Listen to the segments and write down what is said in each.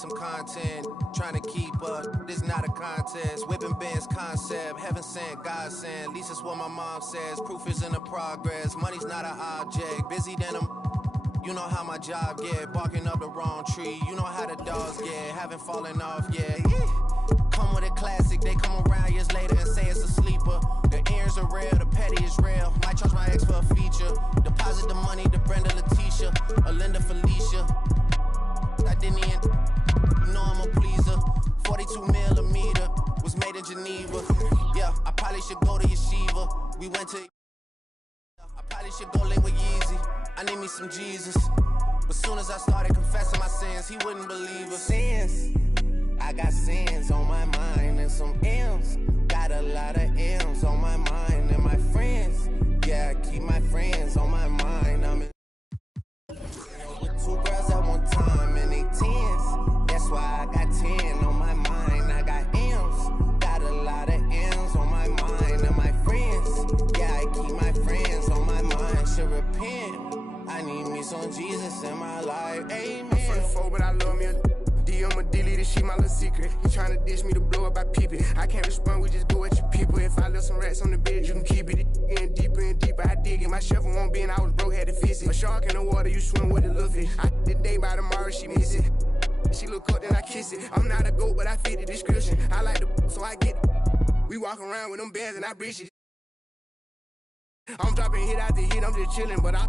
some content. Trying to keep up, this not a contest. Whipping bands concept, heaven sent, God sent. At least that's what my mom says. Proof is in the progress. Money's not an object. Busy than a. You know how my job get. Barking up the wrong tree. You know how the dogs get. Haven't fallen off yet. Come with a classic. They come around years later and say it's a sleeper. The ears are real, the petty is real. Might charge my ex for a feature. Deposit the money to Brenda Letitia, or Linda Felicia. I didn't even. You know I'm a pleaser. 42 millimeter was made in Geneva. Yeah, I probably should go to Yeshiva. We went to. I probably should go link with Yeezy. I need me some Jesus. But soon as I started confessing my sins, he wouldn't believe us. Sins. I got sins on my mind and some M's. Got a lot of M's on my mind and my friends. Yeah, I keep my friends on my mind. I'm in with 2 girls at one time and they tens. That's why I got 10 on my mind. I got M's. Got a lot of M's on my mind and my friends. Yeah, I keep my friends on my mind. Should repent. I need me some Jesus in my life. Amen. I'm from the 4, but I love me a I'ma delete this shit, my little secret. He tryna dish me to blow up, I peep it. I can't respond, we just go at your people. If I left some rats on the bed, you can keep it. Getting deeper and deeper, I dig it. My shovel won't be, and I was broke, had to fix it. A shark in the water, you swim with a little fish. I did the day by tomorrow, she miss it. She look up, then I kiss it. I'm not a goat, but I fit the description. I like the so I get it. We walk around with them bands and I breach it. I'm dropping hit after hit, I'm just chilling, but I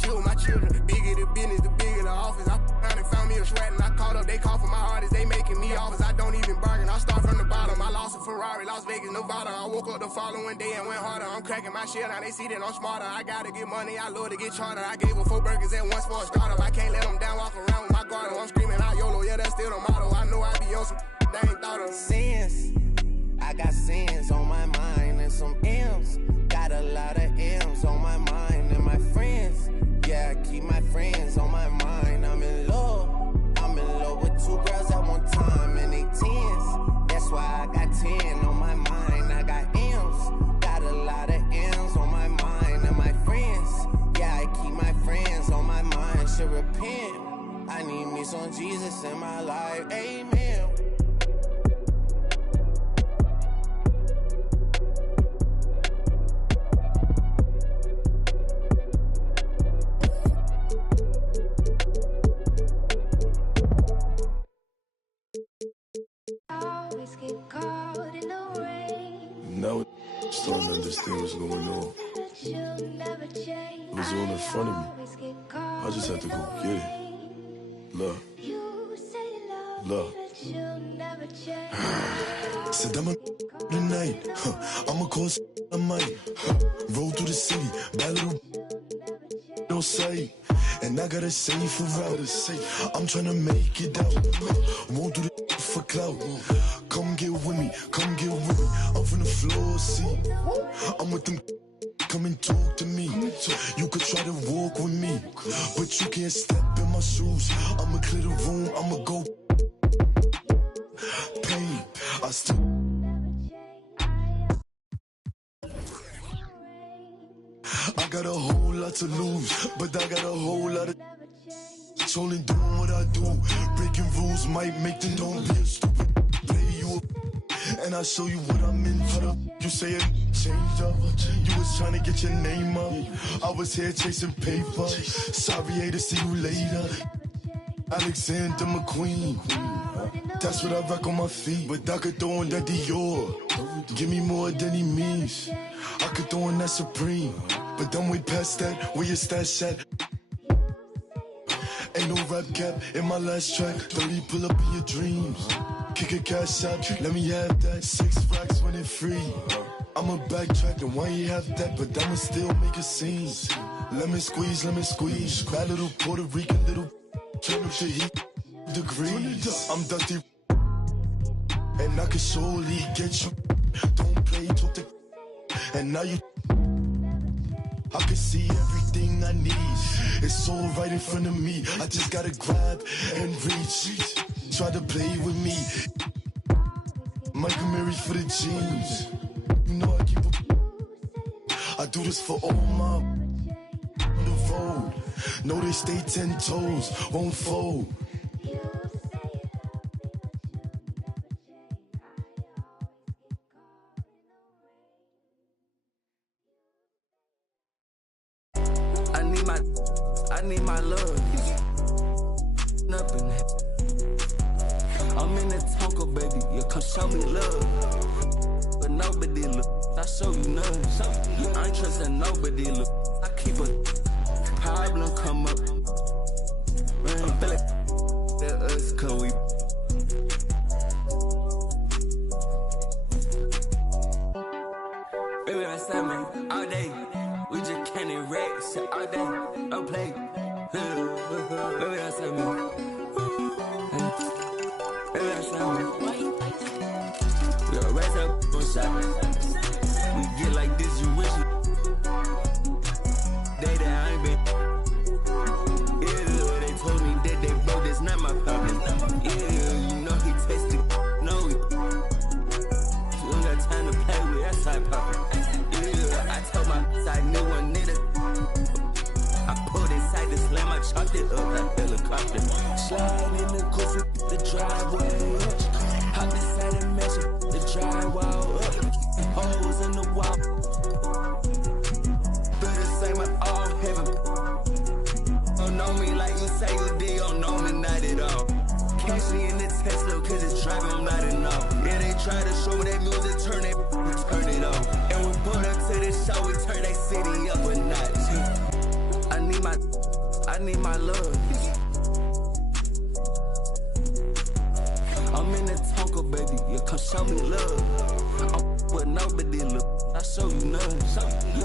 chill with my children. Bigger the business, the bigger the office. I found and found me a sweat and I called up. They call for my artists, they making me offers. I don't even bargain, I start from the bottom. I lost a Ferrari, Las Vegas, Nevada. I woke up the following day and went harder. I'm cracking my shit, now they see that I'm smarter. I gotta get money, I love to get charter. I gave her 4 burgers at once for a startup. I can't let them down, walk around with my guard up. I'm screaming out YOLO, yeah, that's still the motto. I know I be on some they ain't thought of. Sins, I got sins on my mind and some M's. Got a lot of M's on my mind and my friends. Yeah, I keep my friends on my mind. I'm in love with 2 girls at one time and they tens. That's why I got 10 on my mind. I got M's. Got a lot of M's on my mind and my friends. Yeah, I keep my friends on my mind. Should repent. I need me some Jesus in my life. Amen. Now I'm starting to understand what's going on. It was all in front of me. I just had to go get it. Love. Love. Said I'm a tonight. I'ma call I might. Roll through the city. Bad little no sight. And I gotta save for route. I'm tryna make it out. Won't do the for clout. Come get with me, come get with me. I'm from the floor, see. I'm with them. Come and talk to me. You could try to walk with me, but you can't step in my shoes. I'ma clear the room, I'ma go. Pain, I still. I got a whole lot to lose, but I got a whole lot of trolling, doing what I do. Breaking rules might make them don't be a stupid. Play you up, and I show you what I'm in. How the you say it changed up? You was trying to get your name up. I was here chasing paper. Sorry, hate to see you later. Alexander McQueen. That's what I rock on my feet. But I could throw in that Dior. Give me more than he means. I could throw in that Supreme. But I'm way past that. Where your stash at? Ain't no rap cap in my last track. Don't you pull up in your dreams. Kick a cash out, let me have that. 6 racks when it free. I'ma backtrack and why you have that, but I'ma still make a scene. Lemon squeeze, bad little Puerto Rican little. Turn up the heat degrees. I'm dusty, and I can surely get you. Don't play, talk the. And now you. I can see everything I need. It's all right in front of me. I just gotta grab and reach. Try to play with me. Michael Mary for the jeans. You know I keep a. I do this for all my on the road. Know they stay 10 toes, won't fold. need my love. Up in it. I'm in that Tonka, baby. You come show me love. But nobody look. I show you none. I ain't trusting nobody look. I keep a problem come up. Man, feel like that us, cause we. Baby, I said, man, all day. We just can't erase shit all day. Don't play. Baby, I said, man. Baby, I said, man. We gon' raise up on shot. We get like this, you wish it. Day that I ain't been. Yeah, they told me that they broke, that's not my problem. Yeah, you know he tasted. No, we. You don't got time to play with that side poppin'. Yeah, I told my side new one nigga. I pulled inside the slam, I chopped it up like helicopter. Slide in the coupe, the driveway. Hop inside and measure the drywall up. Holes in the wall. Feel the same at all heaven. Don't know me like you say you did, don't know me not at all. Catch me in the Tesla, cause it's driving, I'm not enough. Yeah, they try to show me that music, turn it off. And we put up to the show, we turn that city up a notch. I need my love. I'm in the Tonka, baby. You come show me love. But nobody look. I show you none.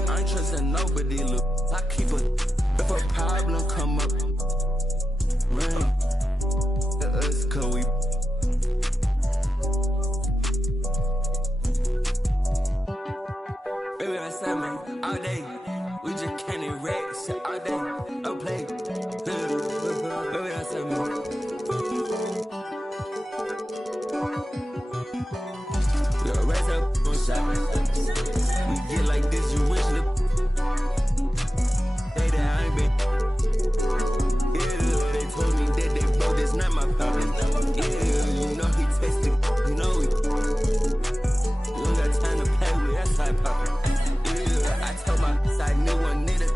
I ain't trusting nobody look. I keep a. If a problem come up, rain. Us, cause we. Baby, I said, man, all day. We just can't erase shit all day. Don't play. Baby, I said, man. We gon' raise up on shot. We get like this, you wish it. Day that I ain't been. Yeah, they told me that they broke, that's not my problem. Yeah, you know he tasted. You know we. You don't got time to play with that side poppin'. I told my side new one nigga.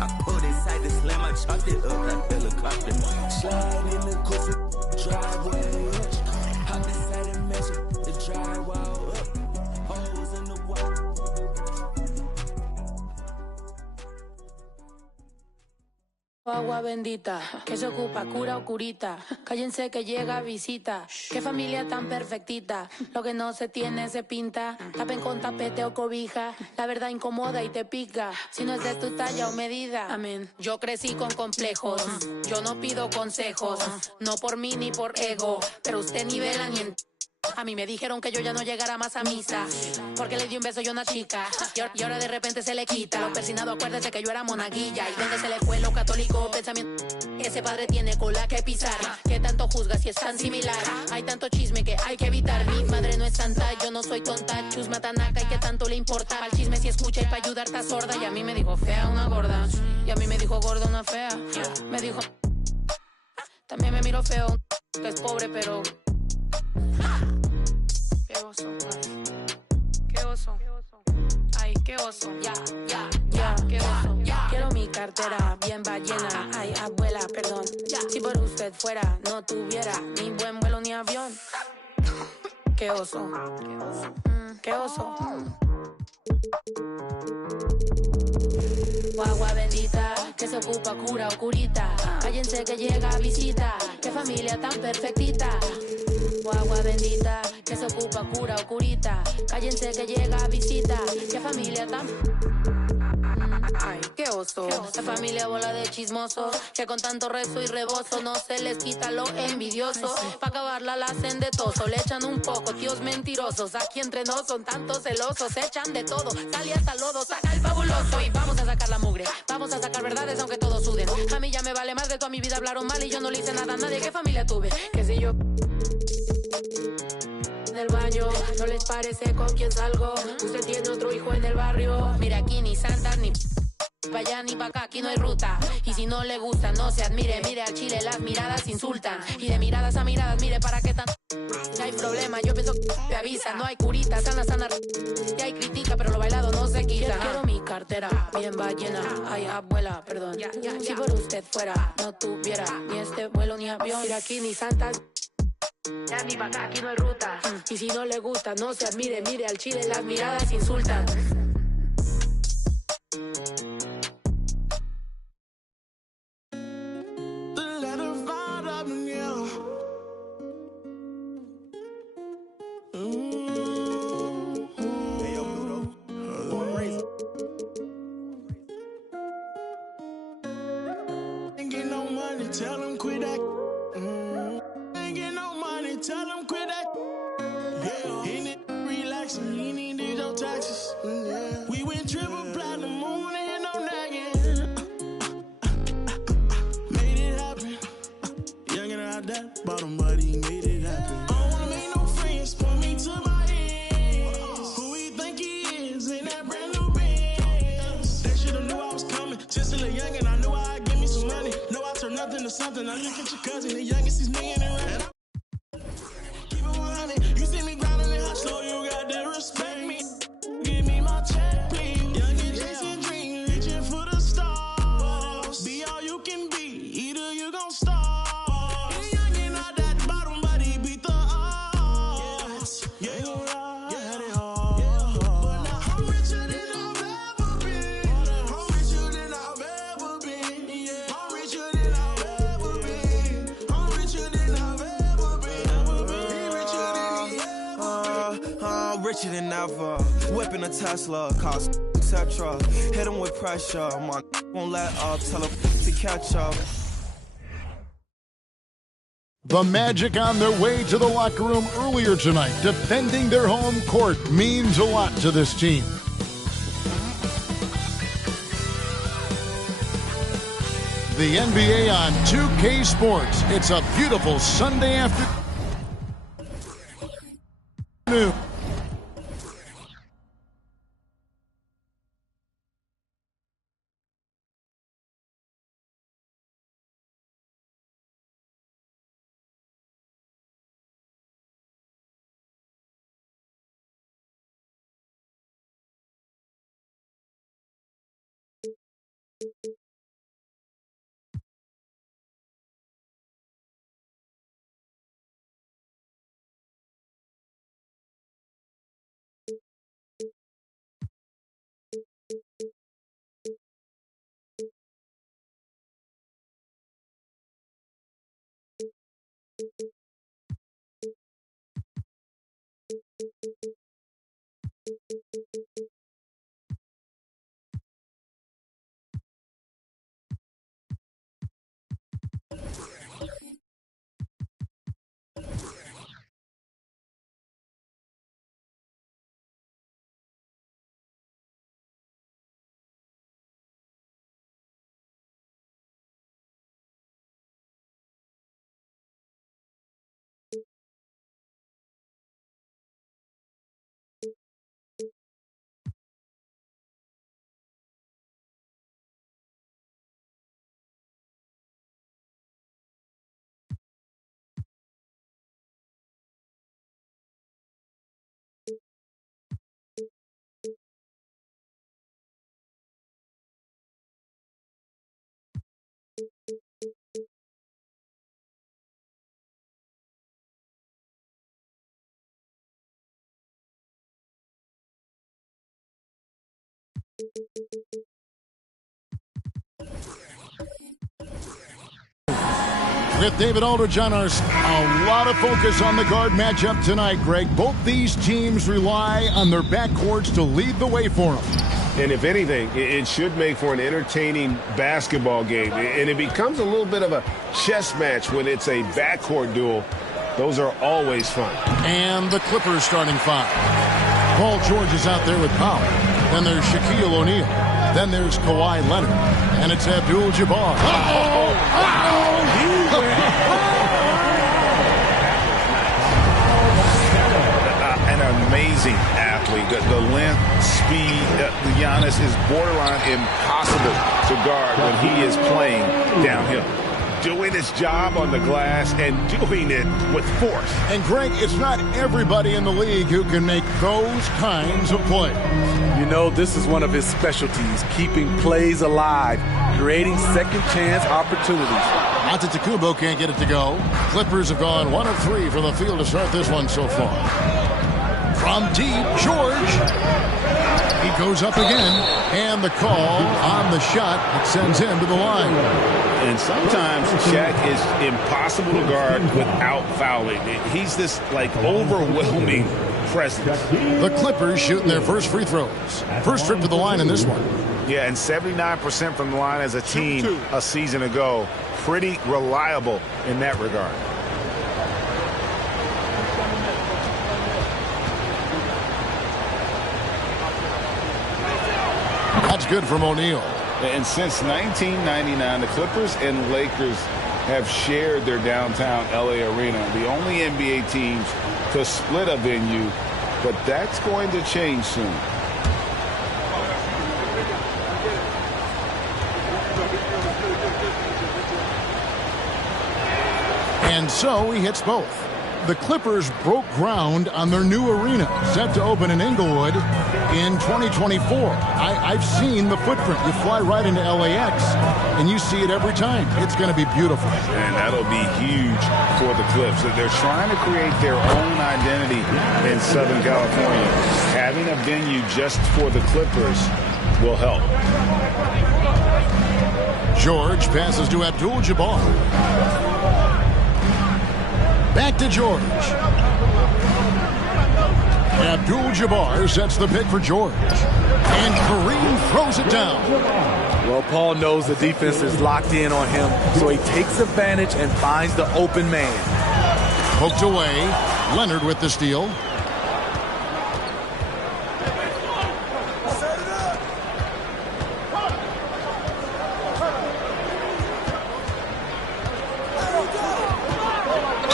I pulled inside the slam, I chopped it up like helicopter. Slide in the coupe, driveway. Hop inside and measure the drywall up. Holes in the wall. Agua bendita, que se ocupa, cura o curita. Cállense que llega visita. Qué familia tan perfectita. Lo que no se tiene se pinta. Tapen con tapete o cobija. La verdad incomoda y te pica. Si no es de tu talla o medida. Amén. Yo crecí con complejos. Yo no pido consejos. No por mí ni por ego. Pero usted ni vela ni en... A mí me dijeron que yo ya no llegara más a misa porque le di un beso yo a una chica y ahora de repente se le quita. Lo persinado, acuérdese que yo era monaguilla. Y donde se le fue lo católico pensamiento. Ese padre tiene cola que pisar. Que tanto juzga si es tan similar. Hay tanto chisme que hay que evitar. Mi madre no es santa, yo no soy tonta. Chusma tanaca y que tanto le importa. Al chisme si escucha y pa' ayudar está sorda. Y a mí me dijo fea una gorda. Y a mí me dijo gorda una fea. Me dijo... También me miró feo. Que es pobre pero... Qué oso, ay. Qué oso. Ay, qué oso. Ya, qué oso. Quiero mi cartera bien ballena. Ay, abuela, perdón. Si por usted fuera, no tuviera ni buen vuelo ni avión. Qué oso. Qué oso. Agua bendita, que se ocupa, cura o curita. Cállense que llega visita. Qué familia tan perfectita. Agua bendita, que se ocupa, cura o curita. Cállense que llega visita. Qué familia tan... Ay, qué oso. La familia bola de chismosos que con tanto rezo y rebozo no se les quita lo envidioso. Pa' acabarla la hacen de toso. Le echan un poco, tíos mentirosos. Aquí entre nos son tantos celosos. Echan de todo, sale hasta lodo. Saca el fabuloso y vamos a sacar la mugre. Vamos a sacar verdades aunque todos suden. A mí ya me vale más de toda mi vida hablaron mal y yo no le hice nada a nadie. ¿Qué familia tuve? Que si yo... del baño, no les parece con quién salgo. Usted tiene otro hijo en el barrio. Mira aquí ni santa ni pa' allá ni pa' acá, aquí no hay ruta. Y si no le gusta, no se admire. Mire al chile, las miradas insultan. Y de miradas a miradas, mire para qué tan... hay problema, yo pienso que risa. No hay curita, sana, sana. Y hay crítica, pero lo bailado no se quita. Quiero mi cartera, bien ballena. Ay, abuela, perdón. Si por usted fuera, no tuviera ni este vuelo ni avión. Mira aquí ni Santa. Ya ni pa' acá, aquí no hay ruta. Y si no le gusta, no se admire. Mire al chile, las miradas insultan. Tell him quit that. Ain't get no money, tell him quit that. Yeah, he need to relax and he need to do your taxes. Yeah. We went triple platinum, moon and no nagging. Made it happen. Young and out that bottom, but he made it happen. I don't wanna make no friends, point me to my ends. Who he think he is in that brand new Benz? They should've knew I was coming. Just a little young and I knew I'd give me some money. Turn nothing to something. I look at your cousin, the youngest, he's million and red. Keep it 100. You see me grinding and how slow you got to respect me. Give me my check, please. Young and chasing dreams, reaching for the stars. Be all you can be, either you gon' starve. Young and out that bottom, but he beat the odds. Yeah, I had it hard. But now I'm richer than I've ever been. I'm richer than I've ever been. Yeah, I'm richer than richer than ever. Whipping a Tesla, cost etc. Hit him with pressure. My won't let up. Tell him to catch up. The Magic on their way to the locker room earlier tonight. Defending their home court means a lot to this team. The NBA on 2K Sports. It's a beautiful Sunday afternoon. With David Aldridge on our a lot of focus on the guard matchup tonight, Greg. Both these teams rely on their backcourts to lead the way for them. And if anything, it should make for an entertaining basketball game. And it becomes a little bit of a chess match when it's a backcourt duel. Those are always fun. And the Clippers starting five. Paul George is out there with Powell. Then there's Shaquille O'Neal. Then there's Kawhi Leonard. And it's Abdul-Jabbar. An amazing athlete. The length, speed, Giannis is borderline impossible to guard when he is playing downhill. doing his job on the glass and doing it with force. And Greg, it's not everybody in the league who can make those kinds of plays. You know, this is one of his specialties, keeping plays alive, creating second chance opportunities. Antetokounmpo can't get it to go. Clippers have gone 1 of 3 from the field to start this one so far. From deep, George. He goes up again, and the call on the shot that sends him to the line. And sometimes Shaq is impossible to guard without fouling. He's this, like, overwhelming presence. The Clippers shooting their first free throws. First trip to the line in this one. Yeah, and 79% from the line as a team a season ago. Pretty reliable in that regard. That's good from O'Neal. And since 1999, the Clippers and Lakers have shared their downtown LA arena. The only NBA teams to split a venue, but that's going to change soon. And so he hits both. The Clippers broke ground on their new arena, set to open in Inglewood in 2024. I've seen the footprint. You fly right into LAX, and you see it every time. It's going to be beautiful. And that'll be huge for the Clips. They're trying to create their own identity in Southern California. Having a venue just for the Clippers will help. George passes to Abdul-Jabbar. Back to George. Abdul-Jabbar sets the pick for George. And Kareem throws it down. Well, Paul knows the defense is locked in on him, so he takes advantage and finds the open man. Poked away. Leonard with the steal.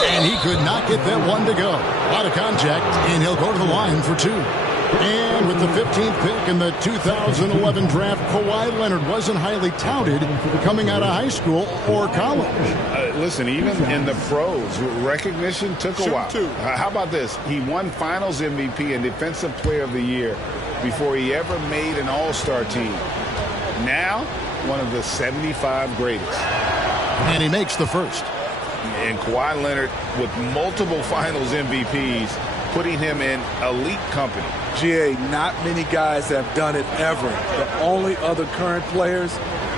And he could not get that one to go. Out of contact, and he'll go to the line for 2. And with the 15th pick in the 2011 draft, Kawhi Leonard wasn't highly touted coming out of high school or college. Listen, even in the pros, recognition took a while. How about this? He won Finals MVP and Defensive Player of the Year before he ever made an All-Star team. Now, one of the 75 greatest. And he makes the first. And Kawhi Leonard with multiple Finals MVPs, putting him in elite company. GA, not many guys have done it ever. The only other current players,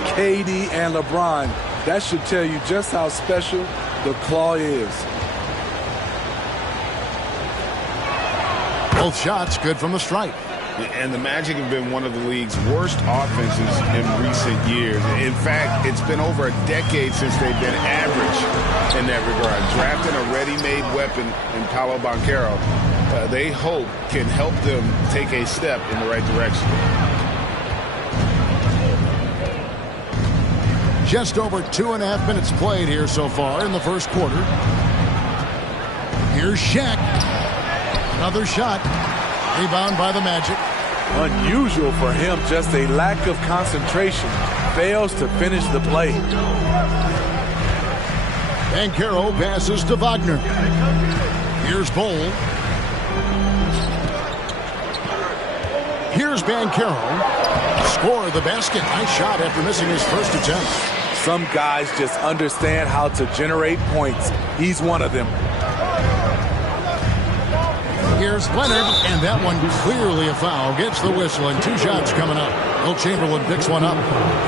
KD and LeBron. That should tell you just how special the claw is. Both shots good from the stripe. And the Magic have been one of the league's worst offenses in recent years. In fact, it's been over a decade since they've been average in that regard. Drafting a ready-made weapon in Paolo Banchero, they hope can help them take a step in the right direction. Just over 2.5 minutes played here so far in the first quarter. Here's Shaq. Another shot. Rebound by the Magic. Unusual for him, just a lack of concentration. Fails to finish the play. Banchero passes to Wagner. Here's Bowl. Here's Banchero. Score the basket. Nice shot after missing his first attempt. Some guys just understand how to generate points. He's one of them. Here's Leonard, and that one clearly a foul. Gets the whistle, and 2 shots coming up. Will Chamberlain picks one up.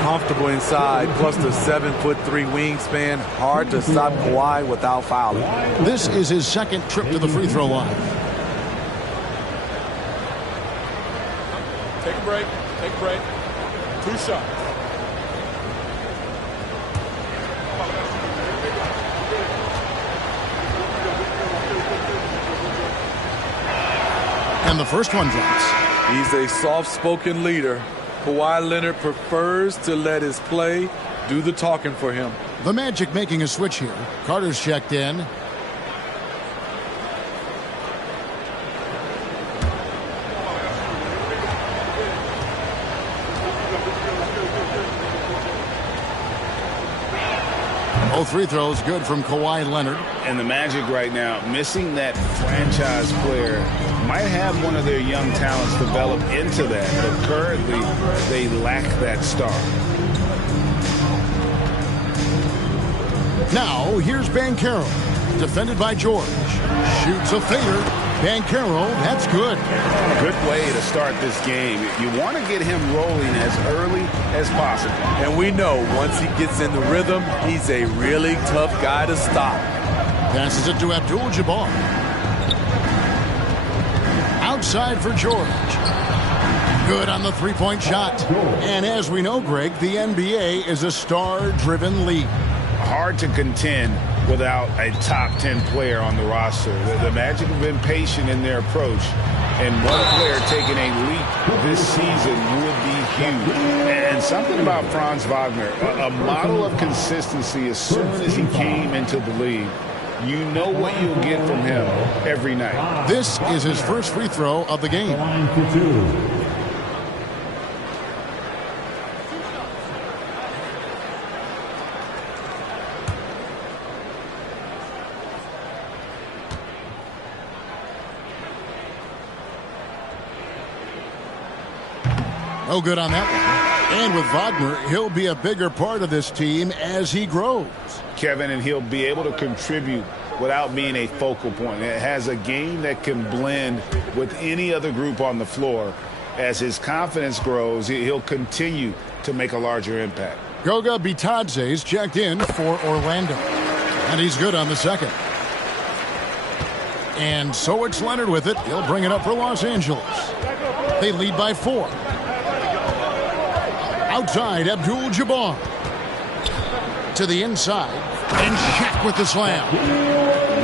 Comfortable inside, plus the 7'3" wingspan. Hard to stop Kawhi without fouling. This is his second trip to the free throw line. Take a break. Take a break. 2 shots. And the first one drops. He's a soft-spoken leader. Kawhi Leonard prefers to let his play do the talking for him. The Magic making a switch here. Carter's checked in. Both free throws good from Kawhi Leonard. And the Magic right now, missing that franchise player, might have one of their young talents develop into that, but currently they lack that star. Now, here's Banchero, defended by George. Shoots a fader. Banchero, that's good. Good way to start this game. You want to get him rolling as early as possible. And we know once he gets in the rhythm, he's a really tough guy to stop. Passes it to Abdul-Jabbar. Outside for George. Good on the three-point shot. And as we know, Greg, the NBA is a star-driven league. Hard to contend without a top 10 player on the roster. The Magic have been patient in their approach, and one player taking a leap this season would be huge. And something about Franz Wagner, a model of consistency as soon as he came into the league. You know what you'll get from him every night. This is his first free throw of the game. No good on that one. And with Wagner, he'll be a bigger part of this team as he grows. Kevin, and he'll be able to contribute without being a focal point. It has a game that can blend with any other group on the floor. As his confidence grows, he'll continue to make a larger impact. Goga Bitadze's checked in for Orlando. And he's good on the second. And so it's Leonard with it. He'll bring it up for Los Angeles. They lead by 4. Outside, Abdul-Jabbar. To the inside. And Shaq with the slam.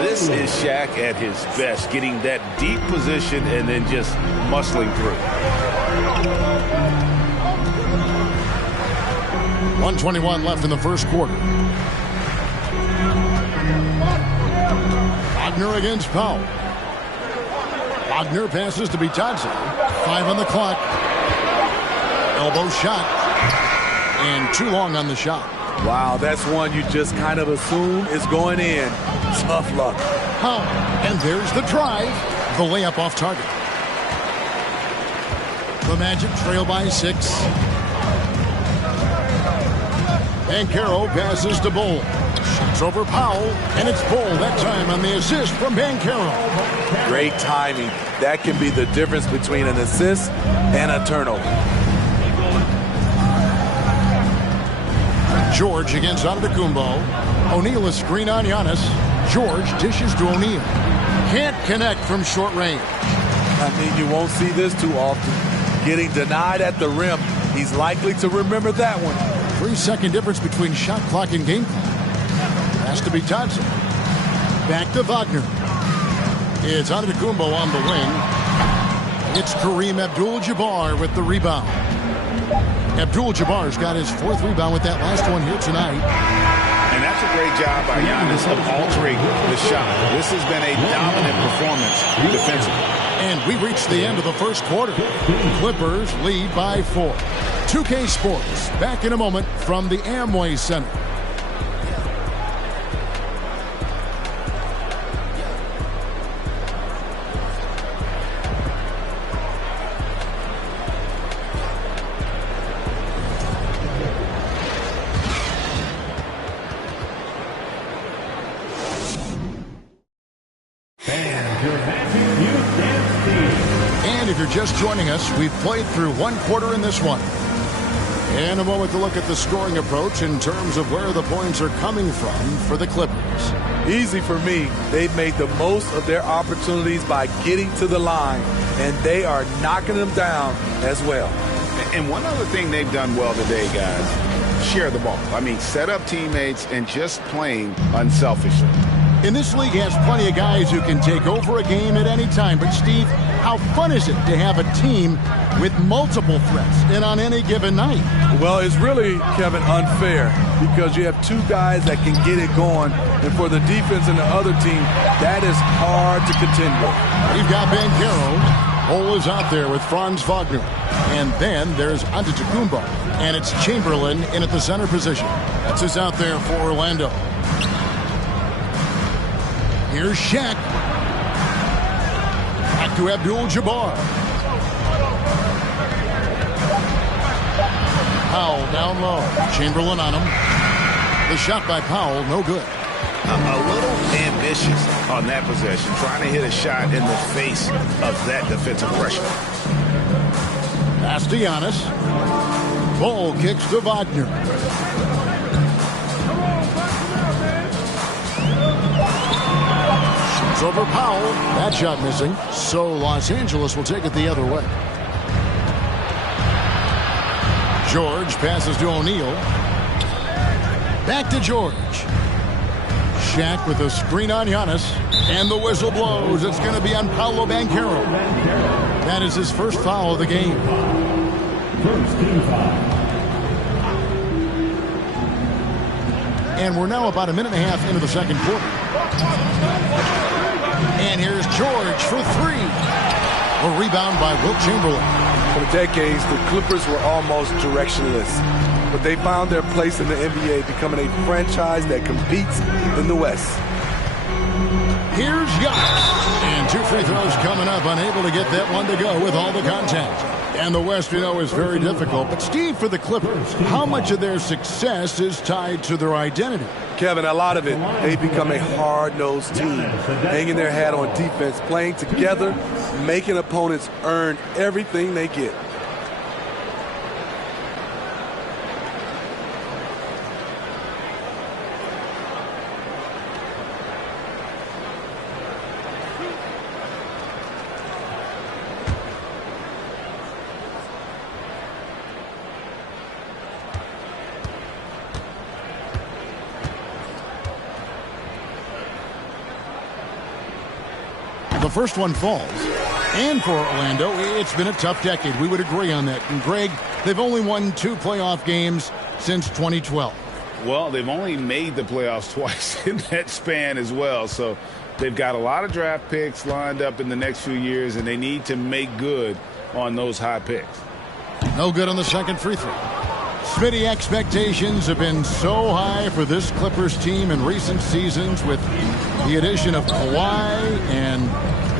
This is Shaq at his best, getting that deep position and then just muscling through. 1:21 left in the first quarter. Wagner against Powell. Wagner passes to Bitadze. 5 on the clock. Elbow shot. And too long on the shot. Wow, that's one you just kind of assume is going in. Tough luck. Powell. And there's the drive. The layup off target. The Magic trail by 6. Banchero passes to Bull. Shoots over Powell. And it's Bull that time on the assist from Banchero. Great timing. That can be the difference between an assist and a turnover. George against Antetokounmpo. O'Neal is screen on Giannis. George dishes to O'Neal. Can't connect from short range. I mean, you won't see this too often. Getting denied at the rim. He's likely to remember that one. 3-second difference between shot clock and game clock. Has to be Bitadze. Back to Wagner. It's Antetokounmpo on the wing. It's Kareem Abdul-Jabbar with the rebound. Abdul-Jabbar's got his 4th rebound with that last one here tonight. And that's a great job by Giannis of altering the shot. This has been a dominant performance defensively. And we reached the end of the first quarter. Clippers lead by 4. 2K Sports, back in a moment from the Amway Center. If you're just joining us, we've played through 1 quarter in this one. In a moment to look at the scoring approach in terms of where the points are coming from for the Clippers. Easy for me. They've made the most of their opportunities by getting to the line, and they are knocking them down as well. And one other thing they've done well today, guys, share the ball. I mean, set up teammates and just playing unselfishly. And this league has plenty of guys who can take over a game at any time. But, Steve, how fun is it to have a team with multiple threats and on any given night? Well, it's really, Kevin, unfair because you have 2 guys that can get it going. And for the defense and the other team, that is hard to contend with. We've got Banchero. Bull is out there with Franz Wagner. And then there's Antetokounmpo. And it's Chamberlain in at the center position. That's who's out there for Orlando. Here's Shaq. Back to Abdul-Jabbar. Powell down low. Chamberlain on him. The shot by Powell, no good. A little ambitious on that possession, trying to hit a shot in the face of that defensive pressure. Pass to Giannis. Ball kicks to Wagner. Shoots over Powell. That shot missing. So Los Angeles will take it the other way. George passes to O'Neal. Back to George. Shaq with a screen on Giannis. And the whistle blows. It's going to be on Paolo Banchero. That is his first foul of the game. First team foul. And we're now about a minute and a half into the second quarter. And here's George for three. A rebound by Wilt Chamberlain. For decades, the Clippers were almost directionless, but they found their place in the NBA, becoming a franchise that competes in the West. Here's Giannis. And two free throws coming up, unable to get that one to go with all the contact. And the West, we know, is very difficult. But, Steve, for the Clippers, how much of their success is tied to their identity? Kevin, a lot of it. They've become a hard-nosed team, hanging their hat on defense, playing together, making opponents earn everything they get. The first one falls. And for Orlando, it's been a tough decade. We would agree on that. And, Greg, they've only won 2 playoff games since 2012. Well, they've only made the playoffs twice in that span as well. So they've got a lot of draft picks lined up in the next few years, and they need to make good on those high picks. No good on the second free throw. Smitty, expectations have been so high for this Clippers team in recent seasons with the addition of Kawhi and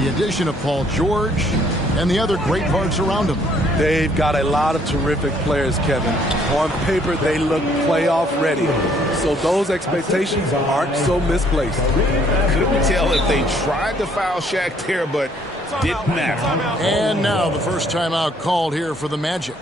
the addition of Paul George and the other great parts around him. They've got a lot of terrific players, Kevin. On paper, they look playoff ready. So those expectations aren't so misplaced. Couldn't tell if they tried to foul Shaq there, but didn't matter. And now the first timeout called here for the Magic.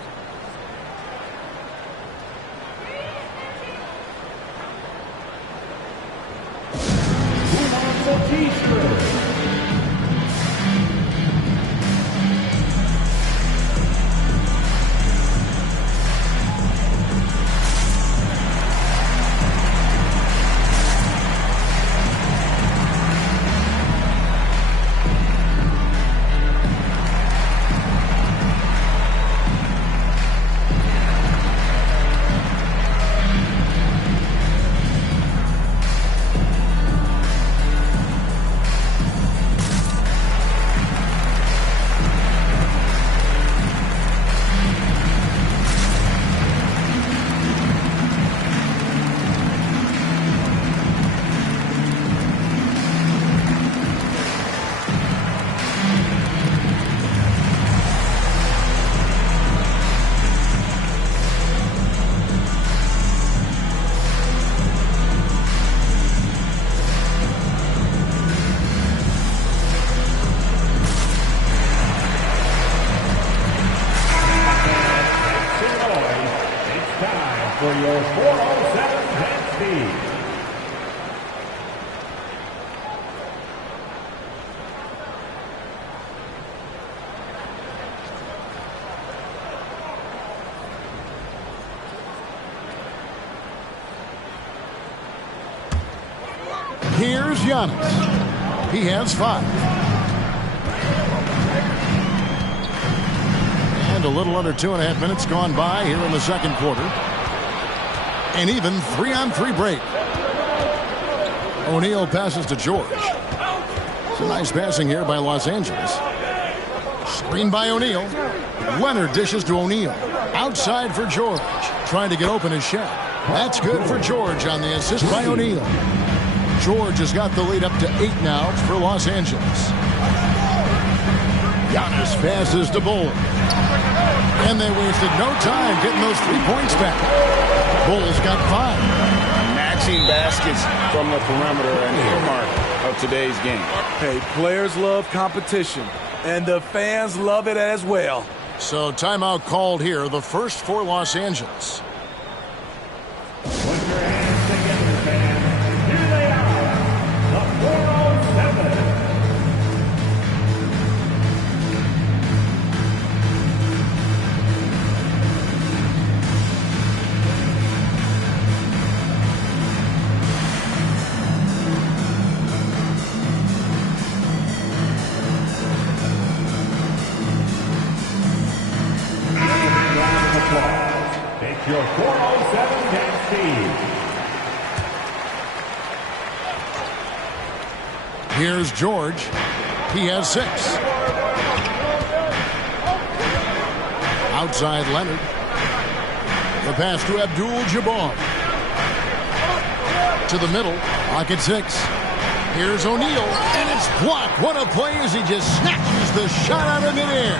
Here's Giannis. He has 5. And a little under 2.5 minutes gone by here in the second quarter. An even 3-on-3 break. O'Neal passes to George. It's a nice passing here by Los Angeles. Screen by O'Neal. Leonard dishes to O'Neal. Outside for George. Trying to get open his shot. That's good for George on the assist by O'Neal. George has got the lead up to 8 now for Los Angeles. Giannis passes to Bull. And they wasted no time getting those 3 points back. Bull's got 5. Matching baskets from the perimeter, an earmark of today's game. Hey, players love competition, and the fans love it as well. So timeout called here, the first for Los Angeles. Put your hands together, fans. Here they are, the 407. It's your 407 dance team. Here's George. He has 6. Outside Leonard. The pass to Abdul-Jabbar. To the middle. Pocket 6. Here's O'Neal. And it's blocked. What a play as he just snatches the shot out of midair.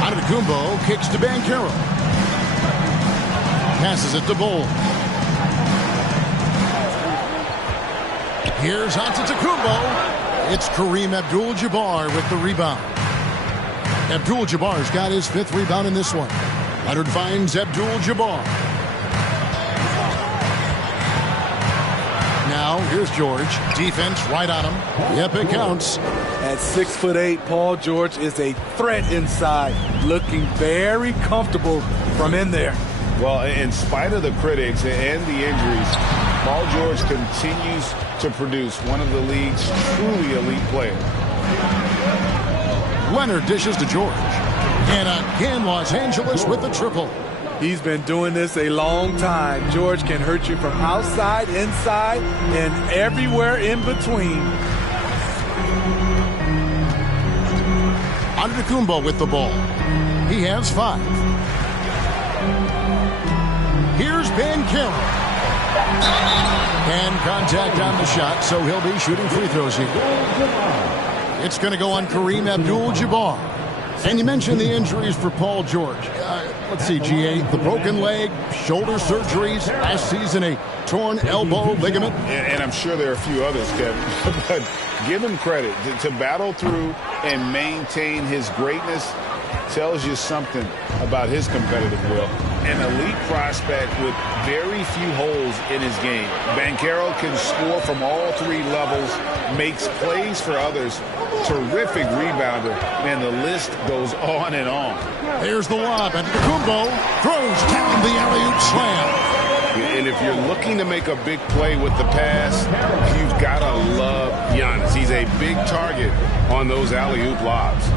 Antetokounmpo kicks to Banchero. Passes it to Bull. Here's Antetokounmpo. It's Kareem Abdul-Jabbar with the rebound. Abdul-Jabbar's got his 5th rebound in this one. Leonard finds Abdul-Jabbar. Now, here's George. Defense right on him. Yep, it counts. At 6'8", Paul George is a threat inside, looking very comfortable from in there. Well, in spite of the critics and the injuries, Paul George continues to produce one of the league's truly elite players. Leonard dishes to George. And again, Los Angeles with the triple. He's been doing this a long time. George can hurt you from outside, inside, and everywhere in between. Antetokounmpo with the ball. He has 5. Here's Banchero. And contact on the shot, so he'll be shooting free throws here. It's going to go on Kareem Abdul-Jabbar. And you mentioned the injuries for Paul George. Let's see, GA, the broken leg, shoulder surgeries, last season a torn elbow ligament. And I'm sure there are a few others, Kevin. But give him credit. To battle through and maintain his greatness tells you something about his competitive will. An elite prospect with very few holes in his game. Banchero can score from all 3 levels, makes plays for others, terrific rebounder, and the list goes on and on. There's the lob, and Antetokounmpo throws down the alley-oop slam. And if you're looking to make a big play with the pass, you've got to love Giannis. He's a big target on those alley-oop lobs.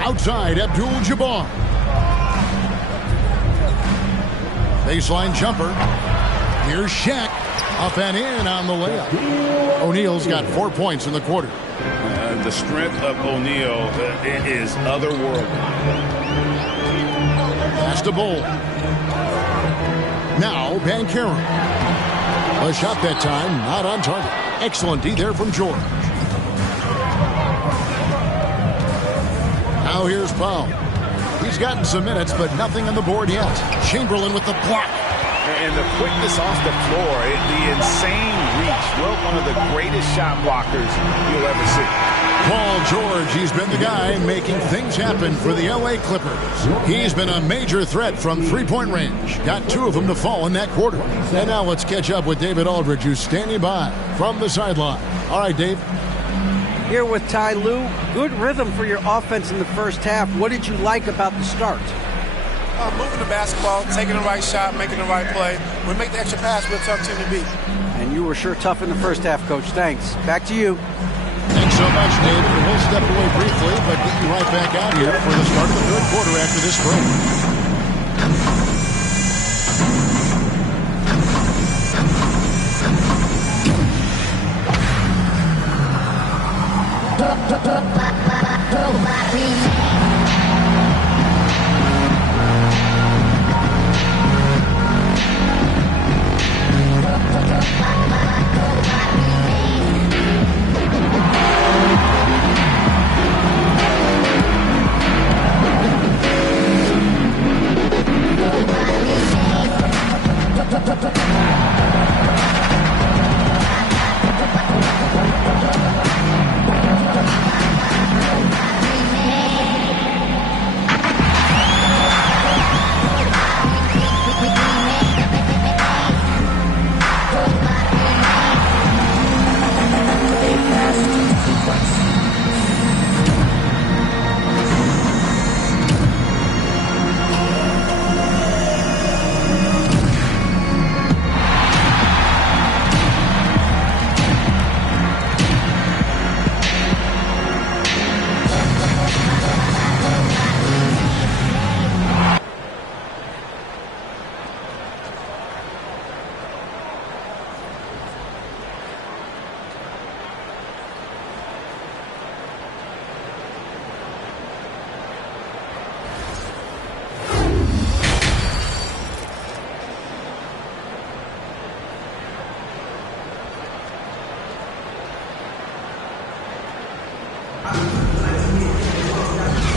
Outside, Abdul-Jabbar. Baseline jumper. Here's Shaq. Up and in on the layup. O'Neal's got 4 points in the quarter. The strength of O'Neal is otherworldly. Pass to Bull. Now Banchero. A shot that time, not on target. Excellent D there from George. Now here's Powell. He's gotten some minutes, but nothing on the board yet. Chamberlain with the block. And the quickness off the floor, the insane reach. Well, one of the greatest shot blockers you'll ever see. Paul George, he's been the guy making things happen for the LA Clippers. He's been a major threat from 3-point range. Got 2 of them to fall in that quarter. And now let's catch up with David Aldridge, who's standing by from the sideline. All right, Dave. Here with Ty Lue. Good rhythm for your offense in the first half. What did you like about the start? Moving the basketball, taking the right shot, making the right play. When we make the extra pass, we're a tough team to beat. And you were sure tough in the first half, Coach. Thanks. Back to you. Thanks so much, David. We'll step away briefly, but get you right back out here for the start of the third quarter after this break.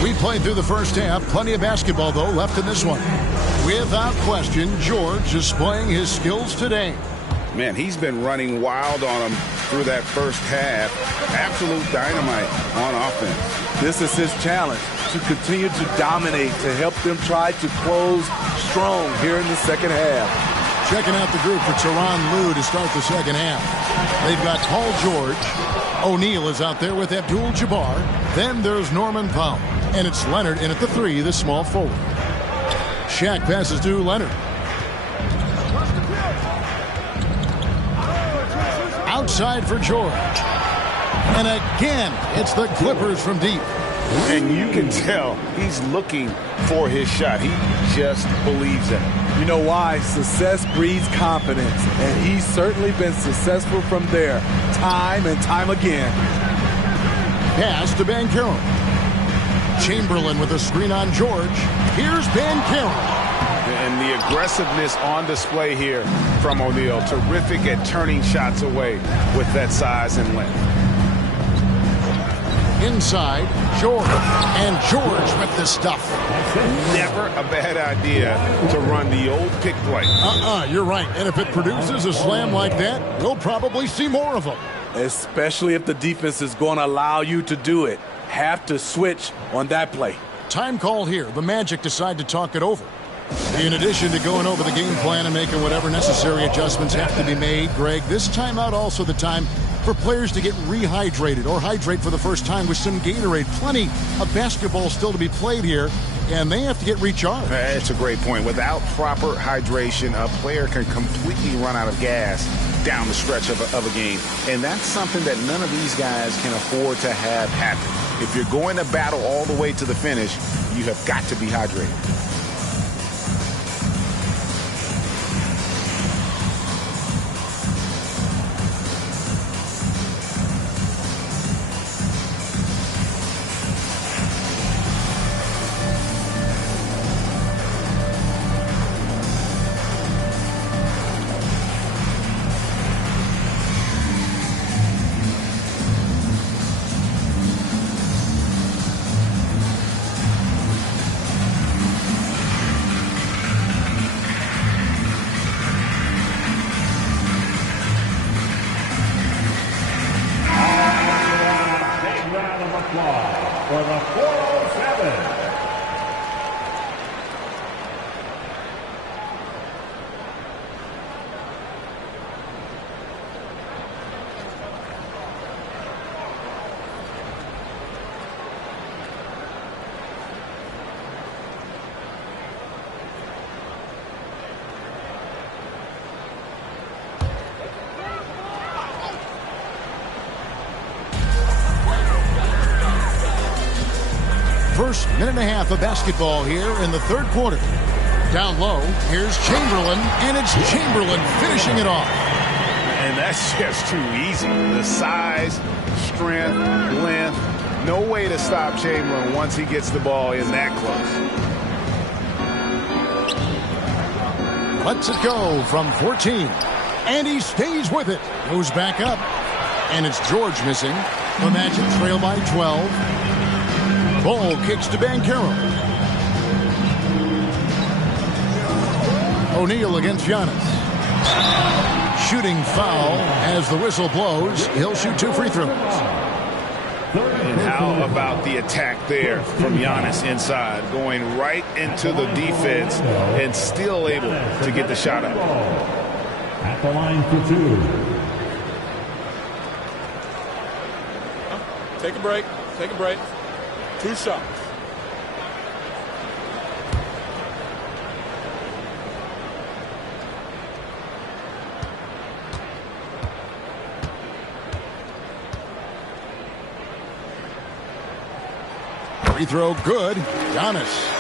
We played through the first half. Plenty of basketball, though, left in this one. Without question, George displaying his skills today. Man, he's been running wild on him through that first half. Absolute dynamite on offense. This is his challenge, to continue to dominate, to help them try to close strong here in the second half. Checking out the group for Tyronn Lue to start the second half. They've got Paul George. O'Neal is out there with Abdul-Jabbar. Then there's Norman Powell. And it's Leonard in at the 3, the small forward. Shaq passes to Leonard. Outside for George. And again, it's the Clippers from deep. And you can tell he's looking for his shot. He just believes in it. You know why? Success breeds confidence. And he's certainly been successful from there, time and time again. Pass to Banchero. Chamberlain with a screen on George. Here's Banchero. And the aggressiveness on display here from O'Neal. Terrific at turning shots away with that size and length. Inside, George. And George with the stuff. Never a bad idea to run the old pick play. You're right. And if it produces a slam like that, we'll probably see more of them. Especially if the defense is going to allow you to do it. Have to switch on that play. Time called here. The Magic decide to talk it over. In addition to going over the game plan and making whatever necessary adjustments have to be made, Greg, this timeout also the time for players to get rehydrated or hydrate for the first time with some Gatorade. Plenty of basketball still to be played here, and they have to get recharged. That's a great point. Without proper hydration, a player can completely run out of gas down the stretch of a game. And that's something that none of these guys can afford to have happen. If you're going to battle all the way to the finish, you have got to be hydrated. For the 407. First minute and a half of basketball here in the third quarter. Down low, here's Chamberlain, and it's Chamberlain finishing it off. And that's just too easy. The size, strength, length, no way to stop Chamberlain once he gets the ball in that close. Lets it go from 14, and he stays with it. Goes back up, and it's George missing. The Magic trail by 12. Ball kicks to Banchero. O'Neal against Giannis. Shooting foul as the whistle blows. He'll shoot 2 free throws. And how about the attack there from Giannis inside, going right into the defense and still able to get the shot up. At the line for 2. Take a break. Take a break. 2 shots. Free throw good. Giannis.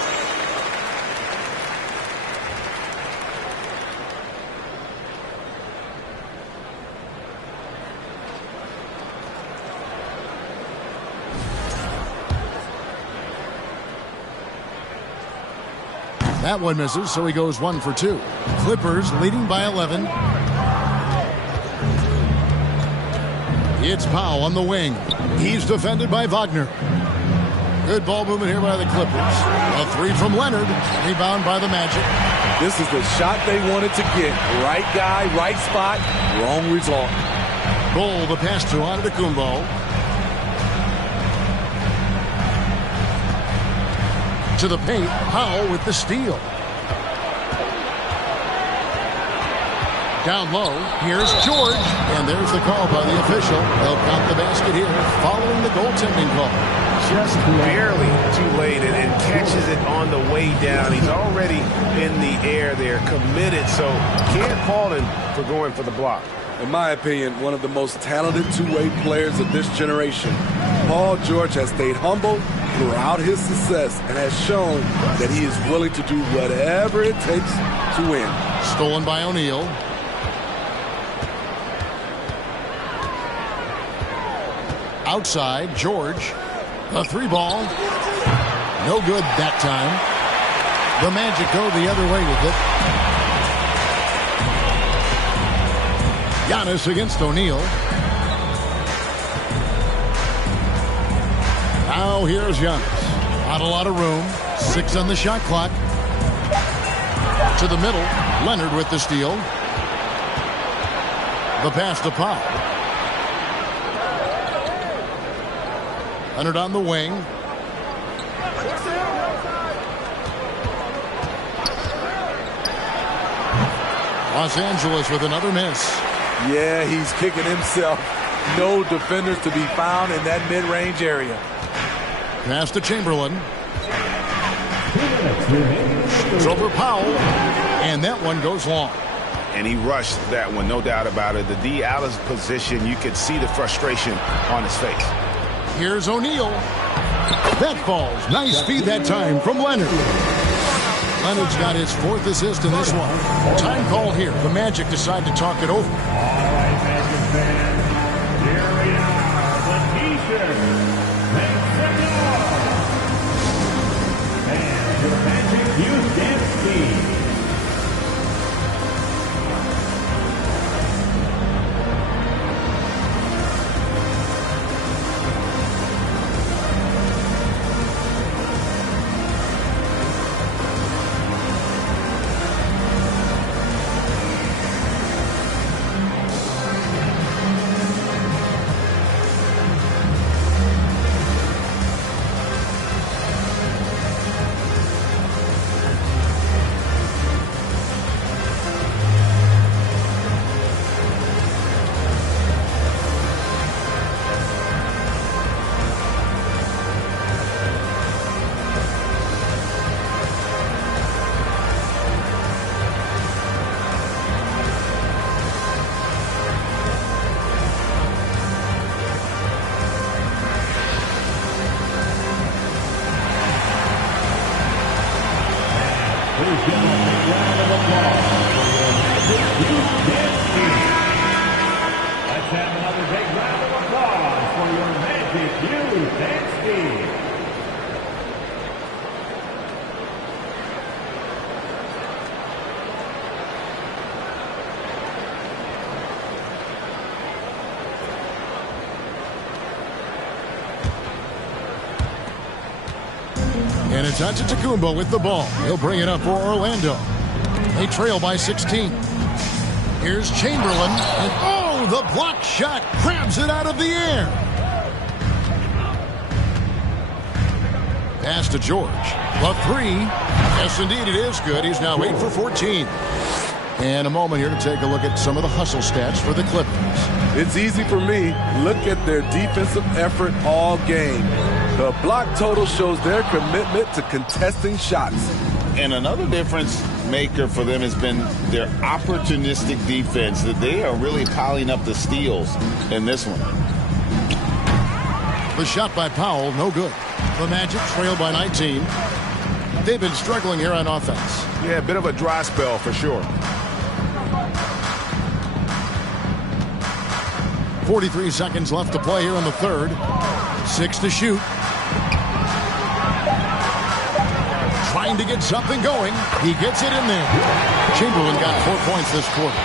That one misses, so he goes 1 for 2. Clippers leading by 11. It's Powell on the wing. He's defended by Wagner. Good ball movement here by the Clippers. A three from Leonard. Rebound by the Magic. This is the shot they wanted to get. Right guy, right spot, wrong result. Goal, the pass to Antetokounmpo. To the paint, Powell with the steal. Down low, here's George, and there's the call by the official. They'll count the basket here, following the goaltending call. Just barely too late and catches it on the way down. He's already in the air there, committed, so can't fault him for going for the block. In my opinion, one of the most talented two-way players of this generation. Paul George has stayed humble throughout his success and has shown that he is willing to do whatever it takes to win. Stolen by O'Neal. Outside, George. A three ball. No good that time. The Magic go the other way with it. Giannis against O'Neal. Now here's Giannis. Not a lot of room. 6 on the shot clock. To the middle. Leonard with the steal. The pass to Powell. Leonard on the wing. Los Angeles with another miss. Yeah, he's kicking himself. No defenders to be found in that mid-range area. Pass to Chamberlain. It's over Powell. And that one goes long. And he rushed that one, no doubt about it. The D. Allen's position, you could see the frustration on his face. Here's O'Neal. That falls. Nice feed that time from Leonard. Leonard's got his 4th assist in this one. Time call here. The Magic decide to talk it over. All right, Magic fans. Here we are. The T-shirt makes it yours. And your Magic Youth Dance Team. And it's Antetokounmpo with the ball. He'll bring it up for Orlando. They trail by 16. Here's Chamberlain. And oh, the block shot grabs it out of the air. Pass to George. The three. Yes, indeed, it is good. He's now 8 for 14. And a moment here to take a look at some of the hustle stats for the Clippers. It's easy for me. Look at their defensive effort all game. The block total shows their commitment to contesting shots. And another difference maker for them has been their opportunistic defense, that they are really piling up the steals in this one. The shot by Powell, no good. The Magic trail by 19. They've been struggling here on offense. Yeah, a bit of a dry spell for sure. 43 seconds left to play here in the third. 6 to shoot. Trying to get something going. He gets it in there. Chamberlain got 4 points this quarter.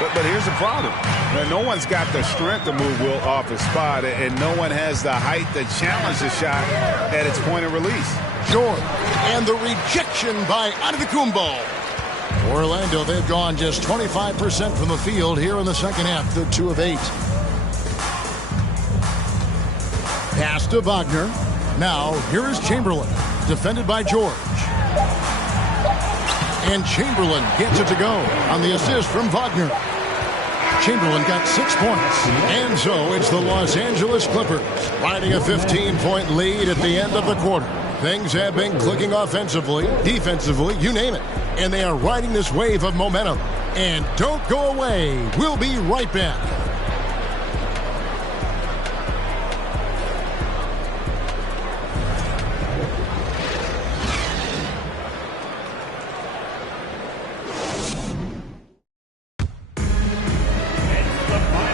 But here's the problem. Now, no one's got the strength to move Wilt off his spot, and no one has the height to challenge the shot at its point of release. George, and the rejection by Antetokounmpo. Orlando, they've gone just 25% from the field here in the second half. They're 2 of 8. Pass to Wagner. Now, here is Chamberlain, defended by George. And Chamberlain gets it to go on the assist from Wagner. Chamberlain got 6 points. And so it's the Los Angeles Clippers riding a 15-point lead at the end of the quarter. Things have been clicking offensively, defensively, you name it. And they are riding this wave of momentum. And don't go away. We'll be right back.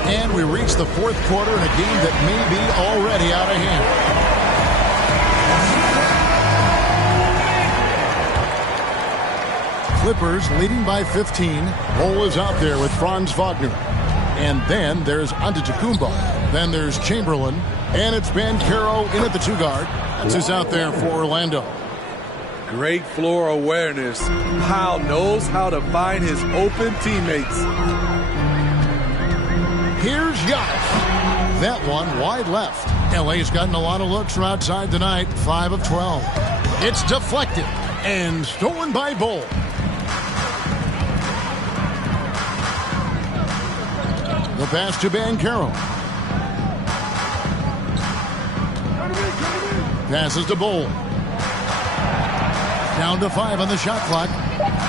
And we reach the fourth quarter in a game that may be already out of hand. Clippers leading by 15. Bol is out there with Franz Wagner. And then there's Antetokounmpo. Then there's Chamberlain. And it's Banchero in at the 2-guard. That's who's out there for Orlando. Great floor awareness. Powell knows how to find his open teammates. Here's Giannis. That one wide left. LA's gotten a lot of looks from outside tonight. 5 of 12. It's deflected and stolen by Bol. The pass to Banchero. Passes to Bol. Down to 5 on the shot clock.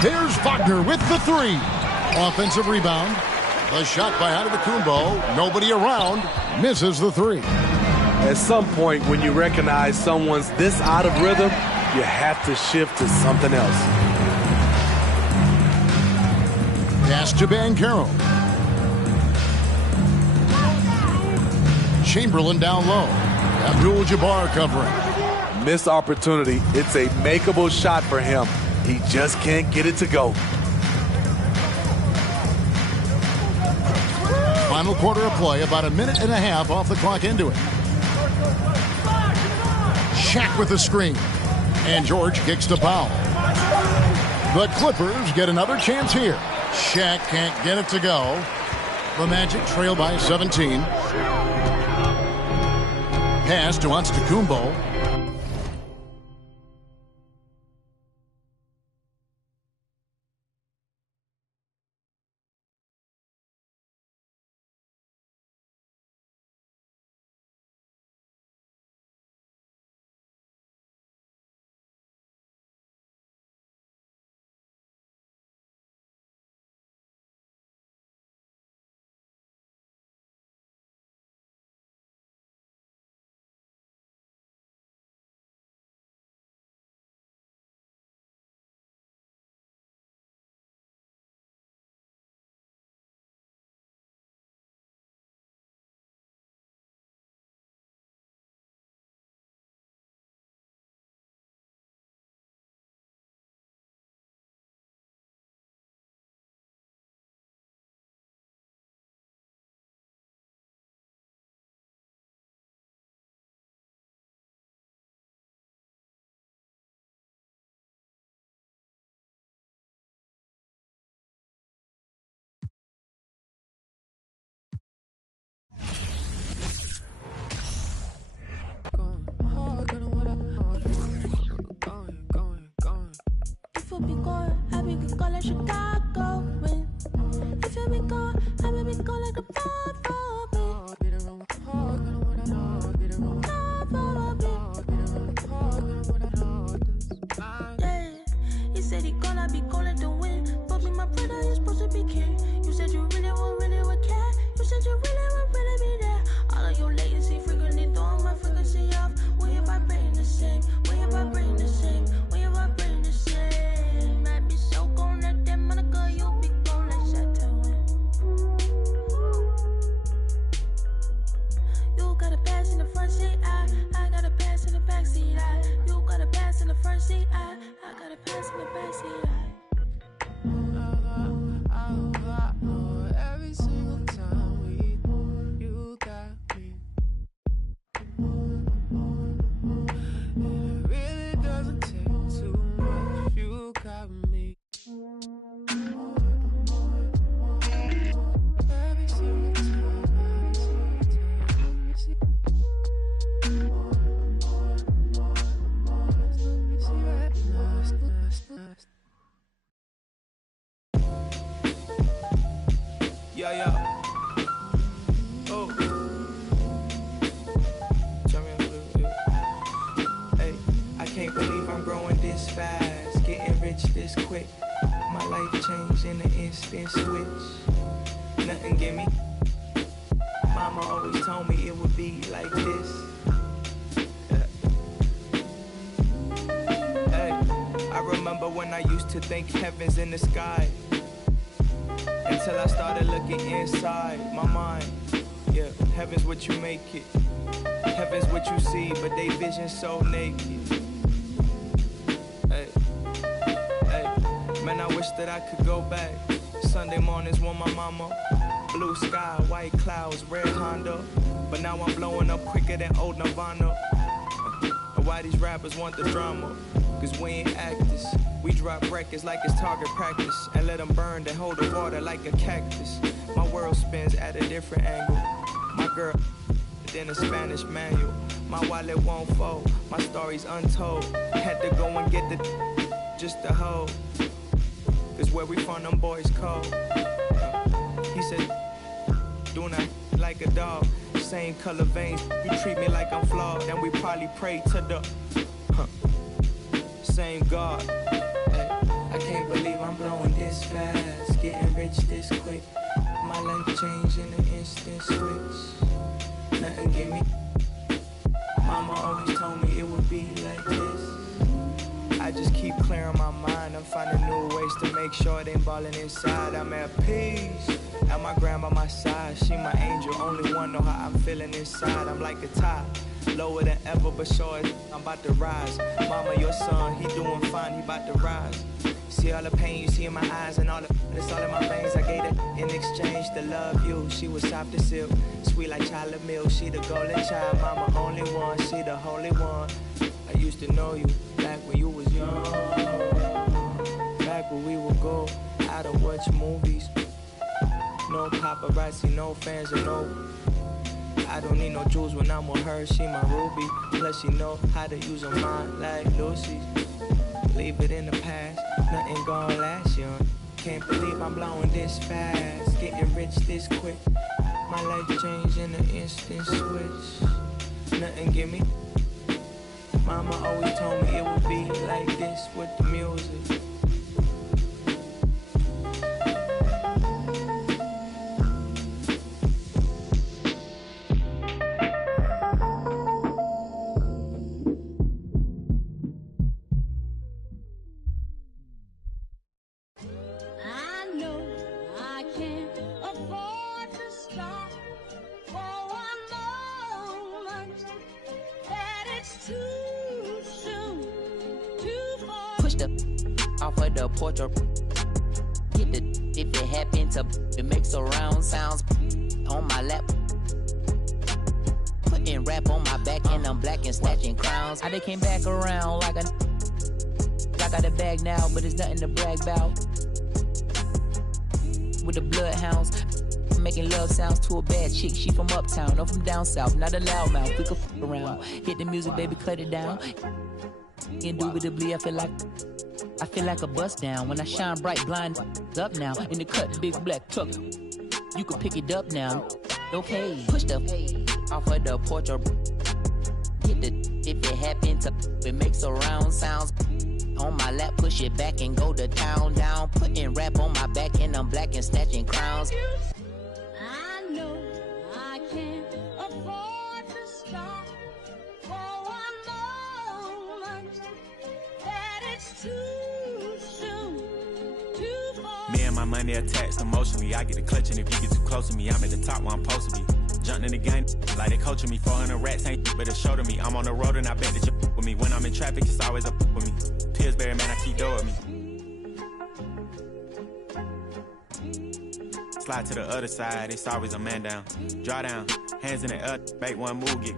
There's Wagner with the 3. Offensive rebound. The shot by Antetokounmpo. Nobody around. Misses the 3. At some point, when you recognize someone's this out of rhythm, you have to shift to something else. Pass to Banchero. Chamberlain down low. Abdul-Jabbar covering. Missed opportunity. It's a makeable shot for him. He just can't get it to go. Final quarter of play, about a minute and a half off the clock into it. Shaq with the screen. And George kicks to Powell. The Clippers get another chance here. Shaq can't get it to go. The Magic trail by 17. Pass to Antetokounmpo. Might be so gone that them on the told me it would be like this. Hey, I remember when I used to think heaven's in the sky, until I started looking inside my mind. Yeah, heaven's what you make it. Heaven's what you see, but they vision so naked. Hey, man, I wish that I could go back. Sunday mornings with my mama. Blue sky, white clouds, red Honda. But now I'm blowing up quicker than old Nirvana. Why these rappers want the drama? Cause we ain't actors. We drop records like it's target practice and let them burn to hold the water like a cactus. My world spins at a different angle. My girl in a Spanish manual. My wallet won't fold. My story's untold. Had to go and get the just to hold. Cause where we from, them boys cold. He said, do not like a dog. Same color veins, you treat me like I'm flawed. And we probably pray to the same God. Hey, I can't believe I'm blowing this fast, getting rich this quick. My life changed in an instant switch. Nothing give me. Mama always told me it would be like this. I just keep clearing my mind. I'm finding new ways to make sure it ain't balling inside. I'm at peace. And my grandma my side, she my angel. Only one know how I'm feeling inside. I'm like a tie, lower than ever, but sure I'm about to rise. Mama, your son, he doing fine, he about to rise. See all the pain you see in my eyes and all it's all in my veins. I gave it in exchange to love you. She was soft as silk, sweet like chocolate milk. She the golden child, mama only one. She the holy one. I used to know you back when you was young. Back when we would go out and watch movies. No paparazzi, no fans, and no. I don't need no jewels when I'm with her. She my ruby. Plus she know how to use her mind like Lucy's. Leave it in the past. Nothing gon' last young. Can't believe I'm blowing this fast. Getting rich this quick. My life changed in an instant switch. Nothing give me. Mama always told me it would be like this with the music. Off of the porch or get the if it happen to it makes surround sounds on my lap. Putting rap on my back and I'm black and snatching crowns. I they came back around like a I got a bag now, but it's nothing to brag about. With the bloodhounds, making love sounds to a bad chick. She from uptown, I'm from down south, not a loudmouth. We could f around. Hit the music, baby, cut it down. Indubitably, I feel like a bust down. When I shine bright, blind up now. In the cut, big black truck. You can pick it up now. Okay, push the off of the porch or get the if it happen to it makes surround sounds. On my lap, push it back and go to town down. Putting rap on my back and I'm black and snatching crowns. I know I can't afford to stop for one moment. That it's too soon, too far. Me and my money attached emotionally. I get the clutch and if you get too close to me, I'm at the top where I'm supposed to be. Jumping in the game like they coaching me. 400 rats ain't but a show to me. I'm on the road and I bet that you with me. When I'm in traffic, it's always up with me. Pillsbury, man, I keep door with me. Slide to the other side, it's always a man down. Draw down, hands in the air, make one move, get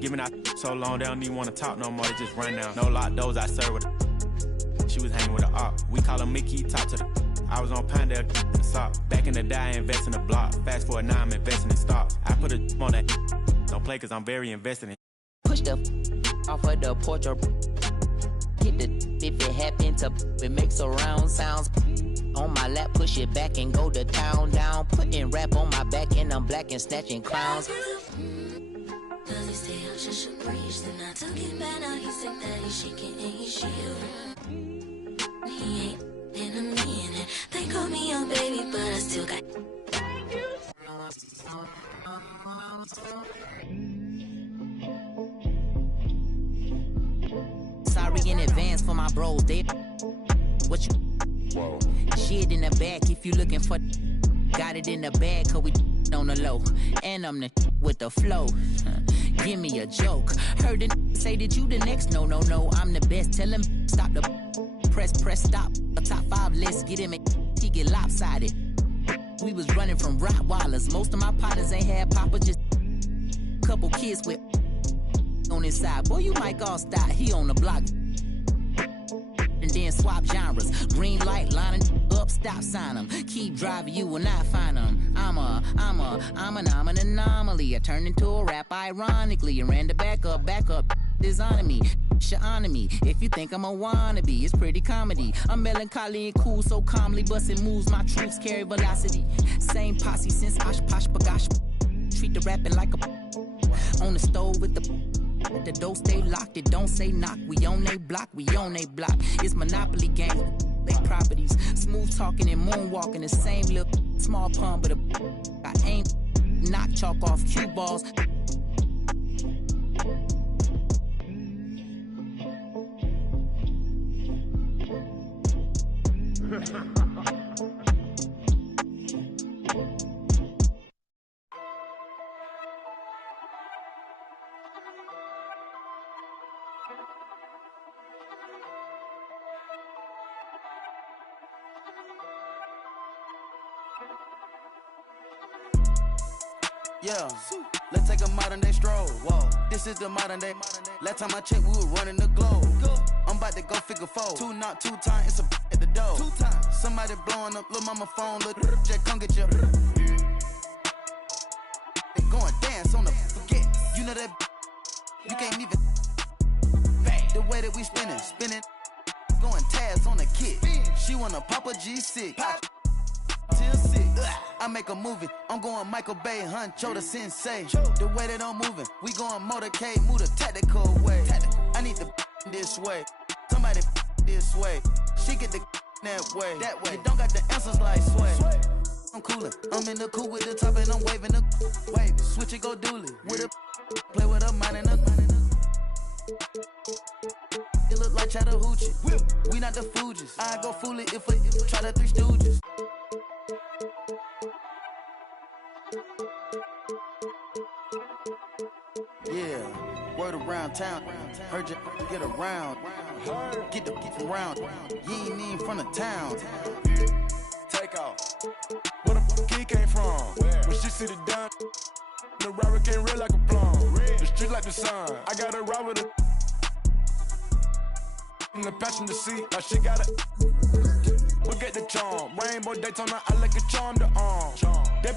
giving out so long they don't even want to talk no more, they just run down. No lock doors, I serve with her. She was hanging with her op. We call her Mickey, talk to the I was on Pinedale, stop. Back in the day, I invest in the block. Fast forward now, I'm investing in stocks. I put a on that. Don't play cause I'm very invested in. Push the off of the porch or get the if it happen to it makes surround sounds. On my lap, push it back and go to town down. Putting rap on my back and I'm black and snatching crowns. Does he stay out just a breeze? Then I took it back, now he said that he's shaking and he's shivering. He ain't in a minute. They call me young baby, but I still got. Sorry in advance for my bros. They what you shit in the back if you looking for. Got it in the bag, cause we on the low. And I'm the with the flow. Give me a joke. Heard it say that you the next. No, I'm the best. Tell him stop the press, stop. A top 5 list, get him he get lopsided. We was running from Rottweilers. Most of my partners ain't had papa, just couple kids with on his side. Boy, you might all stop. He on the block. And then swap genres. Green light, lining up, stop sign them. Keep driving, you will not find them. I'm an anomaly. I turned into a rap ironically. And ran the back up, designing me. Honoring me. If you think I'm a wannabe, it's pretty comedy. I'm melancholy and cool, so calmly busting moves. My troops carry velocity. Same posse since Osh Posh Bagash. Treat the rapping like a on the stove with the door stay locked, it don't say knock. We on they block, It's Monopoly game, they properties. Smooth talking and moonwalking, the same look. Small pun, but I ain't knock chalk off cue balls. Yeah, let's take a modern day stroll. Whoa, this is the modern day. Last time I checked, we were running the globe. I'm about to go figure 4. 2 knock, 2 times, it's a at the door. 2 times. Somebody blowing up, little mama phone, little Jack, come get your. They going dance on the forget. You know that you can't even. Back the way that we spinning. Going tabs on the kid. She wanna pop a G6. Pop. Till 6. I make a movie. I'm going Michael Bay, Huncho the sensei. The way that I'm moving, we going motorcade, move the tactical way. I need the this way. Somebody this way. She get the that way. You don't got the answers like sway. I'm coolin'. I'm in the cool with the top and I'm waving the wave. Switch it, go dooley. With a play with a mind and a. It look like Chattahoochee. We not the Fugees. I go fool it if I try the 3 Stooges. Yeah, word around town. Heard you get around. Get the around. You ain't even from the town. Take off. Where the fuck he came from? When she see the done, the robber came red like a plum. The street like the sun. I got a ride with a in the passenger seat. Like she got a. Look at the charm. Rainbow Daytona. I like a charm to arm. Can't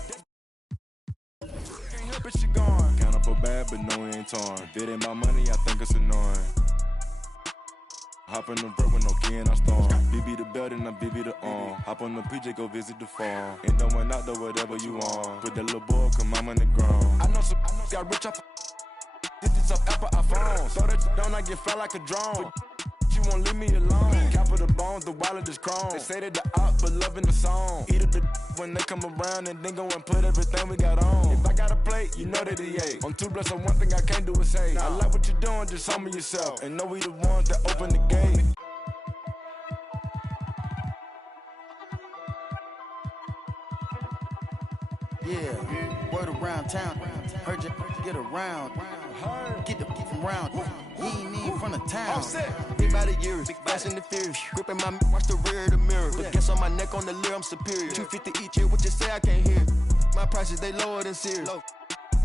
help it, she gone. Kinda for bad, but no, it ain't torn. If it ain't my money, I think it's annoying. Hop in the vert with no key and I storm. BB the belt and I BB the arm. Hop on the PJ, go visit the farm. And don't went out there, whatever you want. Put that little boy, come I'm on the ground. I know some got rich off. This up Apple iPhone. Throw that down, I get fly like a drone. She won't leave me alone. Cap of the bones, the wallet is chrome. They say that the op, but loving the song. Eat up the when they come around and then go and put everything we got on. If I got a plate, you know that he ate. I'm too blessed, so one thing I can't do is say. I like what you're doing, just humble yourself. And know we the ones that open the gate. Yeah, word around town. Heard you get around. Get the around. You ain't even from the town. Big body years, big fast and the furious. Gripping my watch the rear of the mirror. But guess on my neck on the leer, I'm superior. 250 each year, what you say I can't hear. My prices, they lower than Sears.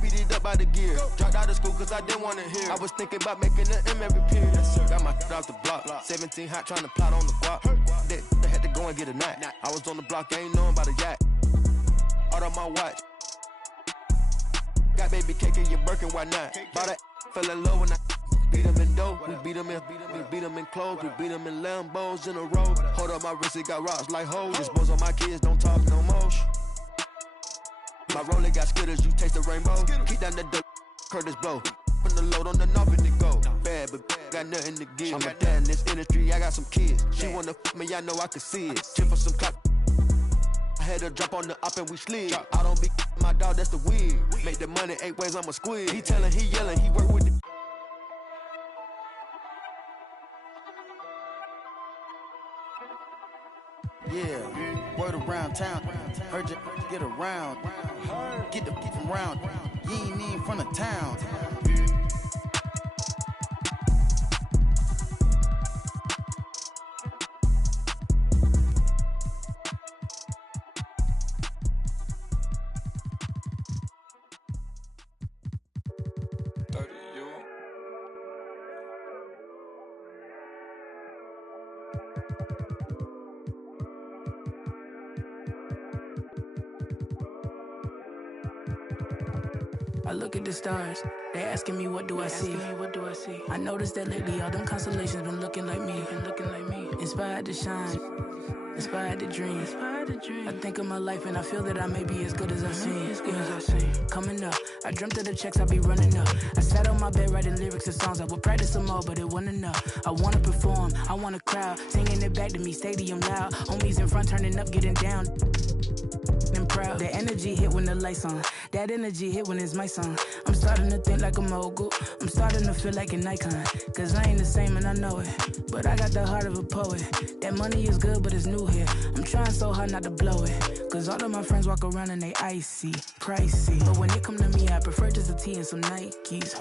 Beat it up by the gear. Dropped out of school cause I didn't want to hear. I was thinking about making an M every period. Got my off the block. 17 hot trying to plot on the block. They had to go and get a knot. I was on the block, I ain't knowing about a yacht. Out on my watch. Got baby cake in your Birkin, why not? Bought that, fell in love when I beat him in dough. We beat him in clothes. We beat him in Lambos in a row. Hold up my wrist, it got rocks like hoes. This boys on my kids, don't talk no more. My roller got skitters, you taste the rainbow. Keep down the dope, Curtis blow. Put the load on the knob and it go. Bad, but got nothing to give. I'm a dad in this industry, I got some kids. She wanna f me, I know I can see it. Chip for some clock. I had to drop on the up and we slid. I don't be my dog, that's the wig. Make the money 8 ways, I'm a squid. He telling, he yelling, he work with the. Yeah, word around town. Heard you get around. Get the from round. You ain't in front of town. I look at the stars, they asking me what do I see. I noticed that lately all them constellations been looking like me. Inspired to shine, inspired to dream. I think of my life and I feel that I may be as good as I seem. Coming up, I dreamt of the checks I be running up. I sat on my bed writing lyrics and songs. I would practice some more, but it wasn't enough. I wanna perform, I want a crowd singing it back to me, stadium loud. Homies in front turning up, getting down. And proud. The energy hit when the lights on. That energy hit when it's my song. I'm starting to think like a mogul. I'm starting to feel like an icon. Cause I ain't the same and I know it. But I got the heart of a poet. That money is good but it's new here. I'm trying so hard not to blow it. Cause all of my friends walk around and they icy, pricey. But when it come to me, I prefer just a tee and some Nikes.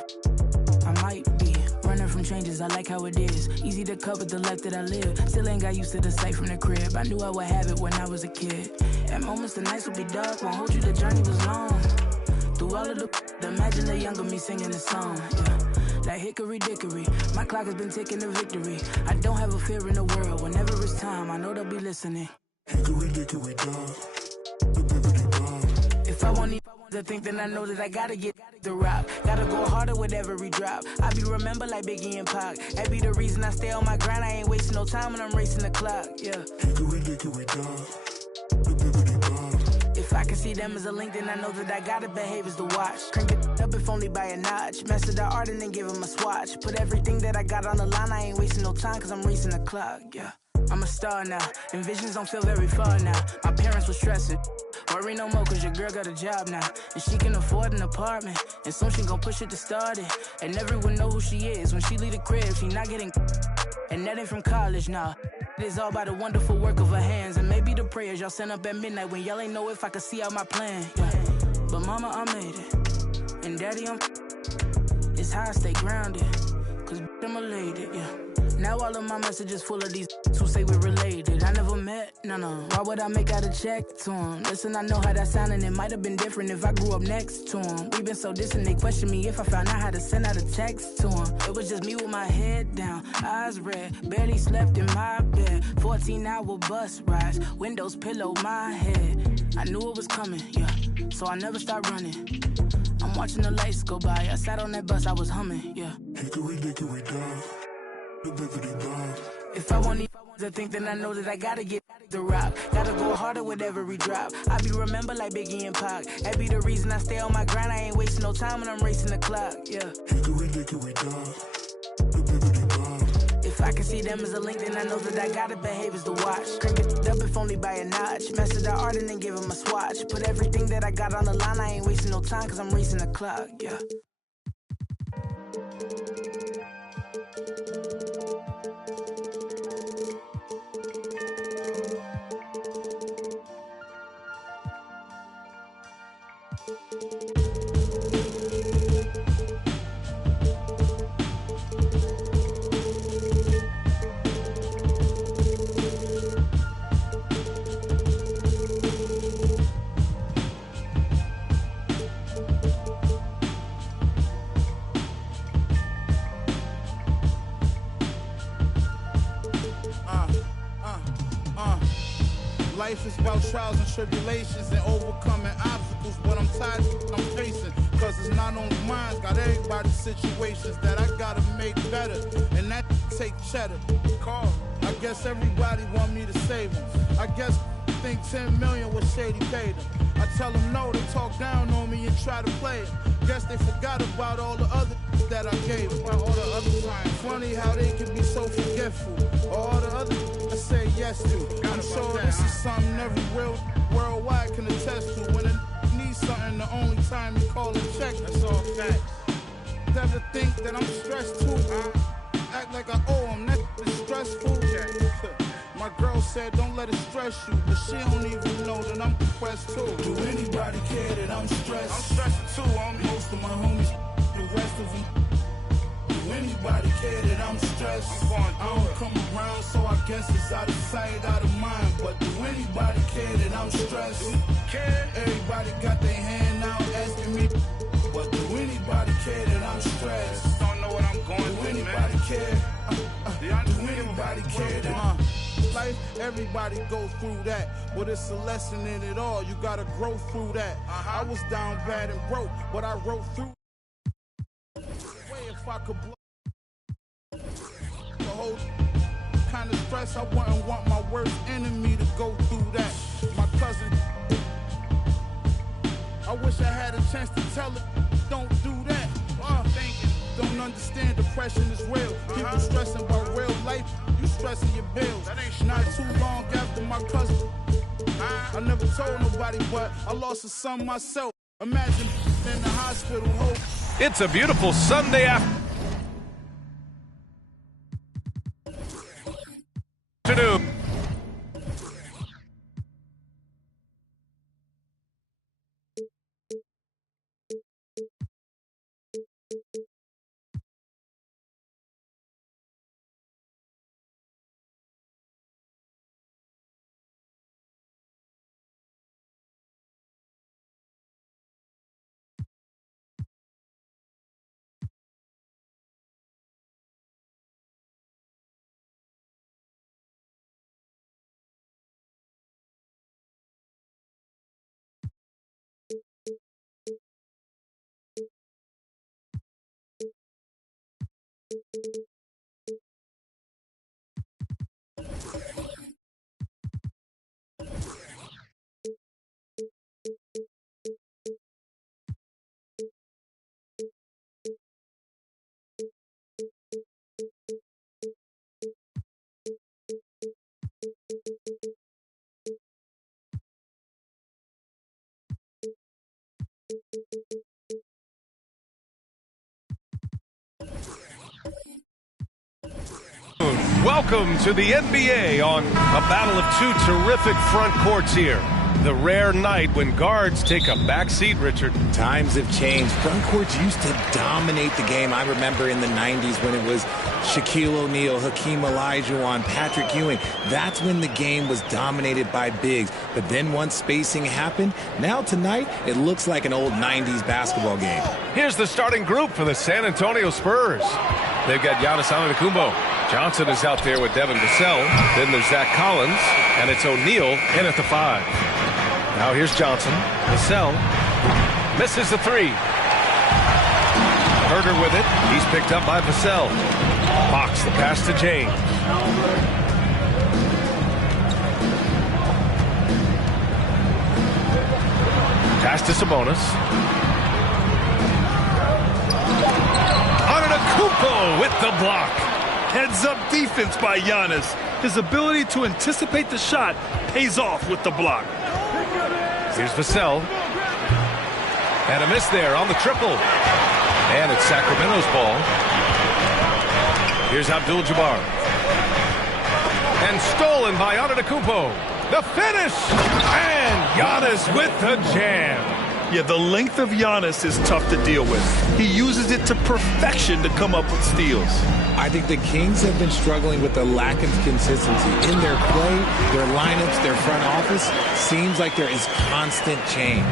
I might be running from changes, I like how it is. Easy to cover the life that I live. Still ain't got used to the sight from the crib. I knew I would have it when I was a kid. At moments the nights would be dark, won't hold you, the journey was long. Through all of the imagine the younger me singing this song. Like hickory dickory, my clock has been ticking to victory. I don't have a fear in the world. Whenever it's time, I know they'll be listening. Hickory dickory dog. If I want to think, then I know that I gotta get the rock. Gotta go harder with every drop. I be remembered like Biggie and Pac. That be the reason I stay on my grind. I ain't wasting no time when I'm racing the clock. Yeah. Hickory dickory dog. If I can see them as a link, then I know that I gotta behave as the watch. Crank it up if only by a notch. Master the art and then give him a swatch. Put everything that I got on the line. I ain't wasting no time cause I'm racing the clock. Yeah. I'm a star now, and visions don't feel very far now. My parents were stressing, worry no more cause your girl got a job now. And she can afford an apartment, and soon she gon' push it to start it. And everyone know who she is, when she leave the crib, she not getting. And that ain't from college, nah. It is all by the wonderful work of her hands. And maybe the prayers y'all send up at midnight when y'all ain't know if I could see out my plan, yeah. But mama, I made it, and daddy, it's how I stay grounded, cause I'm a lady, yeah. Now all of my messages full of these who say we're related. I never met, no. Why would I make out a check to him? Listen, I know how that sound and it might have been different if I grew up next to him. We been so distant, they question me if I found out how to send out a text to him. It was just me with my head down, eyes red, barely slept in my bed. 14-hour bus rides, windows pillow my head. I knew it was coming, yeah, so I never stopped running. I'm watching the lights go by, I sat on that bus, I was humming, yeah. Hickory dickory dog. If I want to think, then I know that I gotta get the rock. Gotta go harder with every drop. I be remembered like Biggie and Pac. That be the reason I stay on my grind. I ain't wasting no time when I'm racing the clock, yeah. Hickory dickory dog. If I can see them as a link, then I know that I gotta behave as the watch. Crank it up if only by a notch. Master the art and then give him a swatch. Put everything that I got on the line. I ain't wasting no time cause I'm racing the clock, yeah. Life is about trials and tribulations and overcoming obstacles, but I'm tired of I'm facing. Cause it's not only mine, got everybody's situations that I gotta make better. And that take cheddar. Carl, I guess everybody want me to save them. I guess think 10 million was shady paid them. I tell them no, they talk down on me and try to play them. Guess they forgot about all the other that I gave all the other times. Funny how they can be so forgetful. All the other I say yes to. I'm sure this is something every worldwide can attest to. When a needs something, the only time you call and check. That's all facts. Never think that I'm stressed too. Act like I owe them. That is stressful. My girl said don't let it stress you, but she don't even know that I'm depressed too. Do anybody care that I'm stressed? I'm stressed too, homie. Most of my homies, the rest of them. Do anybody care that I'm stressed? I don't come around, so I guess it's out of sight, out of mind. But do anybody care that I'm stressed? Everybody got their hand out asking me. But do anybody care that I'm stressed? Don't know what I'm going through, anybody man. care? Do anybody care that life, everybody go through that, but it's a lesson in it all. You gotta grow through that. I was down bad and broke, but I wrote through. If I could blow the whole kind of stress, I wouldn't want my worst enemy to go through that. My cousin, I wish I had a chance to tell it, don't do that. Don't understand depression is real. People stressing about real life, you stressing your bills. Not too long after my cousin, I never told nobody, but I lost a son myself. Imagine in the hospital. It's a beautiful Sunday afternoon. Welcome to the NBA on a battle of two terrific front courts here. The rare night when guards take a back seat, Richard. Times have changed. Front courts used to dominate the game. I remember in the 90s when it was Shaquille O'Neal, Hakeem Olajuwon, Patrick Ewing. That's when the game was dominated by bigs. But then once spacing happened, now tonight it looks like an old 90s basketball game. Here's the starting group for the San Antonio Spurs. They've got Giannis Antetokounmpo. Johnson is out there with Devin Vassell. Then there's Zach Collins, and it's O'Neal in at the 5. Now here's Johnson. Vassell misses the 3. Herder with it. He's picked up by Vassell. Fox the pass to James. Pass to Sabonis. Antetokounmpo with the block. Heads-up defense by Giannis. His ability to anticipate the shot pays off with the block. Here's Vassell. And a miss there on the triple. And it's Sacramento's ball. Here's Abdul-Jabbar. And stolen by Antetokounmpo. The finish! And Giannis with the jam. Yeah, the length of Giannis is tough to deal with. He uses it to perfection to come up with steals. I think the Kings have been struggling with the lack of consistency in their play, their lineups, their front office. Seems like there is constant change.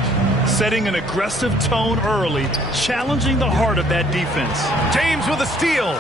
Setting an aggressive tone early, challenging the heart of that defense. James with a steal.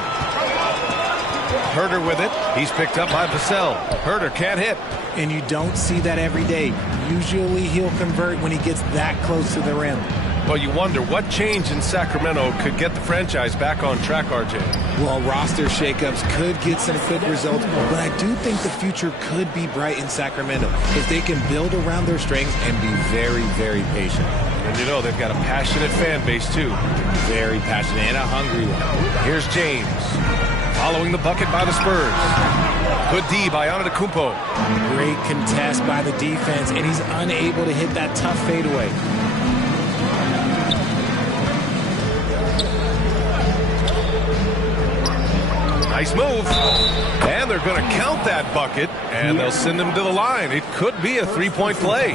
Herder with it. He's picked up by Vassell. Herder can't hit. And you don't see that every day. Usually he'll convert when he gets that close to the rim. Well, you wonder what change in Sacramento could get the franchise back on track, RJ. Well, roster shakeups could get some quick results, but I do think the future could be bright in Sacramento if they can build around their strengths and be very, very patient. And you know they've got a passionate fan base, too. Very passionate and a hungry one. Here's James. Following the bucket by the Spurs. Good D by Antetokounmpo. Great contest by the defense, and he's unable to hit that tough fadeaway. Nice move. And they're going to count that bucket, and they'll send him to the line. It could be a three-point play.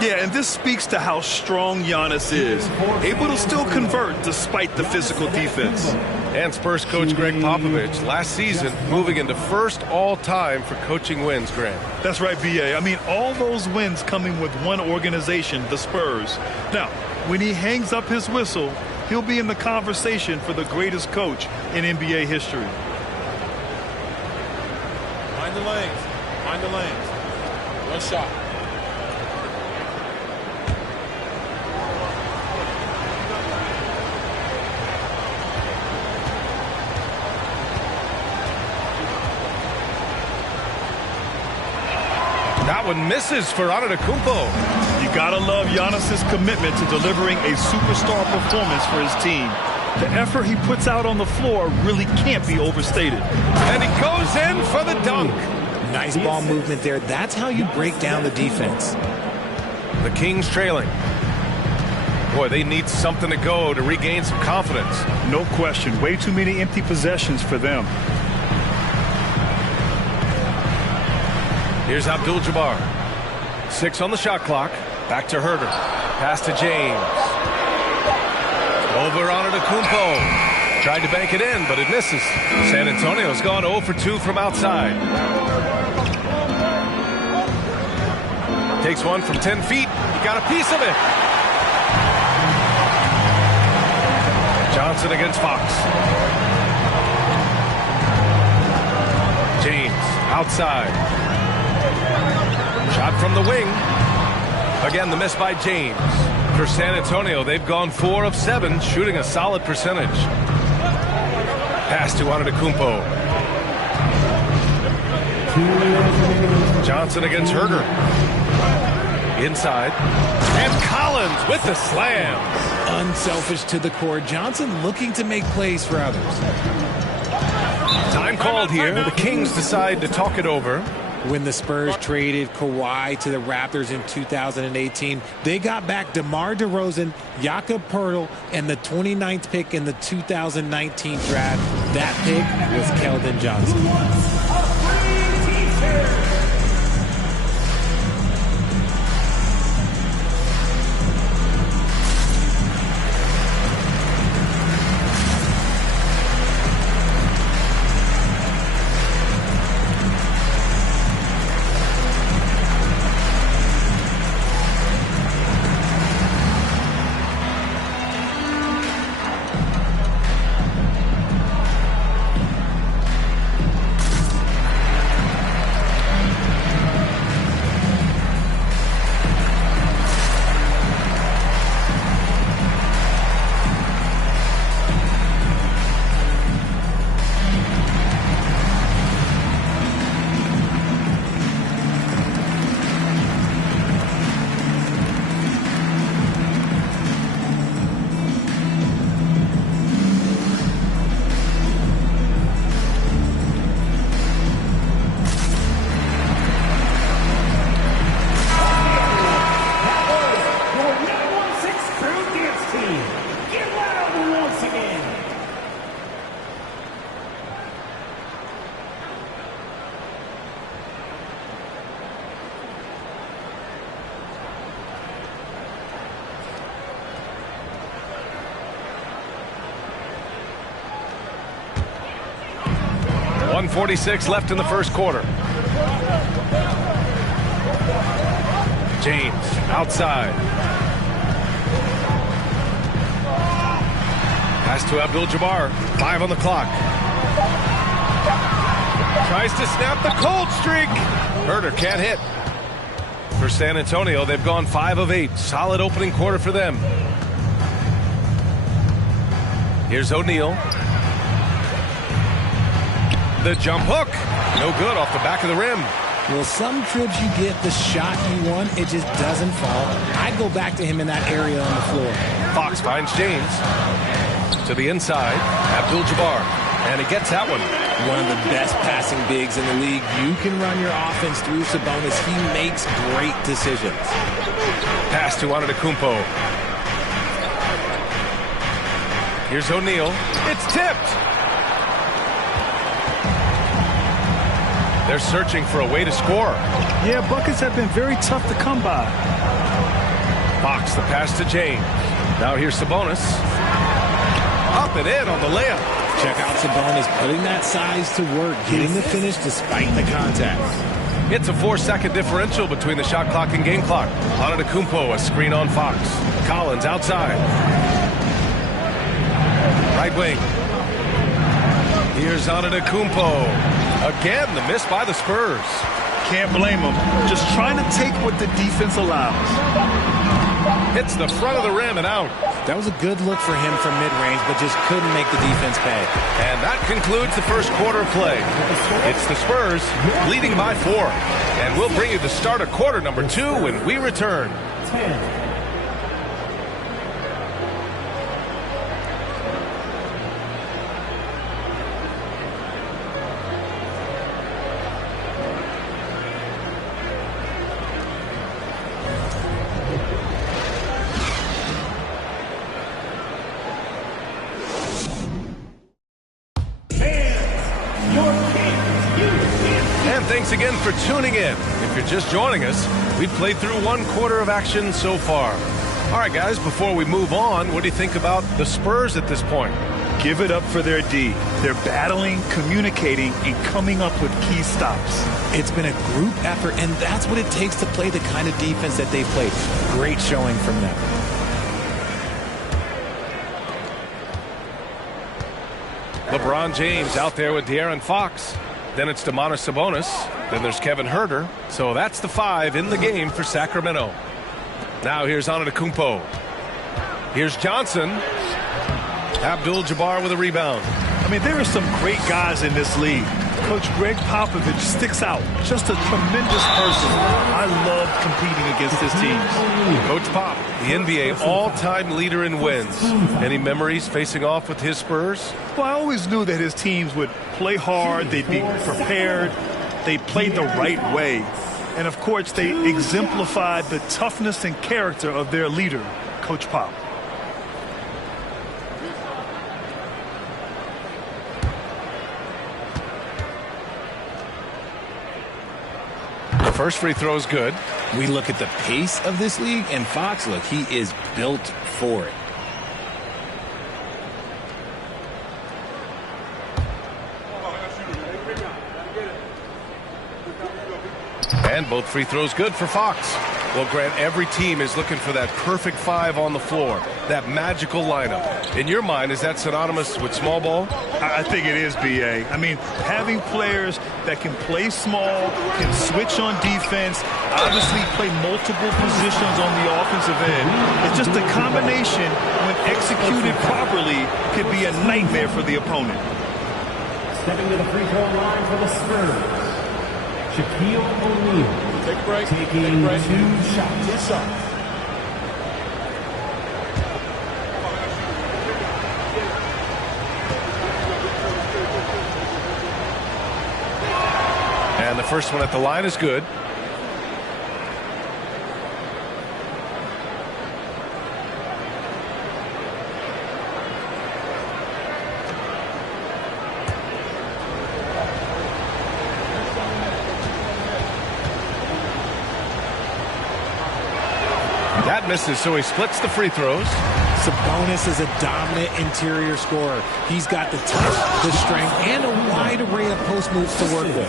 Yeah, and this speaks to how strong Giannis is. Able to still convert despite the physical defense. And Spurs coach Greg Popovich last season moving into first all-time for coaching wins, Grant. That's right, B.A. I mean, all those wins coming with one organization, the Spurs. Now, when he hangs up his whistle, he'll be in the conversation for the greatest coach in NBA history. Mind the lanes. Mind the lanes. One shot. That one misses for Antetokounmpo. You gotta love Giannis's commitment to delivering a superstar performance for his team. The effort he puts out on the floor really can't be overstated. And he goes in for the dunk. Nice ball movement there. That's how you break down the defense. The Kings trailing. Boy, they need something to go to regain some confidence. No question. Way too many empty possessions for them. Here's Abdul-Jabbar. 6 on the shot clock. Back to Herter. Pass to James. Over Antetokounmpo. Tried to bank it in, but it misses. San Antonio's gone 0 for 2 from outside. Takes one from 10 feet. He got a piece of it. Johnson against Fox. James outside. Shot from the wing. Again, the miss by James. For San Antonio, they've gone 4 of 7, shooting a solid percentage. Pass to Antetokounmpo. Johnson against Herter. Inside. And Collins with the slam. Unselfish to the core. Johnson looking to make plays for others. Time called here. The Kings decide to talk it over. When the Spurs traded Kawhi to the Raptors in 2018, they got back DeMar DeRozan, Jakob Poeltl, and the 29th pick in the 2019 draft. That pick was Keldon Johnson. 1:46 left in the first quarter. James outside. Pass to Abdul-Jabbar. 5 on the clock. Tries to snap the cold streak. Herter can't hit. For San Antonio, they've gone 5 of 8. Solid opening quarter for them. Here's O'Neal. The jump hook. No good off the back of the rim. Well, some trips you get the shot you want, it just doesn't fall. I'd go back to him in that area on the floor. Fox finds James to the inside. Abdul-Jabbar, and he gets that one. One of the best passing bigs in the league. You can run your offense through Sabonis. He makes great decisions. Pass to Antetokounmpo. Here's O'Neal. It's tipped. They're searching for a way to score. Yeah, buckets have been very tough to come by. Fox, the pass to James. Now here's Sabonis. Up and in on the layup. Check out Sabonis putting that size to work, getting the finish despite the contact. It's a 4-second differential between the shot clock and game clock. Antetokounmpo, a screen on Fox. Collins outside. Right wing. Here's Antetokounmpo. Again, the miss by the Spurs. Can't blame them. Just trying to take what the defense allows. Hits the front of the rim and out. That was a good look for him from mid-range, but just couldn't make the defense pay. And that concludes the first quarter of play. It's the Spurs leading by 4. And we'll bring you the start of quarter number 2 when we return. 10. Thanks again for tuning in. If you're just joining us, we've played through 1 quarter of action so far. All right, guys, before we move on, what do you think about the Spurs at this point? Give it up for their D. They're battling, communicating, and coming up with key stops. It's been a group effort, and that's what it takes to play the kind of defense that they've played. Great showing from them. LeBron James out there with De'Aaron Fox. Then it's Domantas Sabonis. Then there's Kevin Huerter. So that's the 5 in the game for Sacramento. Now here's Antetokounmpo. Here's Johnson. Abdul-Jabbar with a rebound. I mean, there are some great guys in this league. Coach Greg Popovich sticks out. Just a tremendous person. I love competing against his teams. Coach Pop, the NBA all-time leader in wins. Any memories facing off with his Spurs? Well, I always knew that his teams would play hard. They'd be prepared. They played the right way. And, of course, they exemplified the toughness and character of their leader, Coach Pop. First free throw is good. We look at the pace of this league, and Fox, look, he is built for it. And both free throws good for Fox. Well, Grant, every team is looking for that perfect 5 on the floor, that magical lineup. In your mind, is that synonymous with small ball? I think it is, B.A. I mean, having players that can play small, can switch on defense, obviously play multiple positions on the offensive end. It's just a combination, when executed properly, could be a nightmare for the opponent. Stepping to the free throw line for the Spurs, Shaquille O'Neal. Take a break. Taking 2 shots. Yes, sir. And the first one at the line is good. That misses, so he splits the free throws. Sabonis is a dominant interior scorer. He's got the touch, the strength, and a wide array of post moves to work with.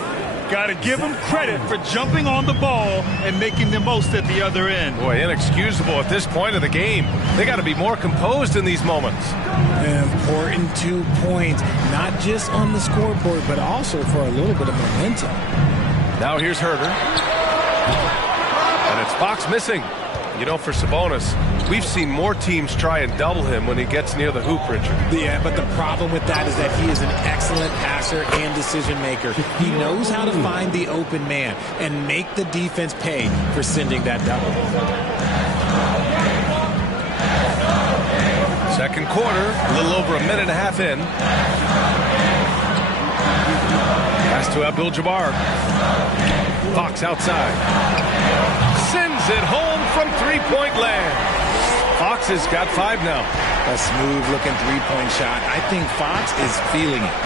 Got to give him credit for jumping on the ball and making the most at the other end. Boy, inexcusable at this point of the game. They got to be more composed in these moments. An important 2 points, not just on the scoreboard, but also for a little bit of momentum. Now here's Huerter. And it's Fox missing. You know, for Sabonis, we've seen more teams try and double him when he gets near the hoop, Richard. Yeah, but the problem with that is that he is an excellent passer and decision maker. He knows how to find the open man and make the defense pay for sending that double. Second quarter, a little over a minute and a half in. Pass to Abdul-Jabbar. Fox outside. Sends it home from three-point land. Fox has got 5 now. A smooth-looking three-point shot. I think Fox is feeling it.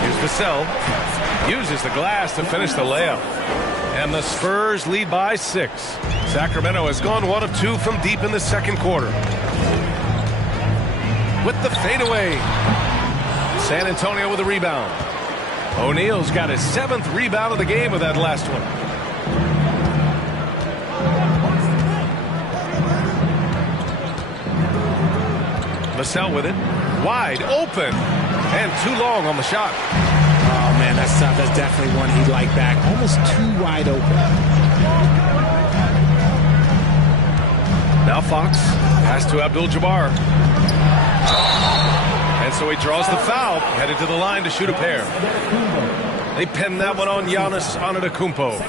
Here's Vassell. Uses the glass to finish the layup. And the Spurs lead by 6. Sacramento has gone 1 of 2 from deep in the second quarter. With the fadeaway. San Antonio with a rebound. O'Neal's got his 7th rebound of the game with that last one. Vassell with it. Wide open. And too long on the shot. Oh, man, that's tough. That's definitely one he'd like back. Almost too wide open. Now Fox. Pass to Abdul-Jabbar. And so he draws the foul. Headed to the line to shoot a pair. They pin that one on Giannis Antetokounmpo.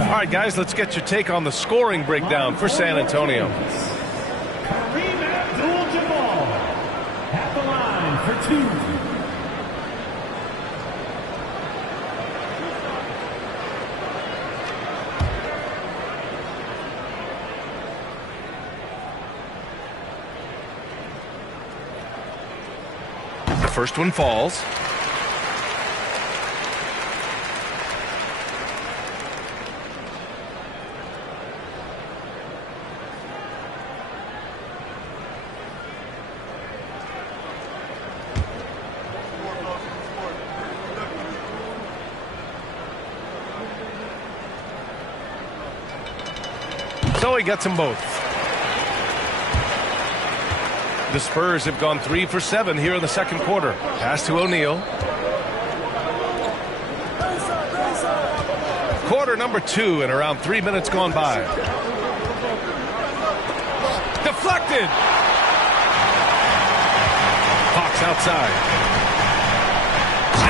All right, guys, let's get your take on the scoring breakdown for San Antonio. At the line for 2. The first one falls. So he gets them both. The Spurs have gone 3 for 7 here in the second quarter. Pass to O'Neal. Quarter number 2 and around 3 minutes gone by. Deflected. Fox outside.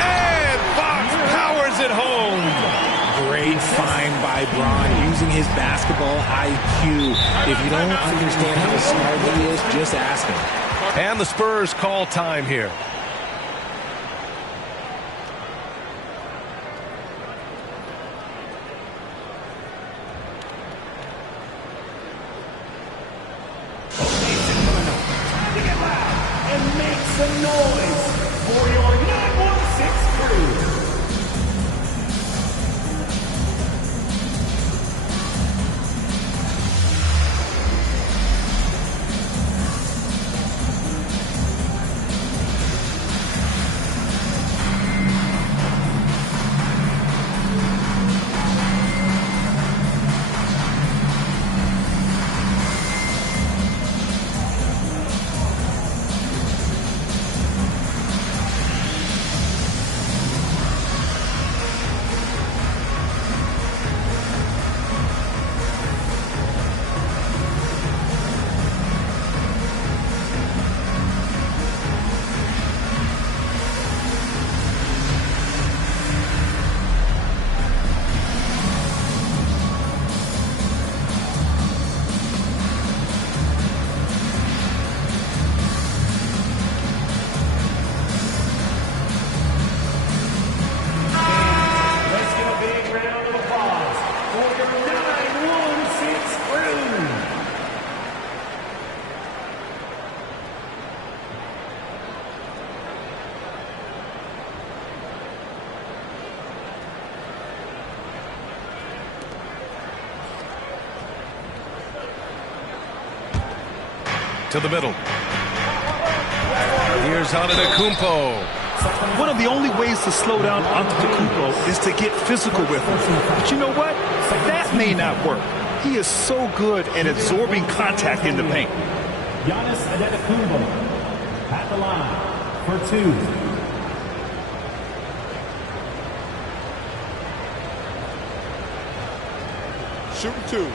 And Fox powers it home. Great find by Braun, using his basketball IQ. If you don't understand how smart he is, just ask him. And the Spurs call time here. And make some noise for your 916 crew. To the middle. Here's Antetokounmpo. One of the only ways to slow down Antetokounmpo is to get physical with him. But you know what? That may not work. He is so good at absorbing contact in the paint. Giannis Antetokounmpo at the line for 2. Shooting 2.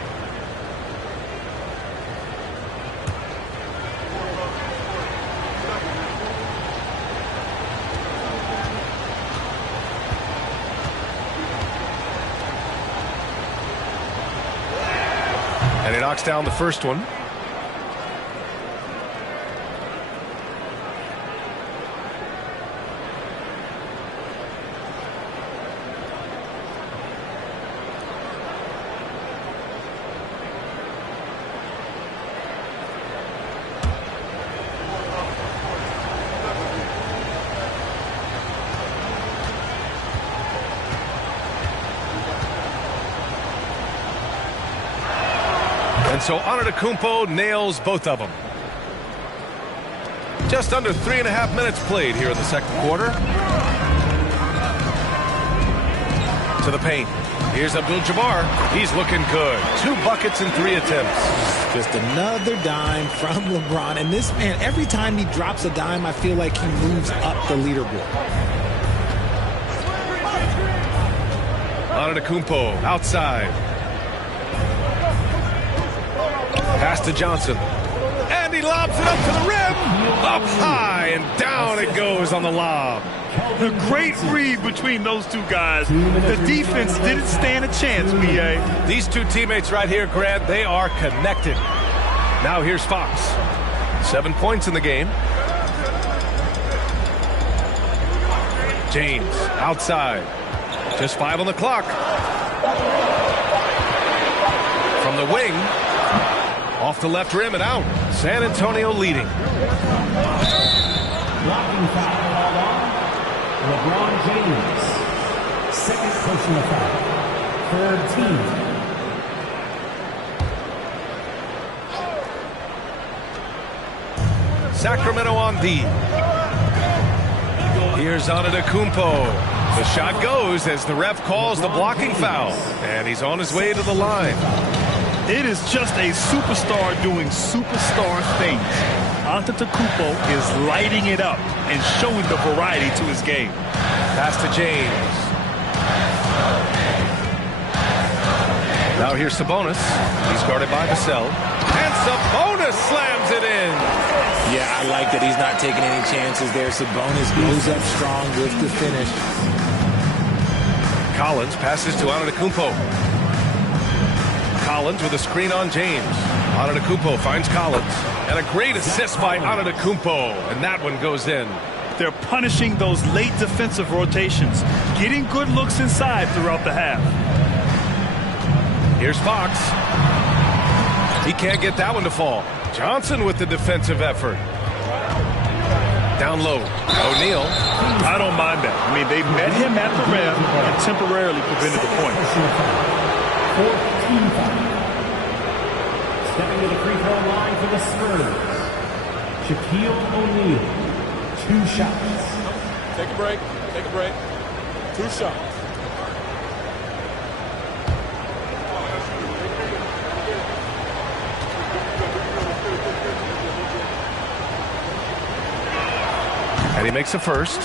knocks down the first one. And so Antetokounmpo nails both of them. Just under 3.5 minutes played here in the second quarter. To the paint. Here's Abdul-Jabbar. He's looking good. 2 buckets in 3 attempts. Just another dime from LeBron. And this man, every time he drops a dime, I feel like he moves up the leaderboard. Antetokounmpo outside. Pass to Johnson. And he lobs it up to the rim. Up high and down it goes on the lob. The great read between those two guys. The defense didn't stand a chance, B.A. These two teammates right here, Grant, they are connected. Now here's Fox. 7 points in the game. James outside. Just 5 on the clock. From the wing. Off the left rim and out. San Antonio leading. Blocking foul called on LeBron James. Second personal foul. Third team. Sacramento on D. Here's Antetokounmpo. The shot goes as the ref calls the blocking foul. And he's on his way to the line. It is just a superstar doing superstar things. Antetokounmpo is lighting it up and showing the variety to his game. Pass to James. Now here's Sabonis. He's guarded by Vassell. And Sabonis slams it in. Yeah, I like that he's not taking any chances there. Sabonis goes up strong with the finish. Collins passes to Antetokounmpo. Collins with a screen on James. Antetokounmpo finds Collins. And a great assist by Antetokounmpo. And that one goes in. They're punishing those late defensive rotations, getting good looks inside throughout the half. Here's Fox. He can't get that one to fall. Johnson with the defensive effort. Down low. O'Neal. I don't mind that. I mean, they met him at the rim and temporarily prevented the point. Stepping to the free throw line for the Spurs, Shaquille O'Neal. 2 shots. Take a break. Take a break. 2 shots. And he makes the first.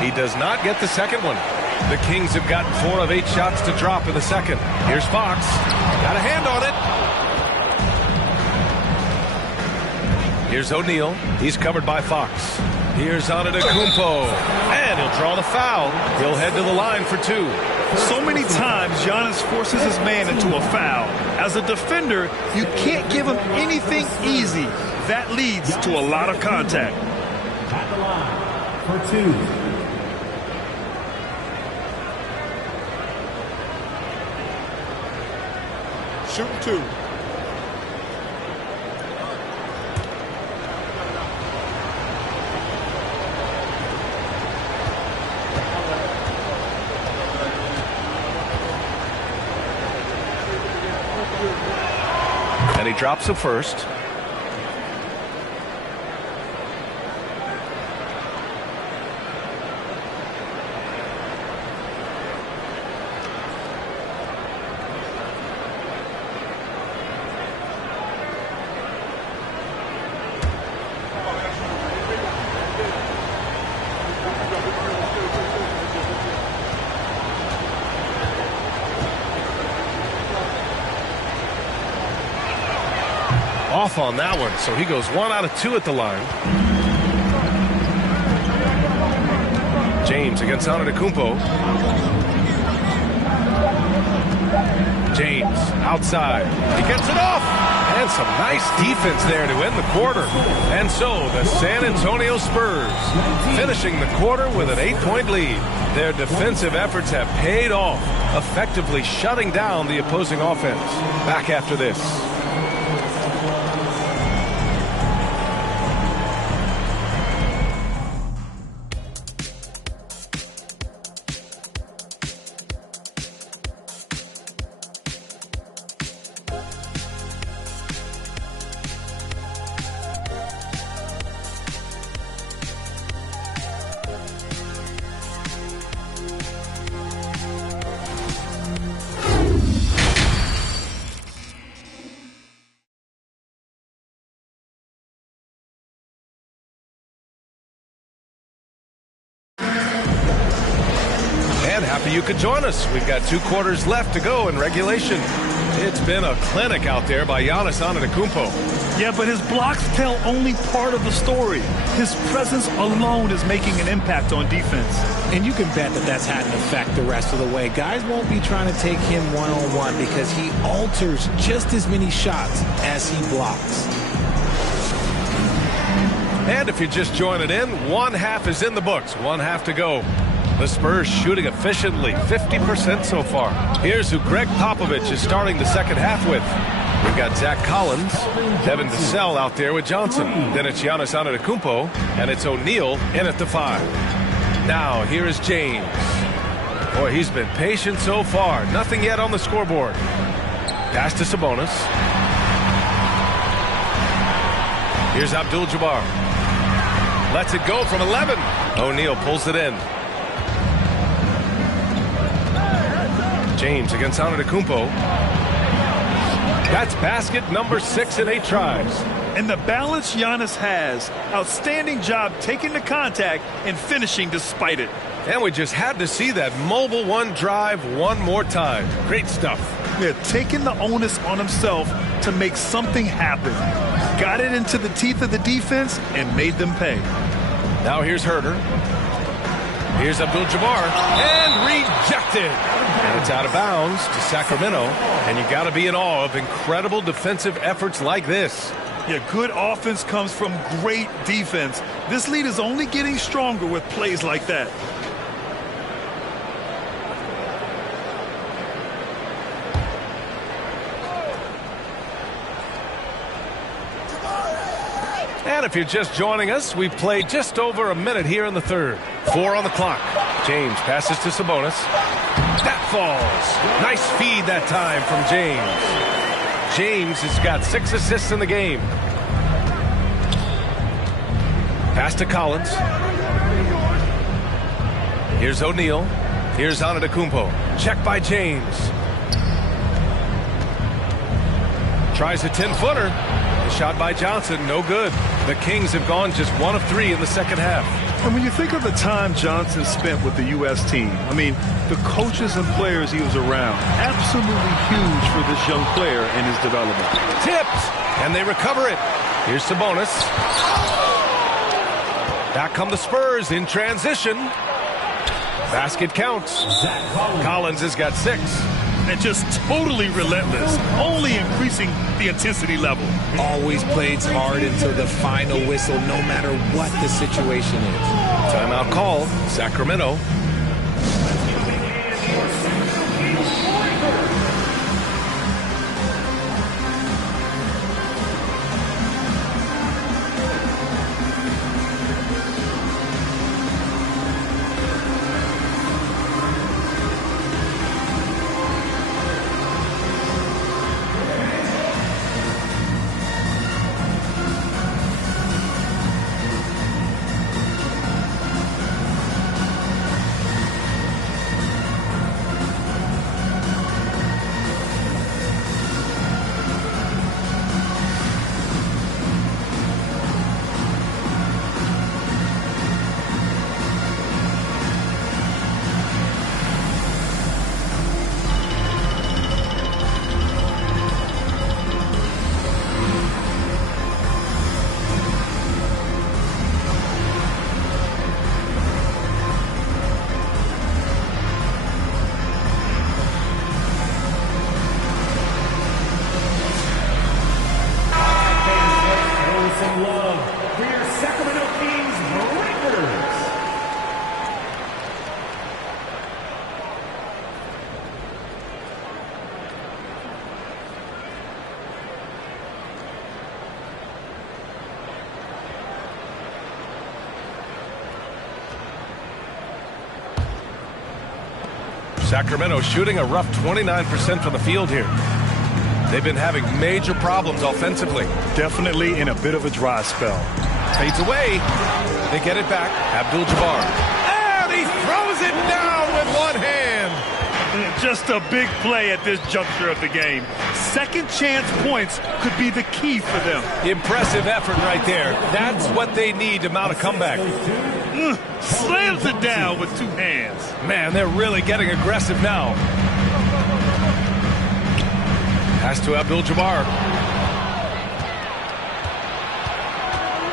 He does not get the second one. The Kings have gotten 4 of 8 shots to drop in the second. Here's Fox. Got a hand on it. Here's O'Neal. He's covered by Fox. Here's Antetokounmpo. And he'll draw the foul. He'll head to the line for 2. So many times Giannis forces his man into a foul. As a defender, you can't give him anything easy. That leads to a lot of contact. At the line for 2. Shooting 2. And he drops the first. off on that one, so he goes 1 out of 2 at the line. James against Antetokounmpo. James outside. He gets it off. And some nice defense there to end the quarter. And so the San Antonio Spurs finishing the quarter with an 8-point lead. Their defensive efforts have paid off, effectively shutting down the opposing offense. Back after this. Happy you could join us. We've got 2 quarters left to go in regulation. It's been a clinic out there by Giannis Antetokounmpo. Yeah, but his blocks tell only part of the story. His presence alone is making an impact on defense. And you can bet that that's had an effect the rest of the way. Guys won't be trying to take him one-on-one because he alters just as many shots as he blocks. And if you're just joining in, 1 half is in the books. 1 half to go. The Spurs shooting efficiently, 50% so far. Here's who Greg Popovich is starting the second half with. We've got Zach Collins, Devin Vassell out there with Johnson. Then it's Giannis Antetokounmpo, and it's O'Neal in at the 5. Now, here is James. Boy, he's been patient so far. Nothing yet on the scoreboard. Pass to Sabonis. Here's Abdul-Jabbar. Lets it go from 11. O'Neal pulls it in. James against Antetokounmpo. That's basket number 6 in 8 tries. And the balance Giannis has. Outstanding job taking the contact and finishing despite it. And we just had to see that mobile 1 drive one more time. Great stuff. Yeah, taking the onus on himself to make something happen. Got it into the teeth of the defense and made them pay. Now here's Herter. Here's Abdul-Jabbar. And rejected. And it's out of bounds to Sacramento. And you got to be in awe of incredible defensive efforts like this. Yeah, good offense comes from great defense. This lead is only getting stronger with plays like that. And if you're just joining us, we've played just over a minute here in the third. 4 on the clock. James passes to Sabonis. That falls. Nice feed that time from James. James has got 6 assists in the game. Pass to Collins. Here's O'Neal. Here's Antetokounmpo. Check by James. Tries a 10-footer. The shot by Johnson, no good. The Kings have gone just 1 of 3 in the second half. And when you think of the time Johnson spent with the U.S. team, I mean, the coaches and players he was around, absolutely huge for this young player in his development. Tipped, and they recover it. Here's Sabonis. Back come the Spurs in transition. Basket counts. Collins has got 6. And just totally relentless, only increasing the intensity level. Always plays hard until the final whistle, no matter what the situation is. Timeout call, Sacramento. Sacramento shooting a rough 29% from the field here. They've been having major problems offensively. Definitely in a bit of a dry spell. Fades away. They get it back. Abdul-Jabbar. And he throws it down with one hand. Just a big play at this juncture of the game. Second chance points could be the key for them. Impressive effort right there. That's what they need to mount a comeback. Slams it down with two hands. Man, they're really getting aggressive now. Pass to Abdul-Jabbar.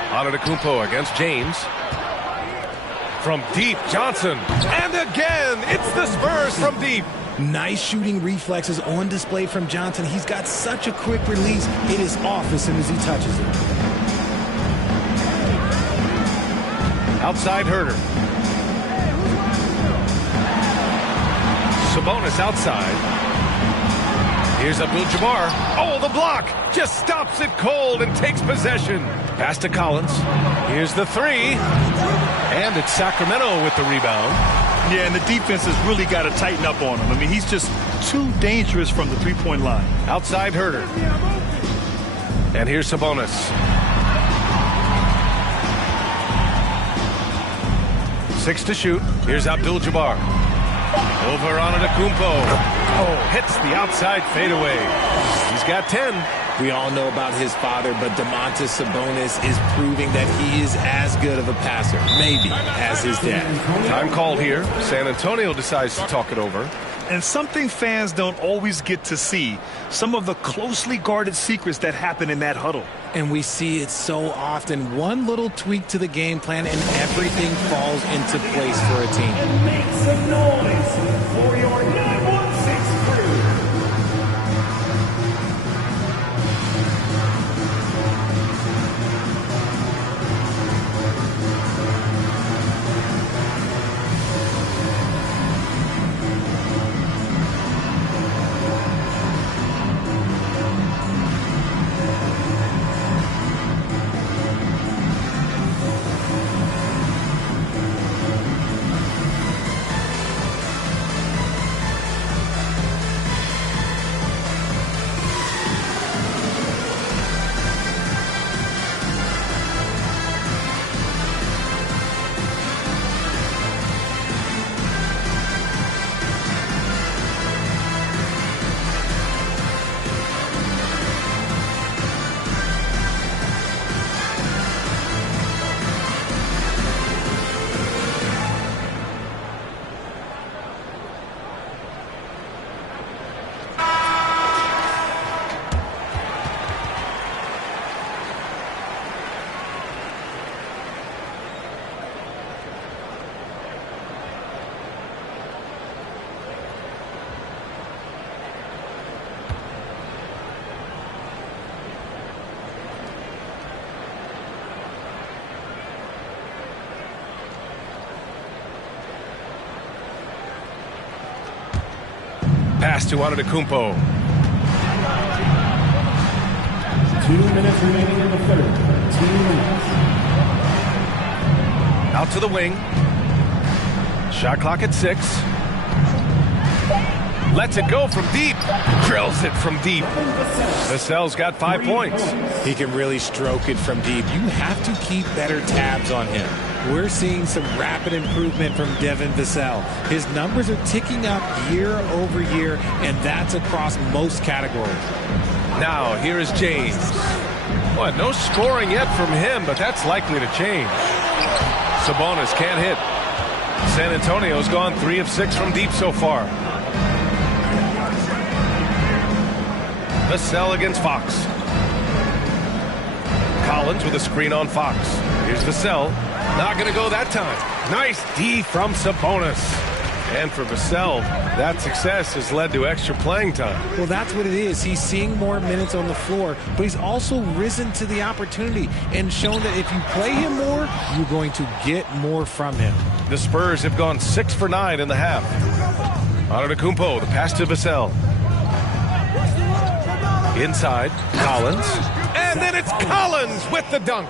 Antetokounmpo against James. From deep, Johnson. And again, it's the Spurs from deep. Nice shooting reflexes on display from Johnson. He's got such a quick release. It is off as soon as he touches it. Outside Herter. Sabonis outside. Here's Abdul-Jabbar. Oh, the block! Just stops it cold and takes possession. Pass to Collins. Here's the three. And it's Sacramento with the rebound. Yeah, and the defense has really got to tighten up on him. I mean, he's just too dangerous from the three-point line. Outside Herter. And here's Sabonis. Six to shoot. Here's Abdul-Jabbar. Over Antetokounmpo. Oh, hits the outside fadeaway. He's got 10. We all know about his father, but Domantas Sabonis is proving that he is as good of a passer, maybe, as his dad. Time called here. San Antonio decides to talk it over. And something fans don't always get to see, some of the closely guarded secrets that happen in that huddle. And we see it so often. One little tweak to the game plan and everything falls into place for a team. Make some noise for your 916 crew. Pass to Antetokounmpo. 2 minutes remaining in the third. 2 minutes. Out to the wing. Shot clock at 6. Lets it go from deep. Drills it from deep. Vassell's got 5 points. He can really stroke it from deep. You have to keep better tabs on him. We're seeing some rapid improvement from Devin Vassell. His numbers are ticking up year over year, and that's across most categories. Now, here is James. What, no scoring yet from him, but that's likely to change. Sabonis can't hit. San Antonio's gone 3 of 6 from deep so far. Vassell against Fox. Collins with a screen on Fox. Here's Vassell. Not going to go that time. Nice D from Sabonis. And for Vassell, that success has led to extra playing time. Well, that's what it is. He's seeing more minutes on the floor, but he's also risen to the opportunity and shown that if you play him more, you're going to get more from him. The Spurs have gone 6 for 9 in the half. Antetokounmpo, the pass to Vassell. Inside, Collins. And then it's Collins with the dunk.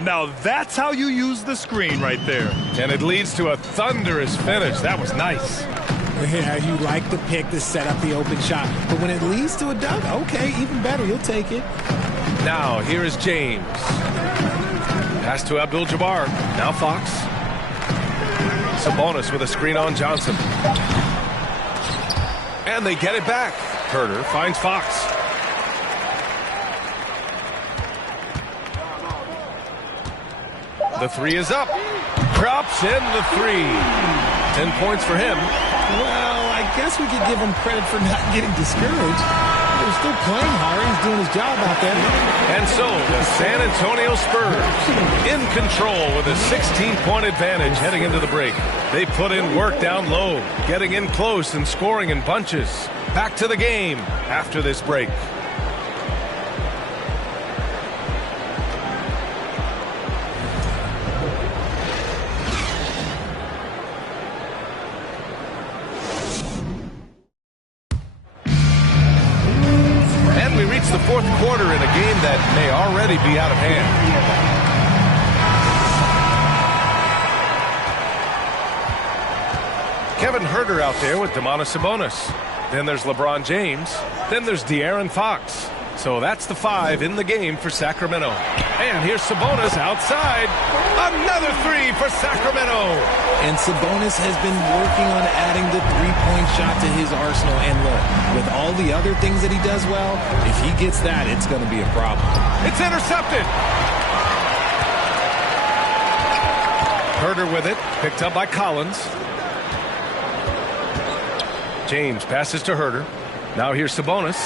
Now that's how you use the screen right there. And it leads to a thunderous finish. That was nice. Yeah, you like the pick to set up the open shot. But when it leads to a dunk, okay, even better. You'll take it. Now, here is James. Pass to Abdul-Jabbar. Now Fox. Sabonis with a screen on Johnson. And they get it back. Herter finds Fox. The three is up. Drops in the three. 10 points for him. Well, I guess we could give him credit for not getting discouraged. They're still playing hard. He's doing his job out there. And so the San Antonio Spurs in control with a 16-point advantage heading into the break. They put in work down low, getting in close and scoring in bunches. Back to the game after this break. The fourth quarter in a game that may already be out of hand. Kevin Herter out there with Domantas Sabonis. Then there's LeBron James. Then there's De'Aaron Fox. So that's the 5 in the game for Sacramento. And here's Sabonis outside. Another 3 for Sacramento. And Sabonis has been working on adding the three-point shot to his arsenal. And look, with all the other things that he does well, if he gets that, it's going to be a problem. It's intercepted. Herter with it, picked up by Collins. James passes to Herter. Now here's Sabonis.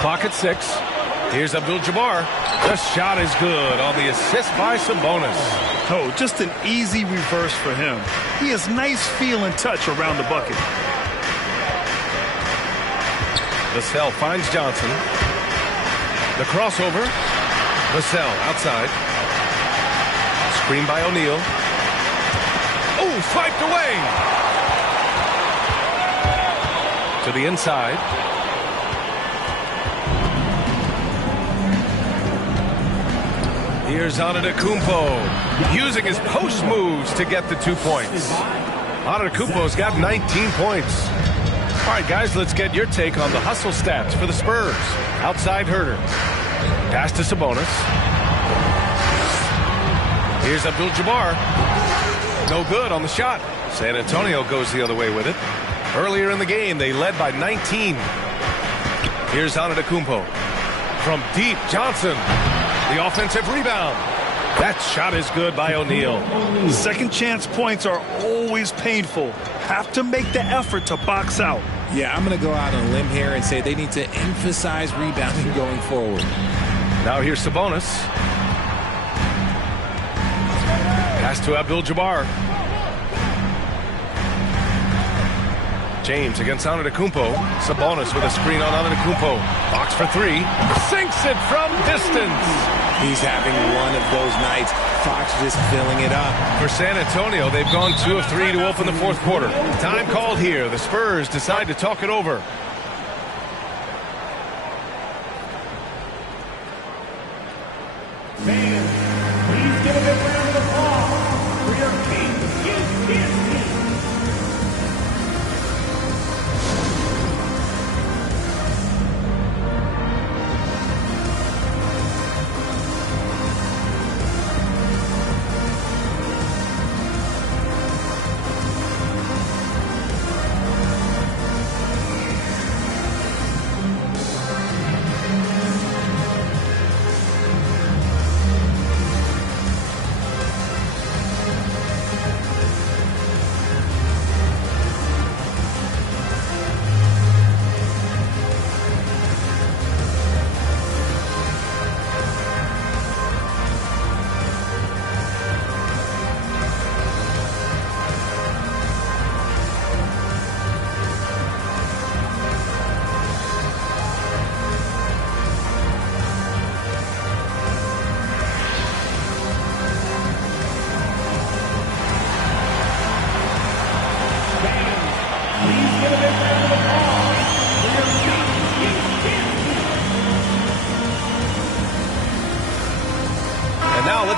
Clock at 6. Here's Abdul-Jabbar. The shot is good on the assist by Sabonis. Oh, just an easy reverse for him. He has nice feel and touch around the bucket. Vassell finds Johnson. The crossover. Vassell outside. Screen by O'Neal. Oh, swiped away. To the inside. Here's Antetokounmpo using his post moves to get the 2 points. Antetokounmpo's got 19 points. All right, guys, let's get your take on the hustle stats for the Spurs. Outside Herter. Pass to Sabonis. Here's Abdul-Jabbar. No good on the shot. San Antonio goes the other way with it. Earlier in the game, they led by 19. Here's Antetokounmpo. From deep, Johnson. The offensive rebound. That shot is good by O'Neal. Second chance points are always painful. Have to make the effort to box out. Yeah, I'm going to go out on a limb here and say they need to emphasize rebounding going forward. Now here's Sabonis. Pass to Abdul-Jabbar. James against Antetokounmpo. Sabonis with a screen on Antetokounmpo. Box for 3. Sinks it from distance. He's having one of those nights. Fox just filling it up. For San Antonio, they've gone 2 of 3 to open the fourth quarter. Time called here. The Spurs decide to talk it over. Fans, please give a big round of applause for your king.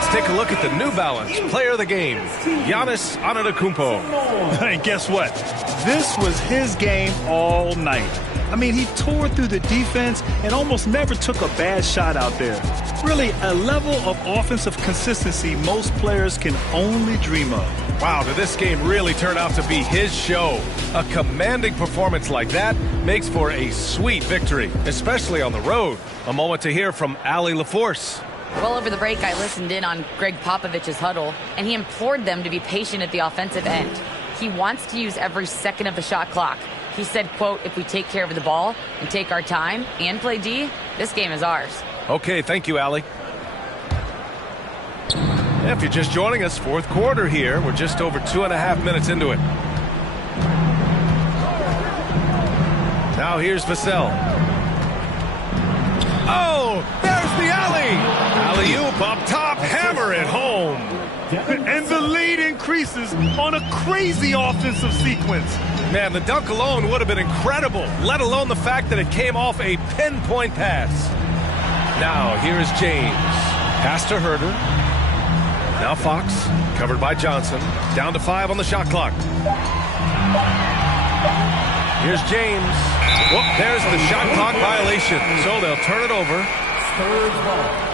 Let's take a look at the New Balance player of the game, Giannis Antetokounmpo. And guess what? This was his game all night. I mean, he tore through the defense and almost never took a bad shot out there. Really, a level of offensive consistency most players can only dream of. Wow, did this game really turn out to be his show? A commanding performance like that makes for a sweet victory, especially on the road. A moment to hear from Allie LaForce. Well, over the break, I listened in on Greg Popovich's huddle, and he implored them to be patient at the offensive end. He wants to use every second of the shot clock. He said, quote, if we take care of the ball and take our time and play D, this game is ours. Okay, thank you, Allie. If you're just joining us, fourth quarter here. We're just over 2.5 minutes into it. Now here's Vassell. Oh, there's the alley. Alley-oop up top, hammer it home. And the lead increases on a crazy offensive sequence. Man, the dunk alone would have been incredible, let alone the fact that it came off a pinpoint pass. Now, here is James. Pass to Herder. Now Fox, covered by Johnson. Down to 5 on the shot clock. Here's James. Whoop, there's the shot clock violation. So they'll turn it over. Spurs ball.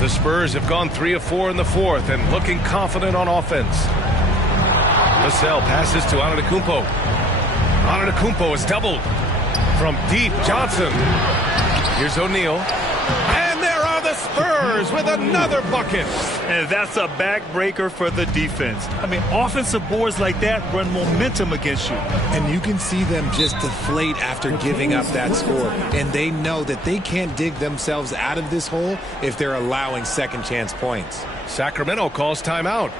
The Spurs have gone 3 of 4 in the fourth and looking confident on offense. Vassell passes to Antetokounmpo. Antetokounmpo is doubled. From deep, Johnson. Here's O'Neal. And there are the Spurs with another bucket. And that's a backbreaker for the defense. I mean, offensive boards like that run momentum against you. And you can see them just deflate after giving up that score. And they know that they can't dig themselves out of this hole if they're allowing second chance points. Sacramento calls timeout.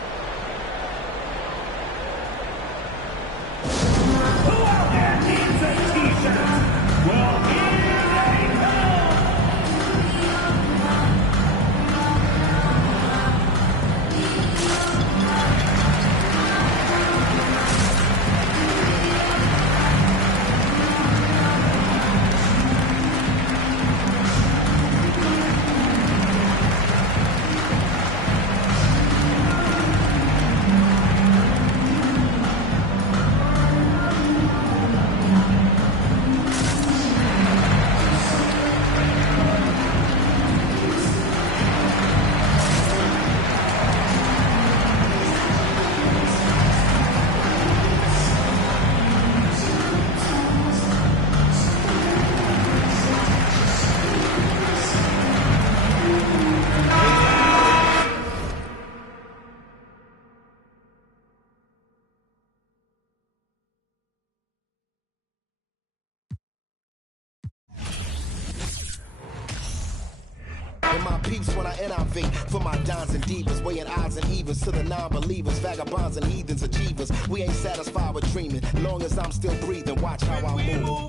And my peeps when I innovate for my dons and divas, weighing odds and evens to the non-believers, vagabonds and heathens, achievers. We ain't satisfied with dreaming, long as I'm still breathing. Watch how I move.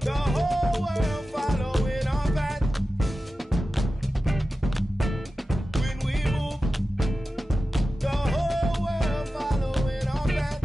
The whole world following our path. When we move, the whole world following our path.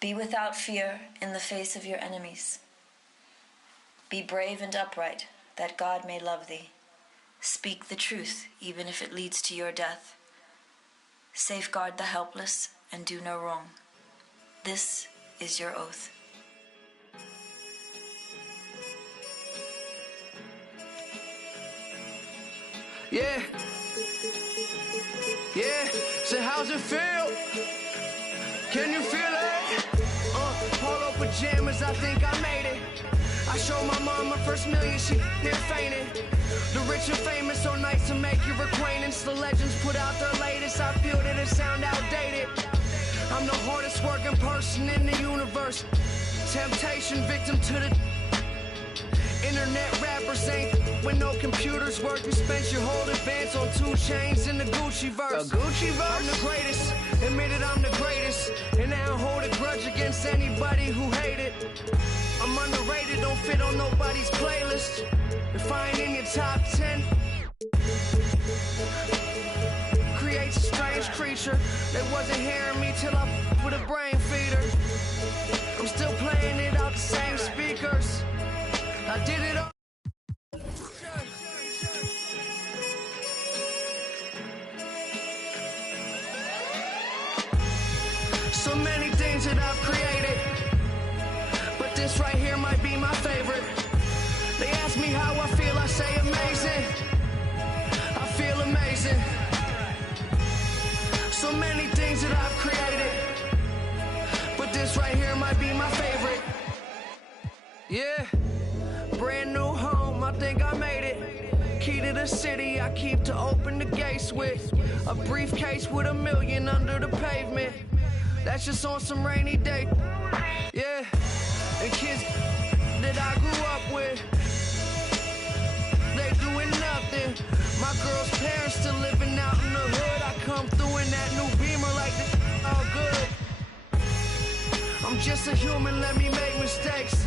Be without fear in the face of your enemies. Be brave and upright, that God may love thee. Speak the truth, even if it leads to your death. Safeguard the helpless and do no wrong. This is your oath. Yeah. Yeah. So how's it feel? Can you feel it? Polo pajamas, I think I made it. I showed my mom my first million, she near fainted. The rich and famous, so nice to make your acquaintance. The legends put out their latest, I feel that it sound outdated. I'm the hardest working person in the universe. Temptation victim to the internet rappers ain't when no computers work. You spent your whole advance on 2 chains in the Gucci verse. The Gucci verse? I'm the greatest, admitted I'm the greatest. And I don't hold a grudge against anybody who hate it. I'm underrated, don't fit on nobody's playlist. If I ain't in your top 10, creates a strange creature. They wasn't hearing me till I with a brain feeder. I'm still playing it out the same speakers. I did it all. So many things that I've created, but this right here might be my favorite. They ask me how I feel, I say amazing. I feel amazing. So many things that I've created, but this right here might be my favorite. Yeah. Brand new home, I think I made it. Key to the city, I keep to open the gates with. A briefcase with $1 million under the pavement. That's just on some rainy day. Yeah, and kids that I grew up with, they doing nothing. My girl's parents still living out in the hood. I come through in that new Beamer like this all good. I'm just a human, let me make mistakes.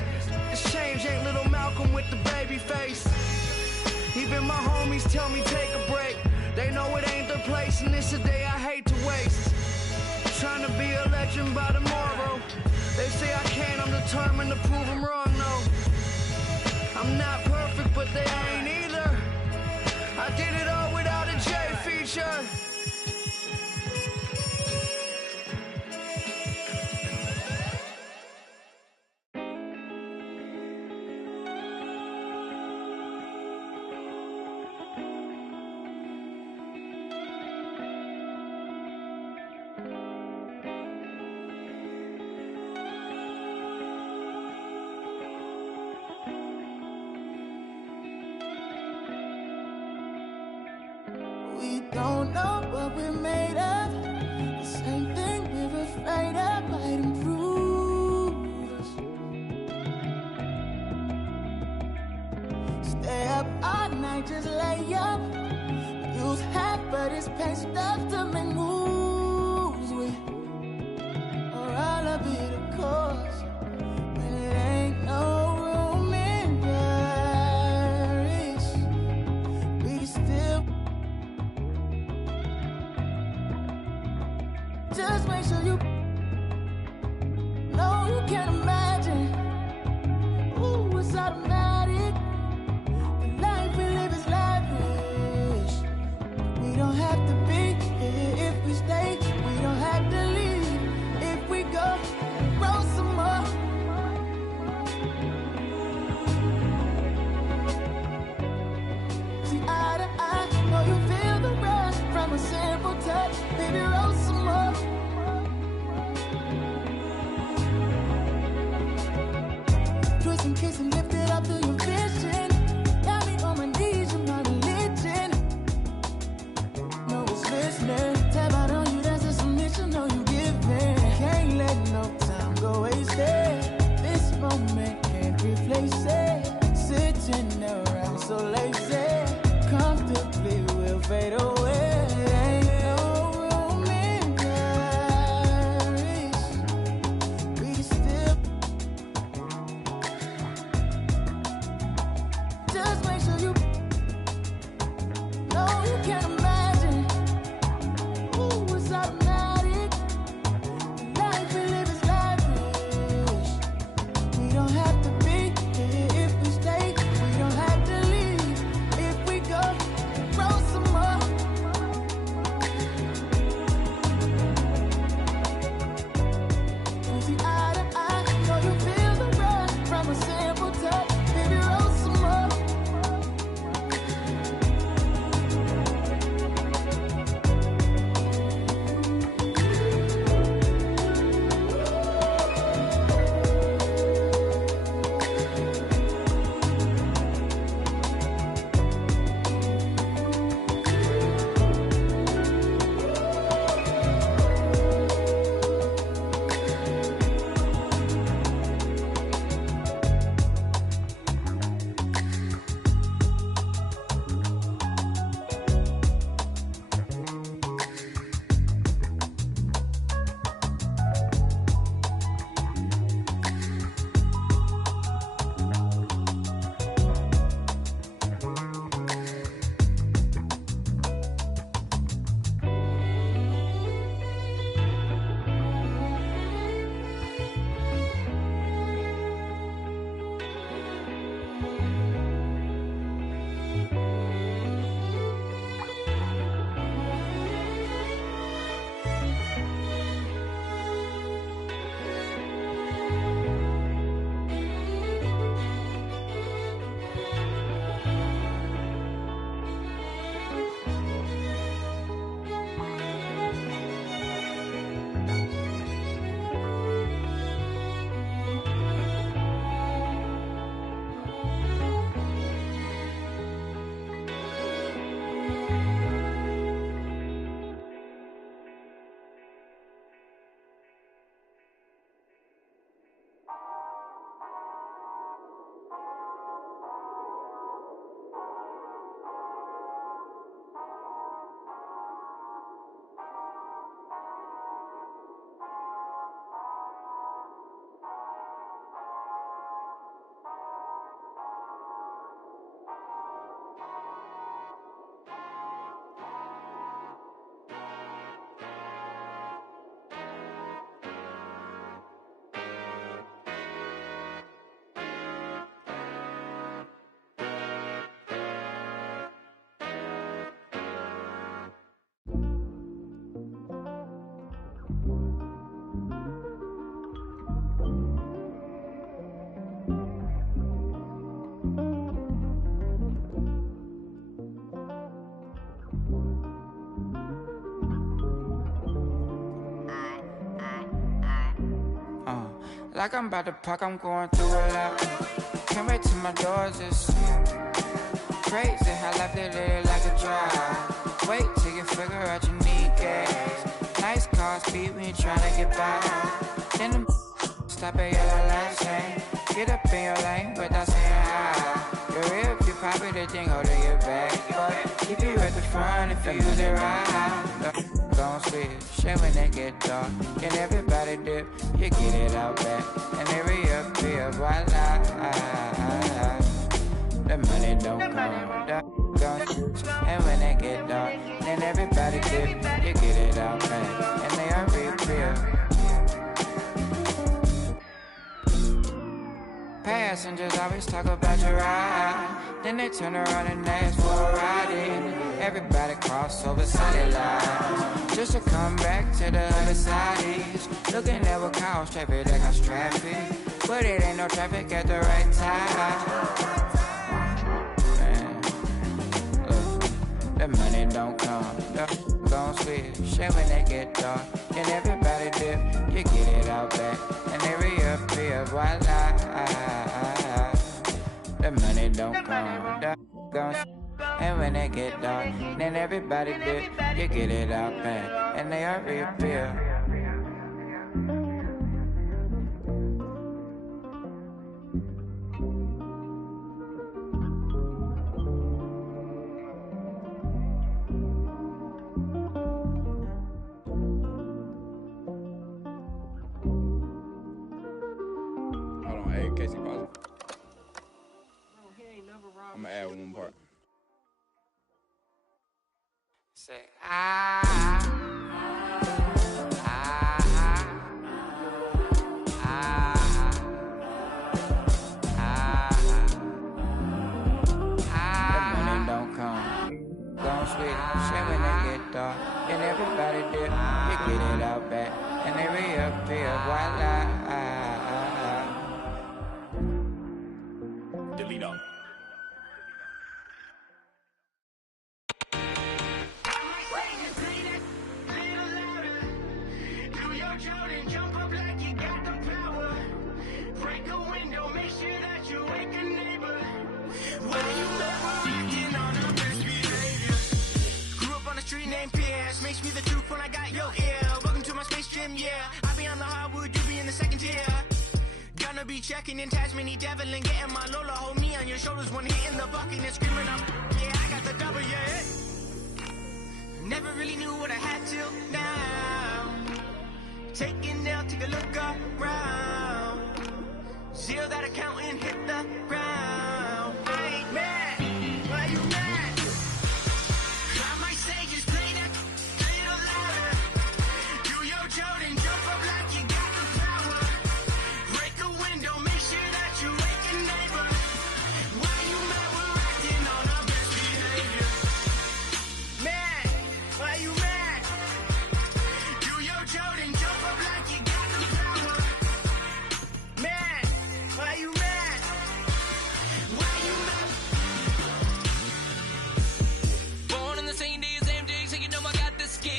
This change ain't little Malcolm with the baby face. Even my homies tell me take a break. They know it ain't their place, and it's a day I hate to waste. Trying to be a legend by tomorrow. They say I can't, I'm determined to prove them wrong, no. I'm not perfect, but they ain't either. I did it all without a J feature. Don't know what we're made of. The same thing we're afraid of might improve us. Stay up all night, just lay up. Use half, but it's pain stuff to make moves with. Or I'll be the cause. But it ain't no room in Paris. We still. Just make sure you know you can't imagine. Ooh, it's automatic. The life we live is lavish. We don't have to be here if we stay. We don't have to leave if we go. Roll some more. See eye to eye, know you feel the rush from a simple touch. Baby, roll some more. Like I'm about to park, I'm going through a lot. Can't wait till my doors is crazy how life they live like a drive. Wait till you figure out you need gas. Nice car speed when you tryna get by. Then the stop at yellow light chain. Get up in your lane without saying hi. You're real if you pop it, the thing holding your back. But keep it at the front if you use it right. Gon' switch, shit when they get dark. Can everybody dip? You get it out back. And every up here, voila. The money don't come, gon' switch. And when they get dark, then everybody dip. You get it out back. And they are real. Passengers always talk about your ride. Then they turn around and ask for a ride in. Everybody cross over solid lines just to come back to the other side. Looking at what cause traffic, that cause traffic, but it ain't no traffic at the right time. Man, look, the money don't come, gon' switch. Shit when they get dark, and everybody dip. You get it out back, and they reappear. Voila. The money don't come, gon' and when they get dark, then everybody dip. You get it out back, and they are reappear. Hold on, hey, Casey, pause. I'm gonna add one part. Say, the money don't come, gon' switch. Shit when they get dark, and everybody dip. You get it out back, and they reappear. Voila. Delete all. Makes me the truth when I got your ear. Welcome to my space gym, yeah. I be on the hardwood, you be in the second tier. Gonna be checking in Tasmany Devil and getting my Lola. Hold me on your shoulders when hitting the bucket and screaming up. Yeah, I got the double, yeah. Never really knew what I had till now. Taking down, take a look around. Zero that account and hit the ground. I ain't mad, why you mad? I might say just play that little louder. Do your Jordan, jump up like you got the power. Break a window, make sure that you wake a neighbor. Why you mad? We're acting on our best behavior. Mad, why you mad? Do your Jordan, jump up like you got the power. Mad, why you mad? Why you mad? Born on the same day as MJ, so you know I got the skill.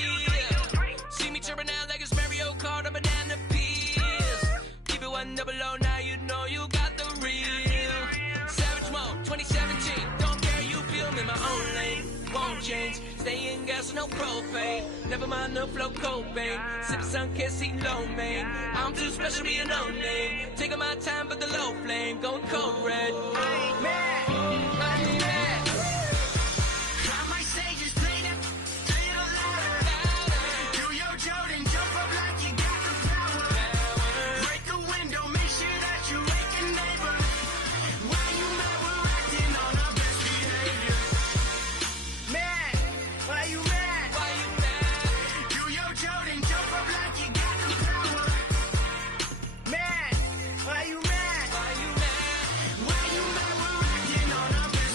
See me chirping out like it's Mario Kart or banana peels. Keep it 100, now you know you got the real. Savage Mode 2017, don't care, you feel me, my own lane. Won't change, stay in gas, no propane. Never mind the flow, Cobain. Sip sun, can't see low, man. I'm too special, be a no name. Taking my time, but the low flame, going cold red. I ain't mad. I ain't mad. I might say just play that little louder. Do your Jordan, jump up like you got the power. Break a window, make sure that you wake a neighbor. Why you mad? We're acting on our best behavior. Mad, why you mad? Why you mad? Do your Jordan, jump up like you got the power. Mad, why you mad? Why you mad? Why you mad? We're acting on our best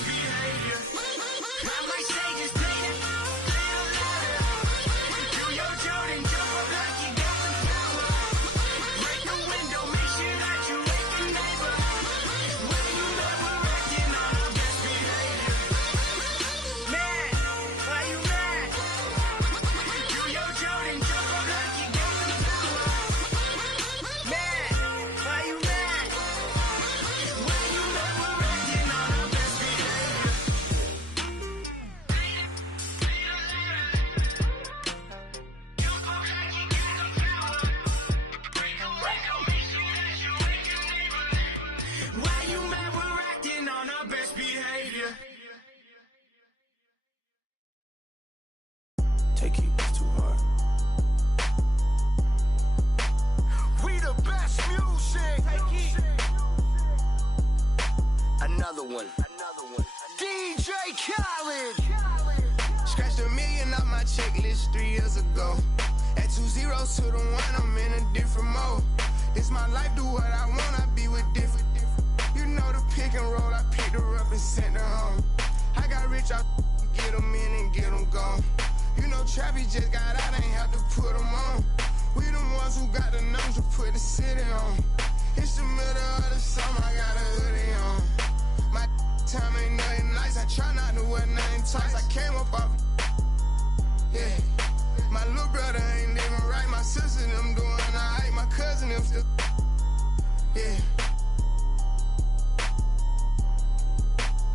Another one. DJ Khaled. Scratched $1 million off my checklist 3 years ago. At 2 zeros to the 1, I'm in a different mode. It's my life, do what I want, I be with different. You know the pick and roll, I picked her up and sent her home. I got rich, I get them in and get them gone. You know Trappy just got out, ain't have to put them on. We the ones who got the numbers to put the city on. It's the middle of the summer, I got a hoodie on. My time ain't nothing nice, I try not to wear nothing tight. I came up off, yeah. My little brother ain't living right, my sister them doing alright, my cousin them still, yeah.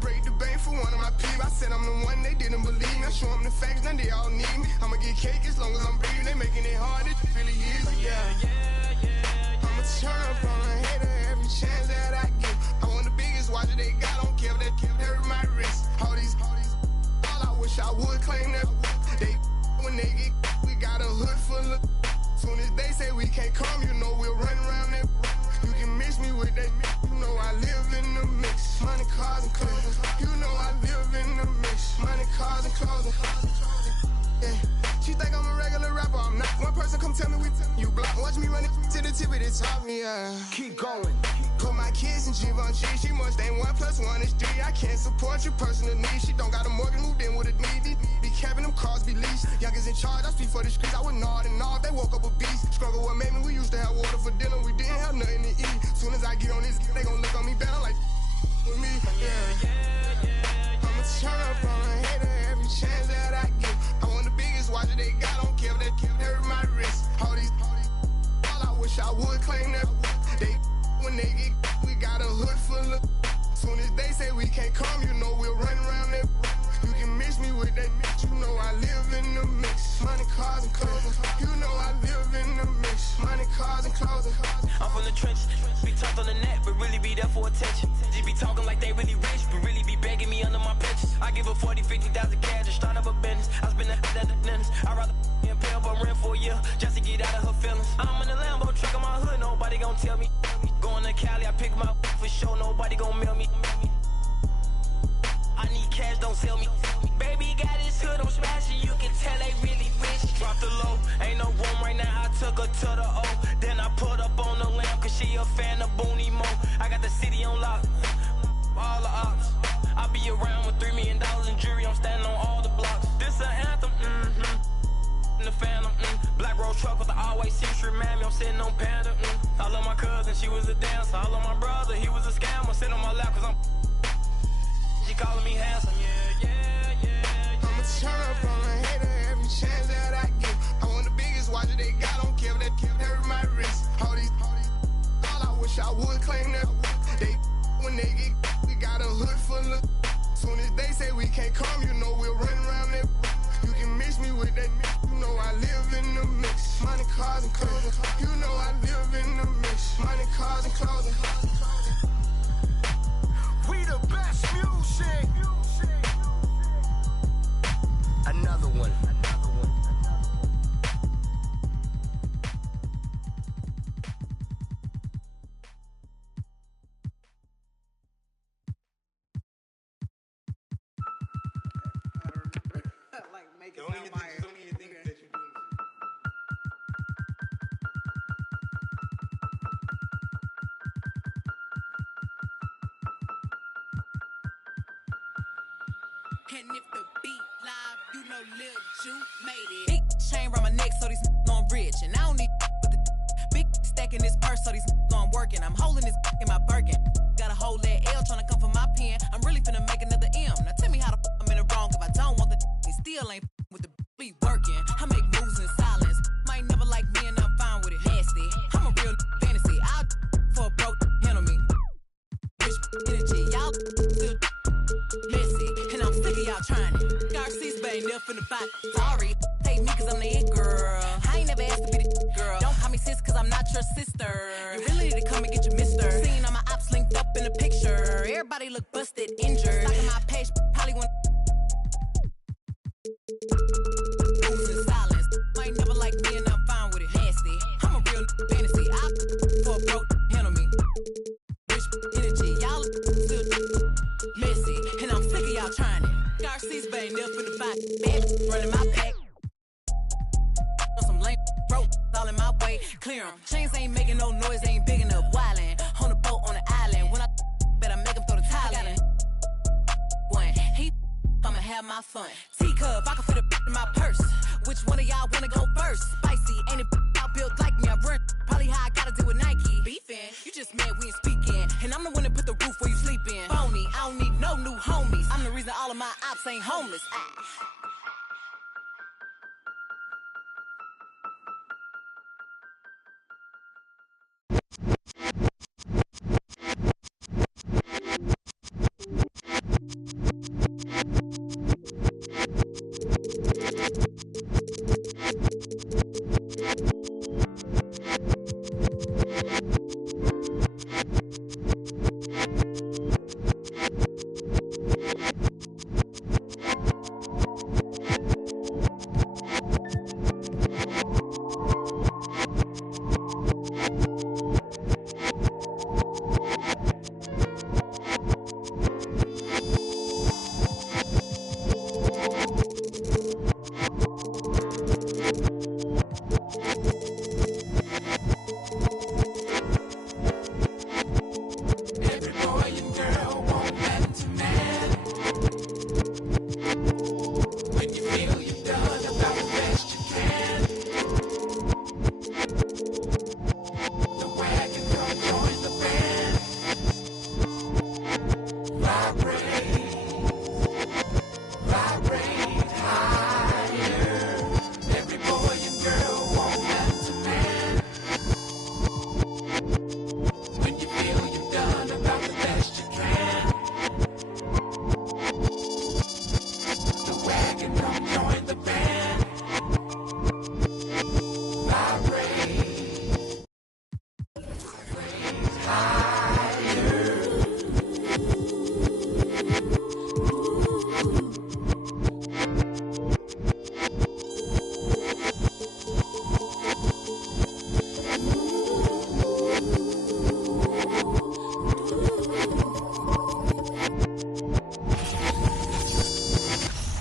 Break the bank for one of my people. I said I'm the one, they didn't believe me. I show them the facts, now they all need me. I'ma get cake as long as I'm breathing. They making it hard, it really is, yeah. I'ma turn up on a hater every chance that I get. I want the biggest watch that they got, don't care if that hurt my wrist. All I wish I would claim that. They when they get, we got a hood full of. Soon as they say we can't come, you know we'll run around that. You can miss me with that. You know I live in the mix. Money, cars, and clothes. You know I live in the mix. Money, cars, and clothes. Yeah. She think I'm a regular rapper, I'm not. One person come tell me you block. Watch me run it to the tip of the top, yeah. Keep going. Put my kids in Givenchy. She must ain't 1 + 1 is 3. I can't support your personal needs. She don't got a mortgage, moved in with a need. Be capping them cars, be leased. Youngest in charge, I speak for the streets. I would nod and nod. They woke up a beast. Struggle what made me. We used to have water for dinner. We didn't have nothing to eat. Soon as I get on this, they gon' look on me better like with me. Yeah. I'ma turn up on a hater every chance that I get. I want the biggest watch that they got. Don't care if that hurt my wrist. All I wish I would claim that. They when they get, we got a hood full of. Soon as they say we can't come, you know we'll run around that. You can miss me with that. You know I live in the mix. Money, cars, and clothes. You know I live in the mix. Money, cars, and clothes. I'm from the trenches, be tough on the net, but really be there for attention. They be talking like they really rich, but really be begging me under my pitches. I give her 40, 50,000 cash and start up a business. I spend that at the dentist. I'd rather and pay up a rent for a year just to get out of her feelings. I'm in the Lambo truck in my hood, nobody gon' tell me. Going to Cali, I pick my for sure, nobody gon' mail me. I need cash, don't sell me. Baby got his hood, I'm smashing, you can tell they really rich. Drop the low, ain't no room right now, I took her to the O. Then I put up on the lamp, cause she a fan of Booney Mo. I got the city on lock, all the ops. I be around with $3 million in jury, I'm standing on all the blocks. This an anthem, in the phantom, Black road truck with the always see-through mammy, I'm sitting on Panda, I love my cousin, she was a dancer. I love my brother, he was a scammer, sit on my lap cause I'm. She calling me handsome, yeah. I'ma turn up on a hater every chance that I get. I want the biggest watch that they got, don't care if that hurt my wrist. All I wish I would claim that. They when they get, we got a hood full of. Soon as they say we can't come, you know we'll run around that. You can miss me with that. You know I live in the mix. Money, cars, and clothes. You know I live in the mix. Money, cars, and clothes. We the best music. Another one. And if the beat live, you know Lil Ju made it. Big chain around my neck, so these know I'm rich. And I don't need with the big stack in this purse, so these know I'm working. I'm holding this in my Birkin. Gotta hold that L, tryna come for my pen. I'm really finna make another M. Now tell me how the I'm in the wrong, if I don't want the he still ain't with the be working. I make moves in silence. Might never like me and I'm fine with it. Nasty. I'm a real fantasy. I'll for a broke handle me. Rich energy, y'all still messy, and I'm sick of y'all trying it. RC's but ain't never finna buy. Sorry, take me cause I'm the it girl. I ain't never asked to be the girl. Don't call me sis cause I'm not your sister. You really need to come and get your mister. Seeing all my ops linked up in the picture. Everybody look busted, injured. Stalking my page, probably want moves in silence. Might never like me and I'm fine with it. Nasty, I'm a real fantasy. I'll for a broke handle me. Rich energy, y'all still ain't never finna buy bad. Running my pack. On some lame bro, all in my way. Clear 'em. Chains ain't making no noise, ain't big enough. Wildin'. On the boat on the island. When I better make him throw the tile in. One. He I'ma have my fun. Teacup, I can fit in my purse. Which one of y'all wanna go first? Spicy, ain't it out built like me? I run probably how I gotta deal with Nike. Beefin', you just mad we ain't speaking. And I'm the one that put the roof where you sleepin'. Phony, I don't need no new homies. I'm the reason all of my ops ain't homeless.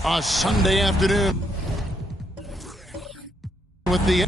On Sunday afternoon with the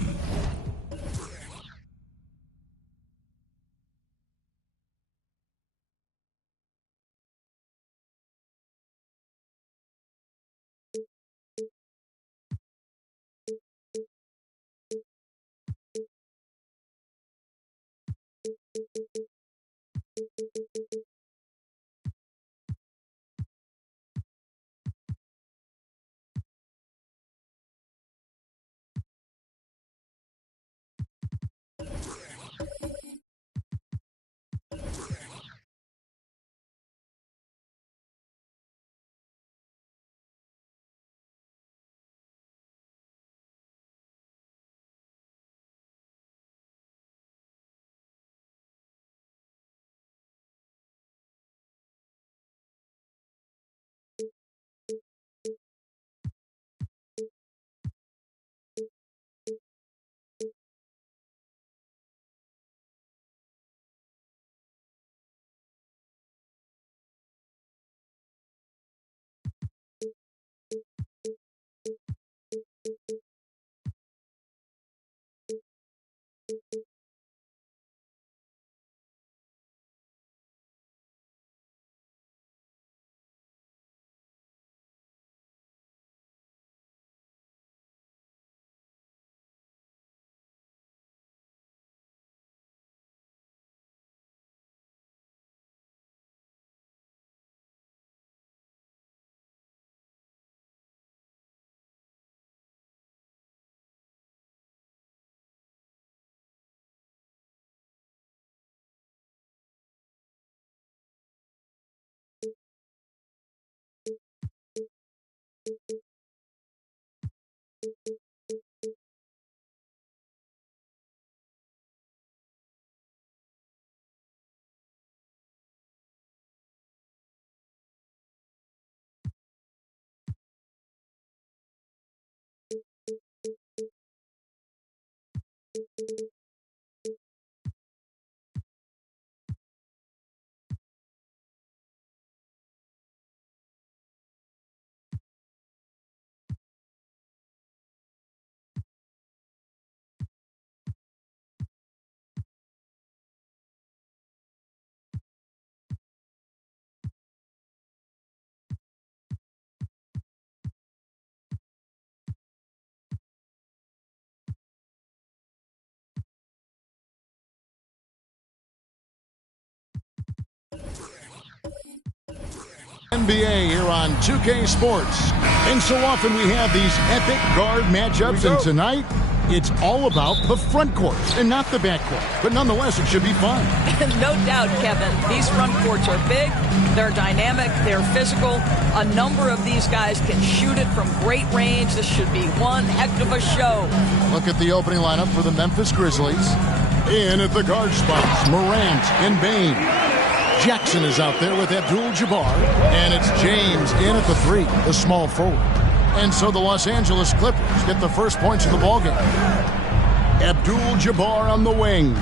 NBA here on 2K Sports. And so often we have these epic guard matchups, and tonight it's all about the front court and not the back court. But nonetheless, it should be fun. No doubt, Kevin. These front courts are big, they're dynamic, they're physical. A number of these guys can shoot it from great range. This should be one heck of a show. Look at the opening lineup for the Memphis Grizzlies. In at the guard spots, Morant and Bain. Jackson is out there with Abdul-Jabbar. And it's James in at the 3, the small forward. And so the Los Angeles Clippers get the first points of the ballgame. Abdul-Jabbar on the wing.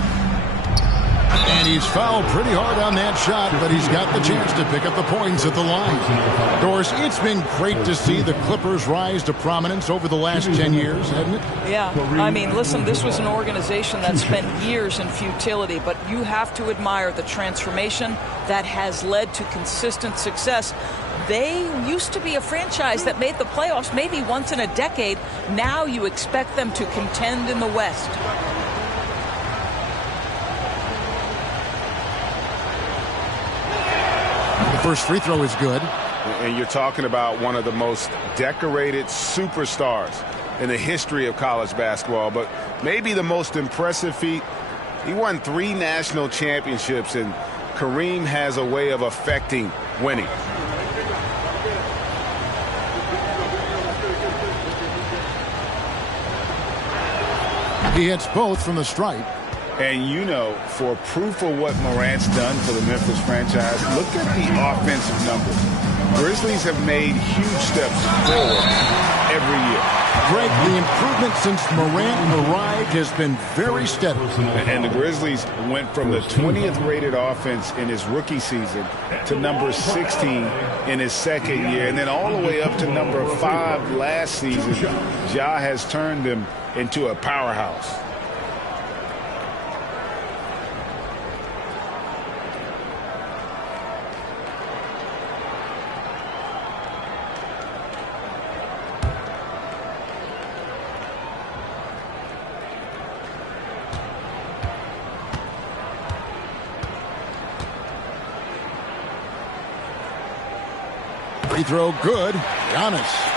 And he's fouled pretty hard on that shot, but he's got the chance to pick up the points at the line. Doris, it's been great to see the Clippers rise to prominence over the last 10 years, hasn't it? Yeah, I mean, listen, this was an organization that spent years in futility, but you have to admire the transformation that has led to consistent success. They used to be a franchise that made the playoffs maybe once in a decade. Now you expect them to contend in the West. The first free throw is good. And you're talking about one of the most decorated superstars in the history of college basketball, but maybe the most impressive feat. He won 3 national championships, and Kareem has a way of affecting winning. He hits both from the stripe. And you know, for proof of what Morant's done for the Memphis franchise, look at the offensive numbers. Grizzlies have made huge steps forward every year. Greg, the improvement since Morant arrived has been very steady. And the Grizzlies went from the 20th rated offense in his rookie season to number 16 in his second year, and then all the way up to number 5 last season. Ja has turned them into a powerhouse. Free throw good. Giannis.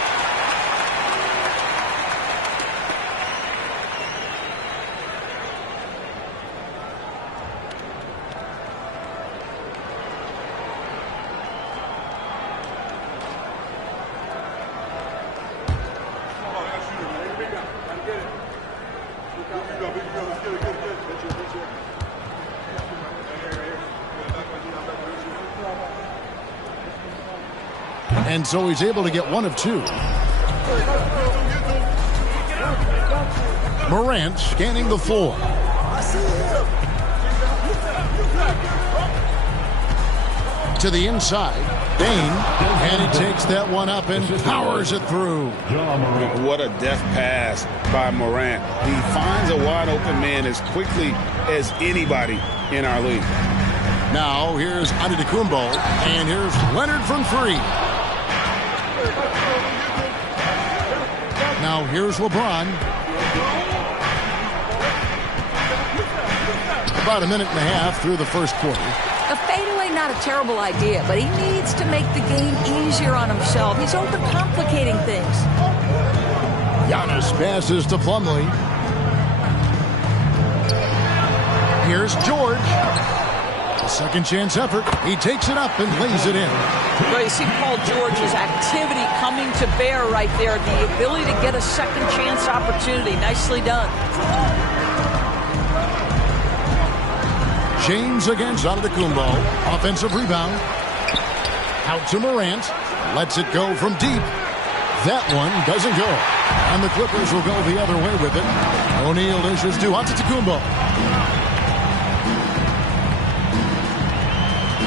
And so he's able to get 1 of 2. Morant scanning the floor. To the inside. Bain. And he takes that one up and powers it through. What a deft pass by Morant. He finds a wide open man as quickly as anybody in our league. Now here's Antetokounmpo. And here's Leonard from 3. Now here's LeBron. About a minute and a half through the first quarter. A fadeaway, not a terrible idea, but he needs to make the game easier on himself. He's overcomplicating things. Giannis passes to Plumlee. Here's George. A second chance effort. He takes it up and lays it in. Well, you see Paul George's activity coming to bear right there. The ability to get a second chance opportunity. Nicely done. James against Antetokounmpo. Offensive rebound. Out to Morant. Lets it go from deep. That one doesn't go. And the Clippers will go the other way with it. O'Neal dishes to Antetokounmpo.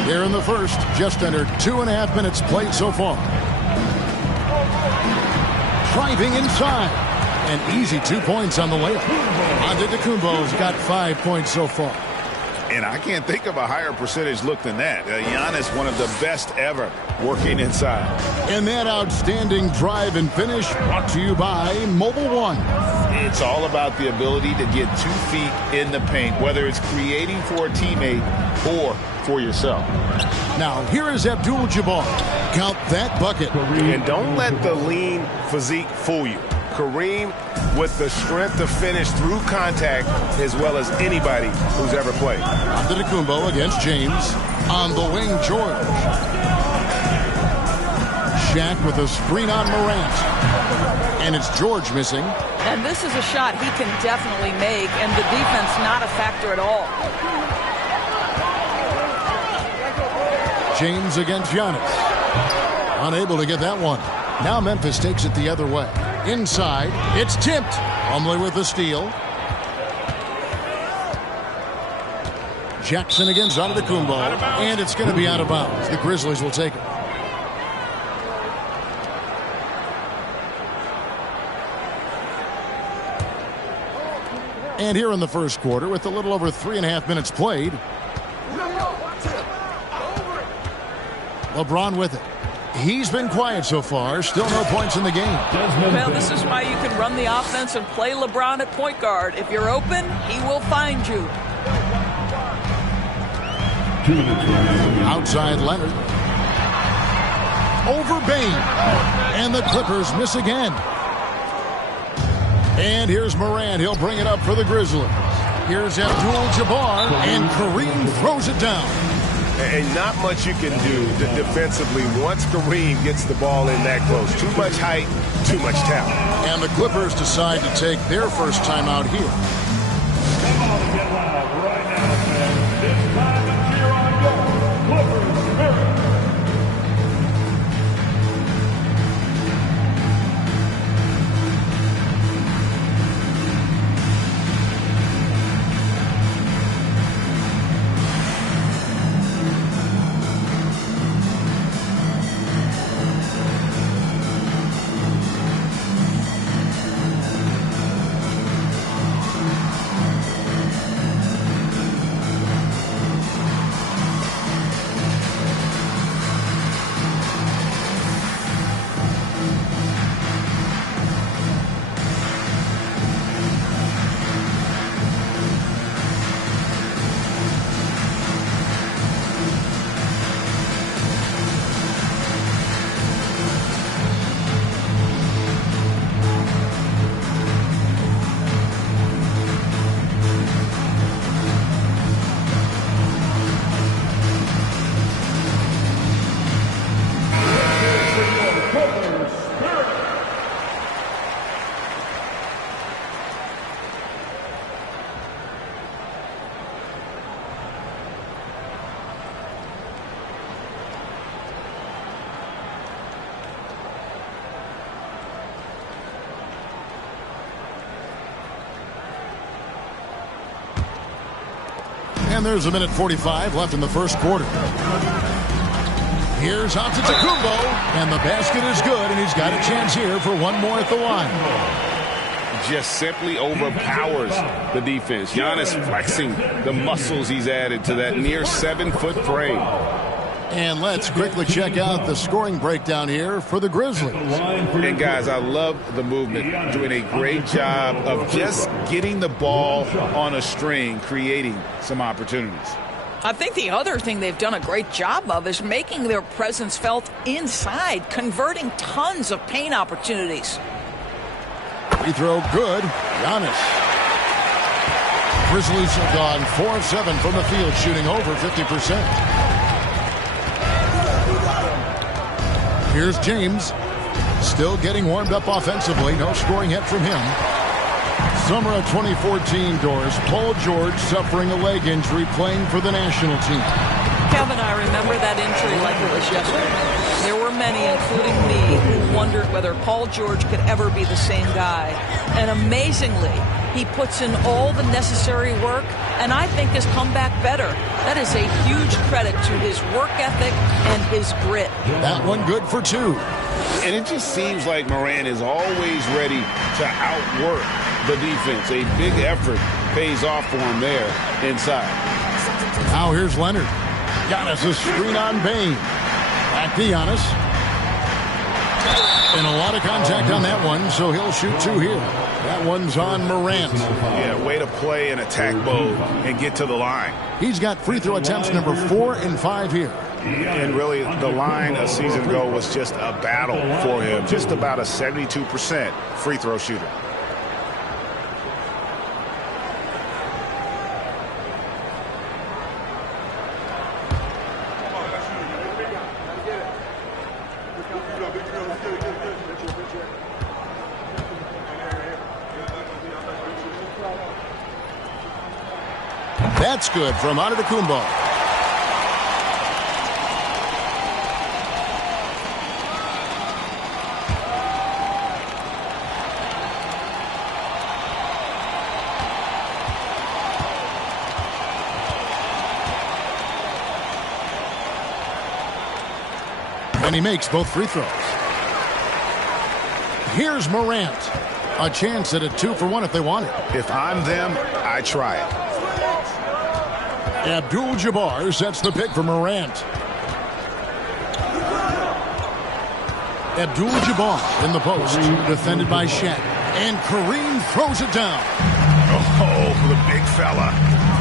Here in the first, just under 2.5 minutes played so far. Driving inside. And easy 2 points on the layup. Antetokounmpo's got 5 points so far. And I can't think of a higher percentage look than that. Giannis, one of the best ever working inside. And that outstanding drive and finish brought to you by Mobile One. It's all about the ability to get 2 feet in the paint, whether it's creating for a teammate or for yourself. Now, here is Abdul-Jabbar. Count that bucket. And don't let the lean physique fool you. Kareem with the strength to finish through contact as well as anybody who's ever played. Antetokounmpo against James. On the wing, George. Shaq with a screen on Morant. And it's George missing. And this is a shot he can definitely make, and the defense not a factor at all. James against Giannis. Unable to get that one. Now Memphis takes it the other way. Inside, it's tipped. Plumlee with the steal. Jackson against Antetokounmpo, and it's going to be out of bounds. The Grizzlies will take it. And here in the first quarter, with a little over 3.5 minutes played, LeBron with it. He's been quiet so far. Still no points in the game. Well, this is why you can run the offense and play LeBron at point guard. If you're open, he will find you. Outside Leonard. Over Bain. And the Clippers miss again. And here's Morant. He'll bring it up for the Grizzlies. Here's Abdul-Jabbar. And Kareem throws it down. And not much you can do defensively once Kareem gets the ball in that close. Too much height, too much talent. And the Clippers decide to take their first timeout here. Come on, get loud right now, fans. This time it's here on your Clippers Spirit. And there's a minute 45 left in the first quarter. Here's Antetokounmpo, and the basket is good, and he's got a chance here for one more at the line. Just simply overpowers the defense. Giannis flexing the muscles he's added to that near 7-foot frame. And let's quickly check out the scoring breakdown here for the Grizzlies. And guys, I love the movement. Doing a great job of just getting the ball on a string, creating some opportunities. I think the other thing they've done a great job of is making their presence felt inside, converting tons of paint opportunities. Free throw good. Giannis. Grizzlies have gone 4 of 7 from the field, shooting over 50%. Here's James. Still getting warmed up offensively. No scoring yet from him. Summer of 2014, Doris. Paul George suffering a leg injury playing for the national team. Kevin, I remember that injury like it was yesterday. There were many, including me, who wondered whether Paul George could ever be the same guy. And amazingly, he puts in all the necessary work, and I think has come back better. That is a huge credit to his work ethic and his grit. That one good for 2. And it just seems like Morant is always ready to outwork the defense. A big effort pays off for him there inside. Now here's Leonard. Giannis' screen on Bain. Back to Giannis. And a lot of contact on that one, so he'll shoot 2 here. That one's on Morant. Yeah, way to play in attack mode and get to the line. He's got free throw attempts number 4 and 5 here. And really, the line a season ago was just a battle for him. Just about a 72% free throw shooter. That's good from Antetokounmpo. And he makes both free throws. Here's Morant. A chance at a 2-for-1 if they want it. If I'm them, I try it. Abdul-Jabbar sets the pick for Morant. Abdul-Jabbar in the post, defended by Shaq. And Kareem throws it down. Oh, the big fella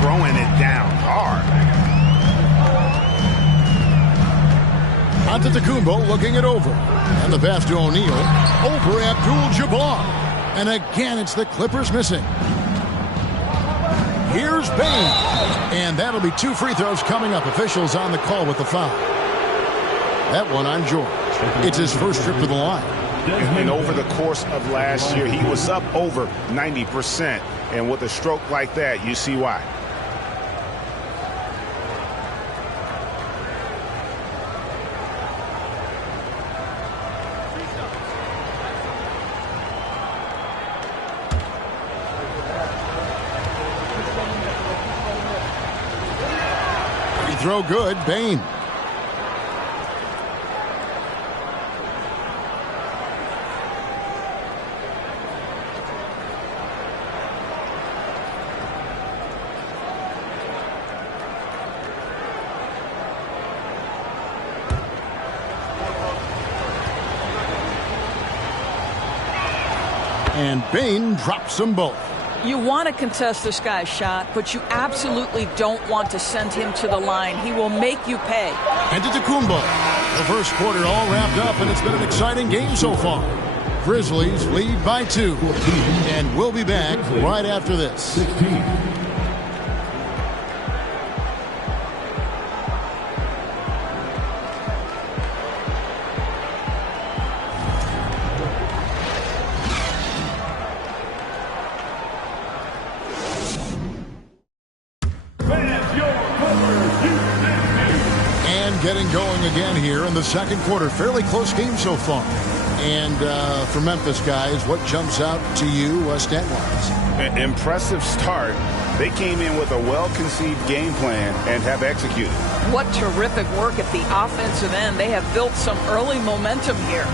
throwing it down hard. Antetokounmpo looking it over. And the pass to O'Neal. Over Abdul-Jabbar. And again, it's the Clippers missing. Here's Bane. And that'll be 2 free throws coming up. Officials on the call with the foul. That one on George. It's his first trip to the line. And over the course of last year, he was up over 90%. And with a stroke like that, you see why. Throw good, Bane. And Bane drops them both. You want to contest this guy's shot, but you absolutely don't want to send him to the line. He will make you pay. Antetokounmpo. The first quarter all wrapped up, and it's been an exciting game so far. Grizzlies lead by 2. And we'll be back right after this. Getting going again here in the second quarter. Fairly close game so far. And for Memphis guys, what jumps out to you stat-wise? Impressive start. They came in with a well-conceived game plan and have executed. What terrific work at the offensive end. They have built some early momentum here.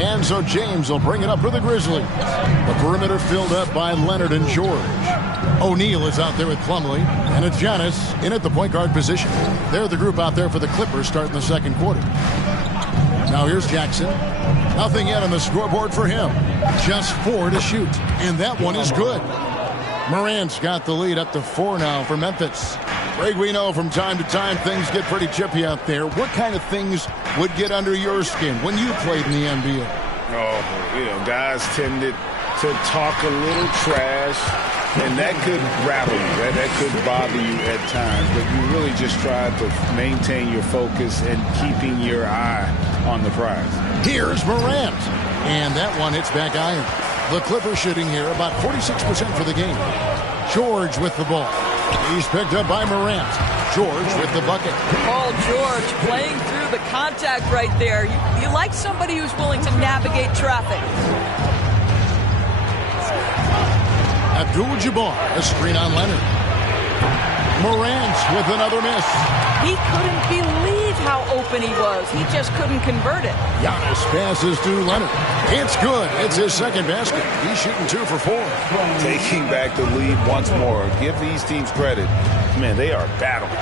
And so James will bring it up for the Grizzlies. The perimeter filled up by Leonard and George. O'Neal is out there with Plumlee, and it's Giannis in at the point guard position. They're the group out there for the Clippers starting the second quarter. Now here's Jackson. Nothing yet on the scoreboard for him. Just 4 to shoot, and that one is good. Morant's got the lead up to 4 now for Memphis. Greg, we know from time to time things get pretty chippy out there. What kind of things would get under your skin when you played in the NBA? Oh, guys tended to talk a little trash, and that could rattle you. That could bother you at times, but you really just try to maintain your focus and keeping your eye on the prize. Here's Morant, and that one hits back iron. The Clippers shooting here about 46% for the game. George with the ball. He's picked up by Morant. George with the bucket. Paul George playing through the contact right there. You like somebody who's willing to navigate traffic. Abdul-Jabbar, a screen on Leonard. Morant with another miss. He couldn't believe how open open he was. He just couldn't convert it. Giannis passes to Leonard. It's good. It's his second basket. He's shooting 2 for 4. Taking back the lead once more. Give these teams credit. Man, they are battling.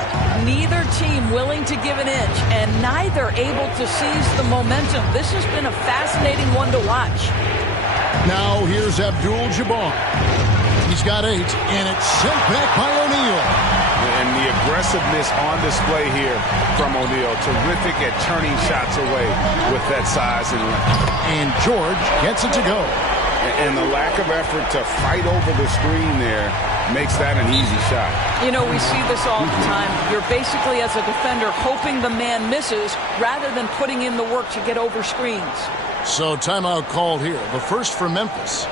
Neither team willing to give an inch, and neither able to seize the momentum. This has been a fascinating one to watch. Now here's Abdul-Jabbar. He's got 8, and it's sent back by O'Neal. And the aggressiveness on display here from O'Neal. Terrific at turning shots away with that size and length. And George gets it to go. And the lack of effort to fight over the screen there makes that an easy shot. You know, we see this all the time. You're basically, as a defender, hoping the man misses rather than putting in the work to get over screens. So timeout called here. The first for Memphis.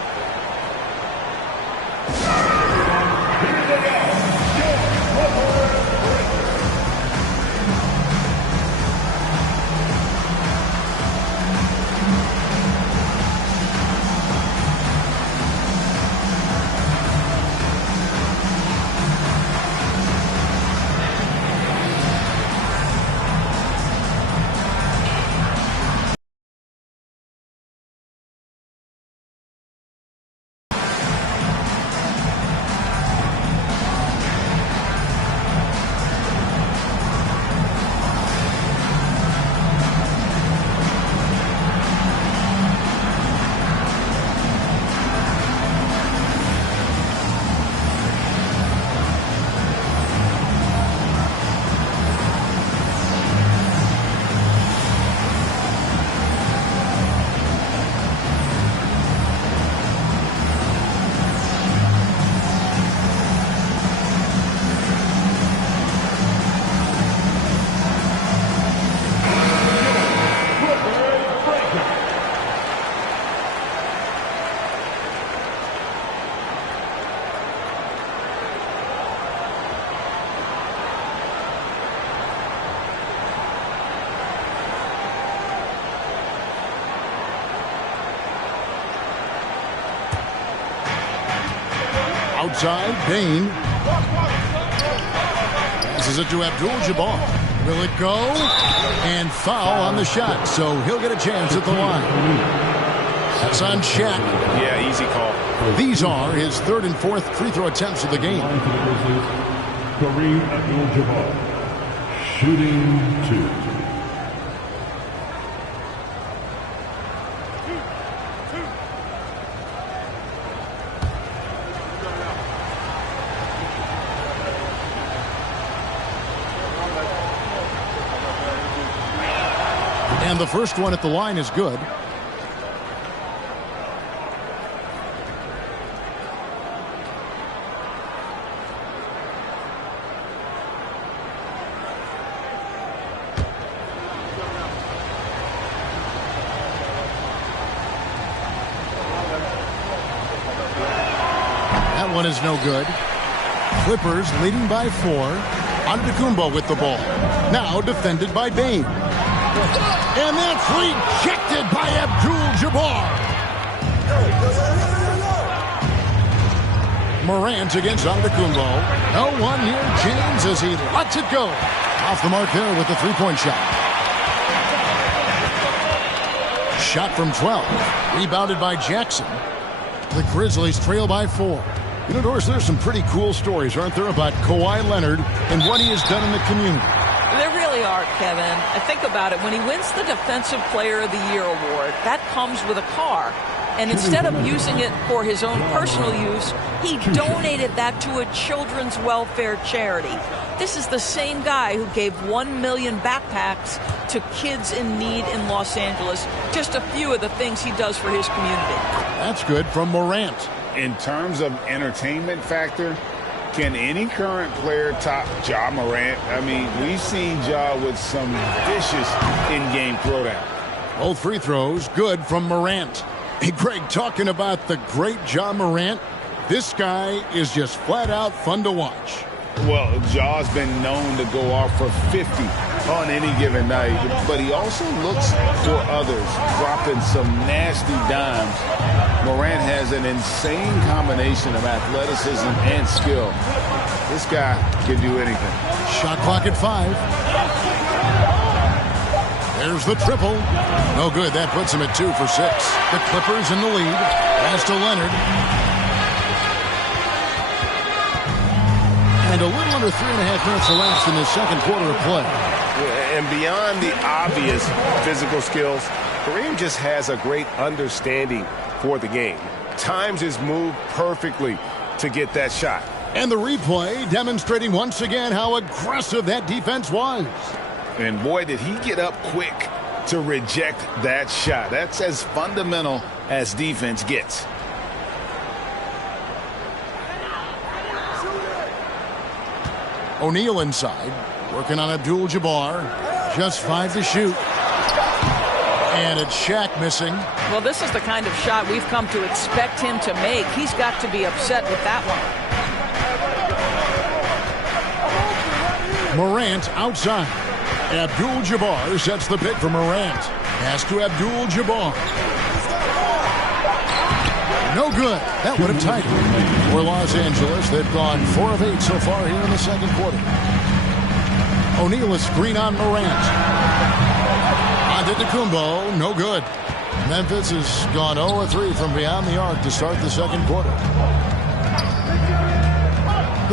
Outside, Bain. Passes it to Abdul-Jabbar. Will it go? And foul on the shot, so he'll get a chance at the line. That's on Shaq. Yeah, easy call. These are his 3rd and 4th free throw attempts of the game. Kareem Abdul-Jabbar, shooting 2. And the first one at the line is good. That one is no good. Clippers leading by 4. Antetokounmpo with the ball. Now defended by Bain. And that's rejected by Abdul-Jabbar. Morant against Antetokounmpo. No one near James as he lets it go. Off the mark there with the three-point shot. Shot from 12. Rebounded by Jackson. The Grizzlies trail by 4. You know, Doris, there's some pretty cool stories, aren't there, about Kawhi Leonard and what he has done in the community. There really are, Kevin. I think about it. When he wins the Defensive Player of the Year award, that comes with a car. And instead of using it for his own personal use, he donated that to a children's welfare charity. This is the same guy who gave 1 million backpacks to kids in need in Los Angeles. Just a few of the things he does for his community. That's good from Morant. In terms of entertainment factor, can any current player top Ja Morant? I mean, we've seen Ja with some vicious in-game throwdown. Both free throws good from Morant. Hey, Greg, talking about the great Ja Morant, this guy is just flat out fun to watch. Well, Ja's been known to go off for 50 on any given night, but he also looks for others, dropping some nasty dimes. Morant has an insane combination of athleticism and skill. This guy can do anything. Shot clock at 5. There's the triple. No good. That puts him at 2 for 6. The Clippers in the lead. Pass to Leonard. And a little under 3.5 minutes elapsed in the second quarter of play. And beyond the obvious physical skills, Kareem just has a great understanding for the game. Times his move perfectly to get that shot. And the replay demonstrating once again how aggressive that defense was. And boy, did he get up quick to reject that shot. That's as fundamental as defense gets. O'Neal inside, working on Abdul-Jabbar. Just 5 to shoot. And it's Shaq missing. Well, this is the kind of shot we've come to expect him to make. He's got to be upset with that one. Morant outside. Abdul-Jabbar sets the pick for Morant. Pass to Abdul-Jabbar. No good. That would have tied it. For Los Angeles, they've gone 4 of 8 so far here in the second quarter. O'Neal is screen on Morant. Antetokounmpo, no good. Memphis has gone 0 of 3 from beyond the arc to start the second quarter.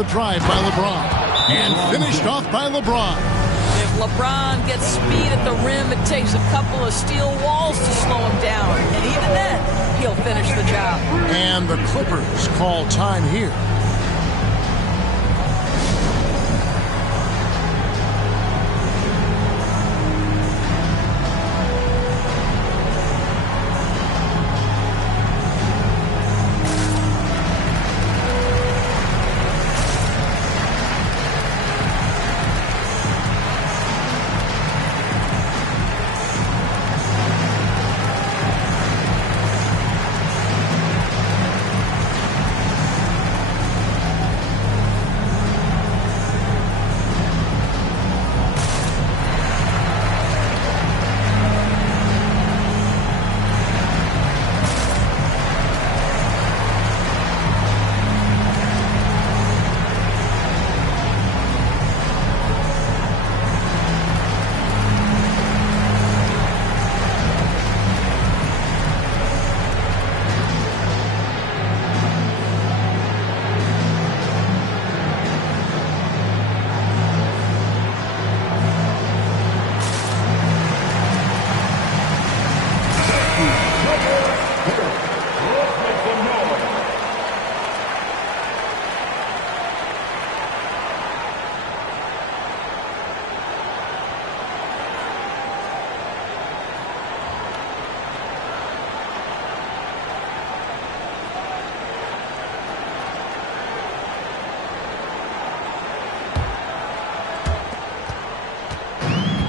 The drive by LeBron. And finished off by LeBron. If LeBron gets speed at the rim, it takes a couple of steel walls to slow him down. And even then, he'll finish the job. And the Clippers call time here.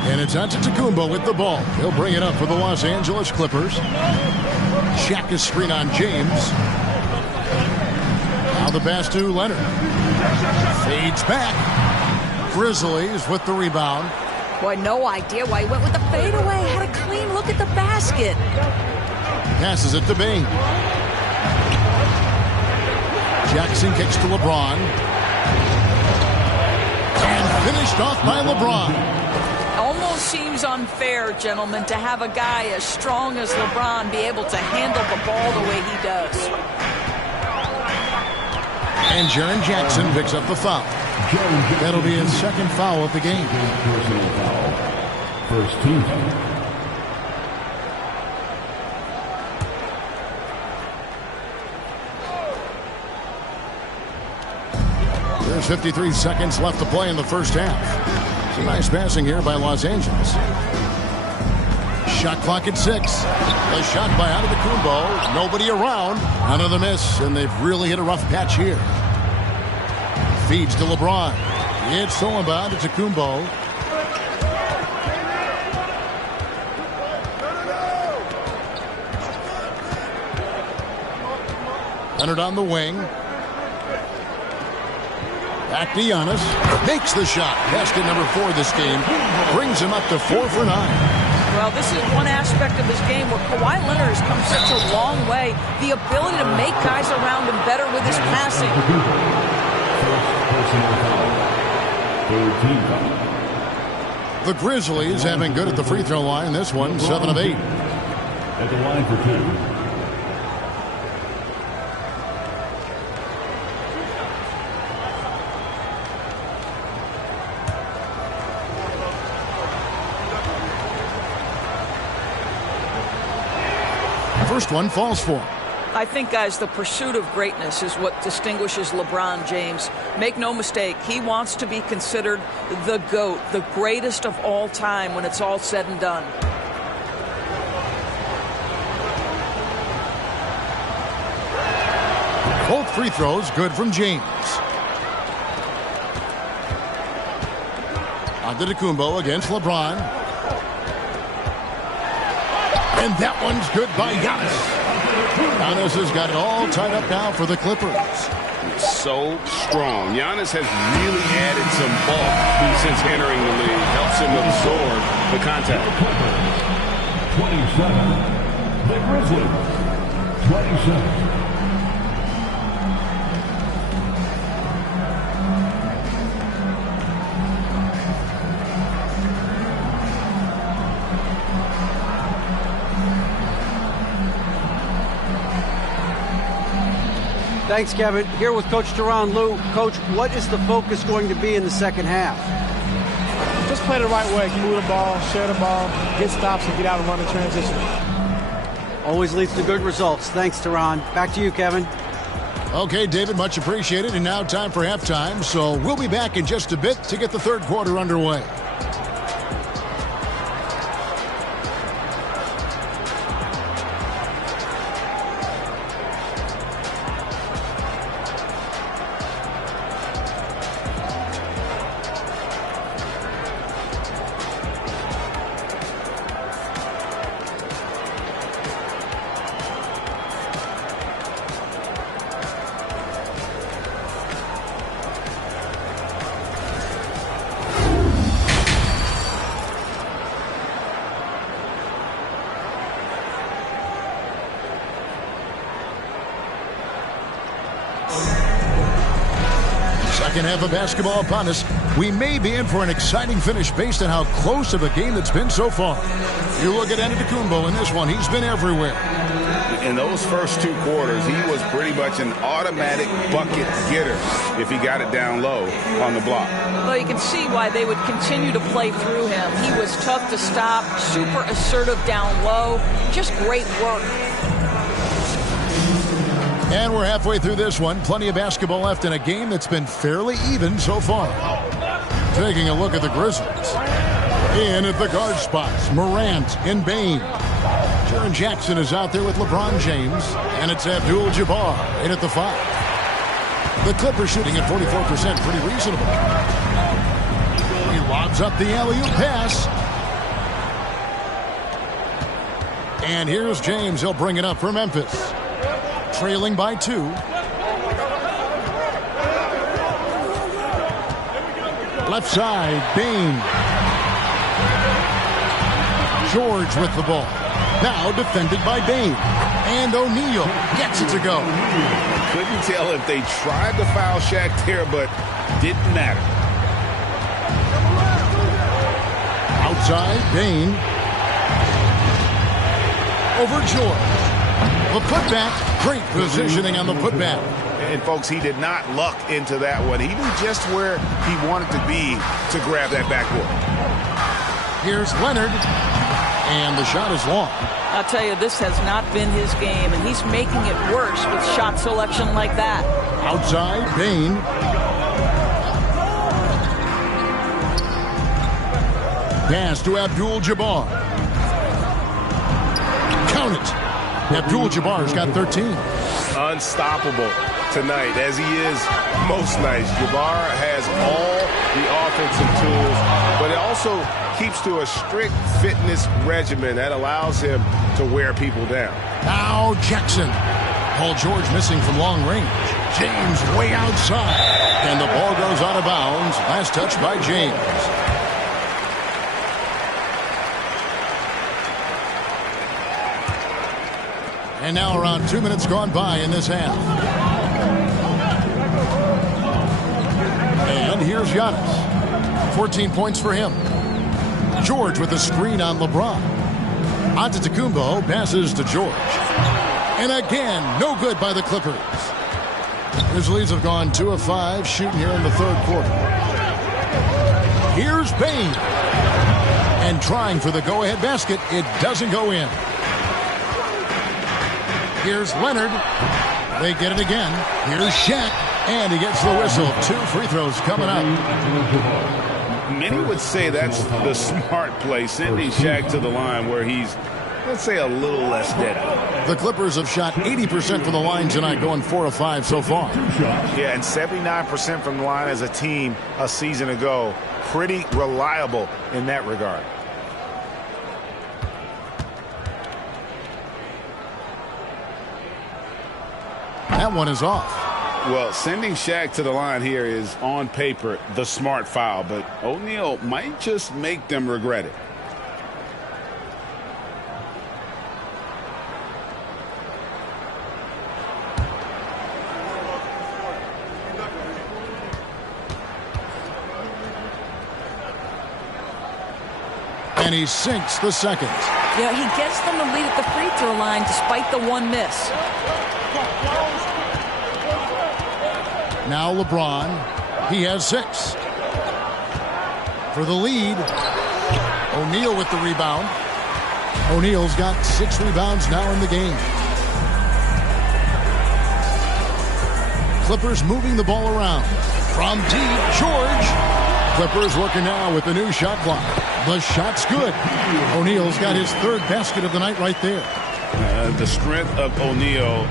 And it's Antetokounmpo with the ball. He'll bring it up for the Los Angeles Clippers. Shaq is screen on James. Now the pass to Leonard. Fades back. Grizzlies with the rebound. Boy, no idea why he went with the fadeaway. Had a clean look at the basket. Passes it to Bain. Jackson kicks to LeBron. And finished off by LeBron. Almost seems unfair, gentlemen, to have a guy as strong as LeBron be able to handle the ball the way he does. And Jaren Jackson picks up the foul. That'll be his second foul of the game. First team. There's 53 seconds left to play in the first half. Some nice passing here by Los Angeles. Shot clock at 6. The shot by Antetokounmpo. Nobody around. Another miss, and they've really hit a rough patch here. Feeds to LeBron. It's stolen by Antetokounmpo. Leonard on the wing. Back to Giannis. Makes the shot. Basket number 4 this game. Brings him up to 4 for 9. Well, this is one aspect of his game where Kawhi Leonard has come such a long way. The ability to make guys around him better with his passing. First personal foul. Third team foul. The Grizzlies have been good at the free throw line. This one, 7 of 8. At the line for 2. First one falls for him. I think, guys, the pursuit of greatness is what distinguishes LeBron James. Make no mistake, he wants to be considered the GOAT, the greatest of all time when it's all said and done. Both free throws good from James. Antetokounmpo against LeBron. And that one's good by Giannis. Giannis has got it all tied up now for the Clippers. So strong. Giannis has really added some bulk since entering the league. Helps him absorb the contact. 27. The Grizzlies. 27. Thanks, Kevin. Here with Coach Teron Lou. Coach, what is the focus going to be in the second half? Just play the right way. Move the ball, share the ball, get stops, and get out and run the transition. Always leads to good results. Thanks, Teron. Back to you, Kevin. Okay, David, much appreciated. And now time for halftime. So we'll be back in just a bit to get the third quarter underway. Second half of basketball upon us. We may be in for an exciting finish based on how close of a game that's been so far. You look at Antetokounmpo in this one. He's been everywhere. In those first two quarters, he was pretty much an automatic bucket getter if he got it down low on the block. Well, you can see why they would continue to play through him. He was tough to stop, super assertive down low. Just great work. And we're halfway through this one. Plenty of basketball left in a game that's been fairly even so far. Taking a look at the Grizzlies. In at the guard spots, Morant and Bain. Jaren Jackson is out there with LeBron James. And it's Abdul-Jabbar in at the 5. The Clippers shooting at 44%. Pretty reasonable. He lobs up the alley-oop pass. And here's James. He'll bring it up for Memphis. Trailing by 2. Left side, Bain. George with the ball. Now defended by Bain. And O'Neal gets it to go. Couldn't tell if they tried to foul Shaq there, but didn't matter. Outside, Bain. Over George. The putback, great positioning on the putback. And, folks, he did not luck into that one. He knew just where he wanted to be to grab that backboard. Here's Leonard, and the shot is long. I'll tell you, this has not been his game, and he's making it worse with shot selection like that. Outside, Bain. Pass to Abdul-Jabbar. Count it. Abdul-Jabbar's got 13. Unstoppable tonight, as he is most nights. Jabbar has all the offensive tools, but it also keeps to a strict fitness regimen that allows him to wear people down. Now Jackson. Paul George missing from long range. James way outside. And the ball goes out of bounds. Last touch by James. And now around 2 minutes gone by in this half. And here's Giannis. 14 points for him. George with a screen on LeBron. Antetokounmpo passes to George. And again, no good by the Clippers. Grizzlies have gone 2 of 5 shooting here in the third quarter. Here's Bane. And trying for the go-ahead basket. It doesn't go in. Here's Leonard. They get it again. Here's Shaq. And he gets the whistle. 2 free throws coming up. Many would say that's the smart play, sending Shaq to the line where he's, let's say, a little less dead. The Clippers have shot 80% from the line tonight, going 4 of 5 so far. Yeah, and 79% from the line as a team a season ago. Pretty reliable in that regard. That one is off. Well, sending Shaq to the line here is, on paper, the smart foul, but O'Neal might just make them regret it. And he sinks the second. Yeah, he gets them to lead at the free throw line despite the one miss. Now LeBron. He has 6. For the lead. O'Neal with the rebound. O'Neal's got 6 rebounds now in the game. Clippers moving the ball around. From deep, George. Clippers working now with the new shot clock. The shot's good. O'Neal's got his 3rd basket of the night right there. The strength of O'Neal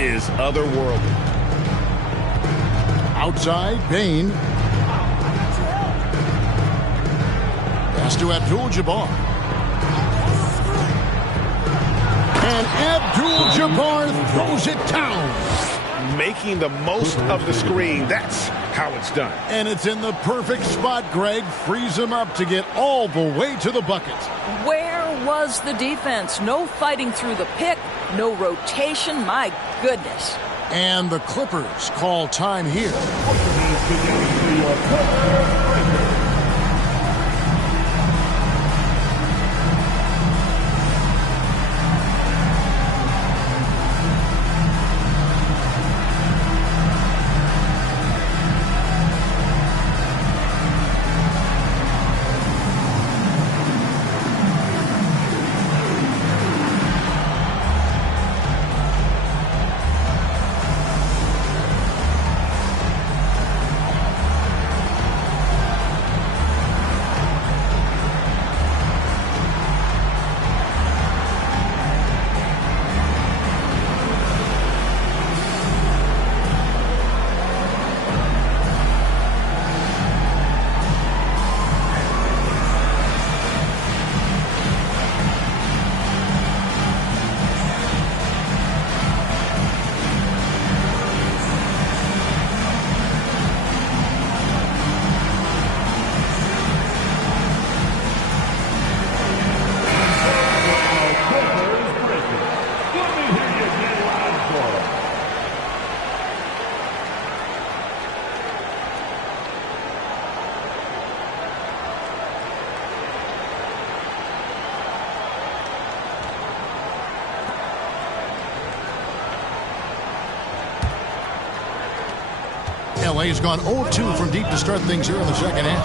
is otherworldly. Outside, Bane. Pass to Abdul-Jabbar. And Abdul-Jabbar throws it down. Making the most of the screen. That's how it's done. And it's in the perfect spot. Greg frees him up to get all the way to the bucket. Where was the defense? No fighting through the pick, no rotation. My goodness. And the Clippers call time here. LA's gone 0-2 from deep to start things here in the second half.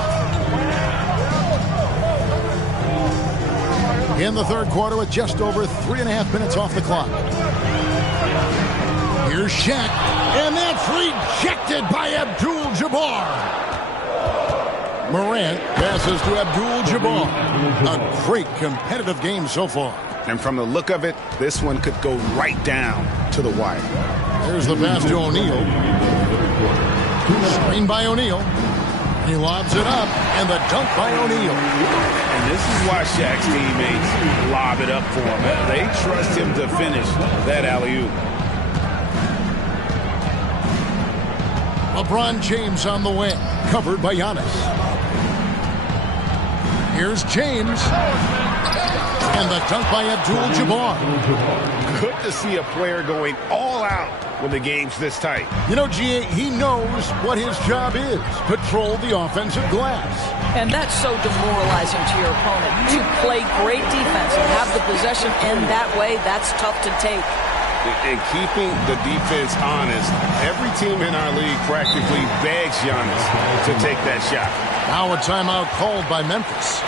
In the third quarter with just over 3.5 minutes off the clock. Here's Shaq, and that's rejected by Abdul-Jabbar. Morant passes to Abdul-Jabbar. A great competitive game so far. And from the look of it, this one could go right down to the wire. There's the pass to O'Neal. Screen by O'Neal. He lobs it up, and the dunk by O'Neal. And this is why Shaq's teammates lob it up for him. They trust him to finish that alley-oop. LeBron James on the wing, covered by Giannis. Here's James. And the dunk by Abdul-Jabbar. Good to see a player going all out when the game's this tight. You know, G.A., he knows what his job is. Patrol the offensive glass. And that's so demoralizing to your opponent. To play great defense and have the possession end that way, that's tough to take. And keeping the defense honest, every team in our league practically begs Giannis to take that shot. Now a timeout called by Memphis.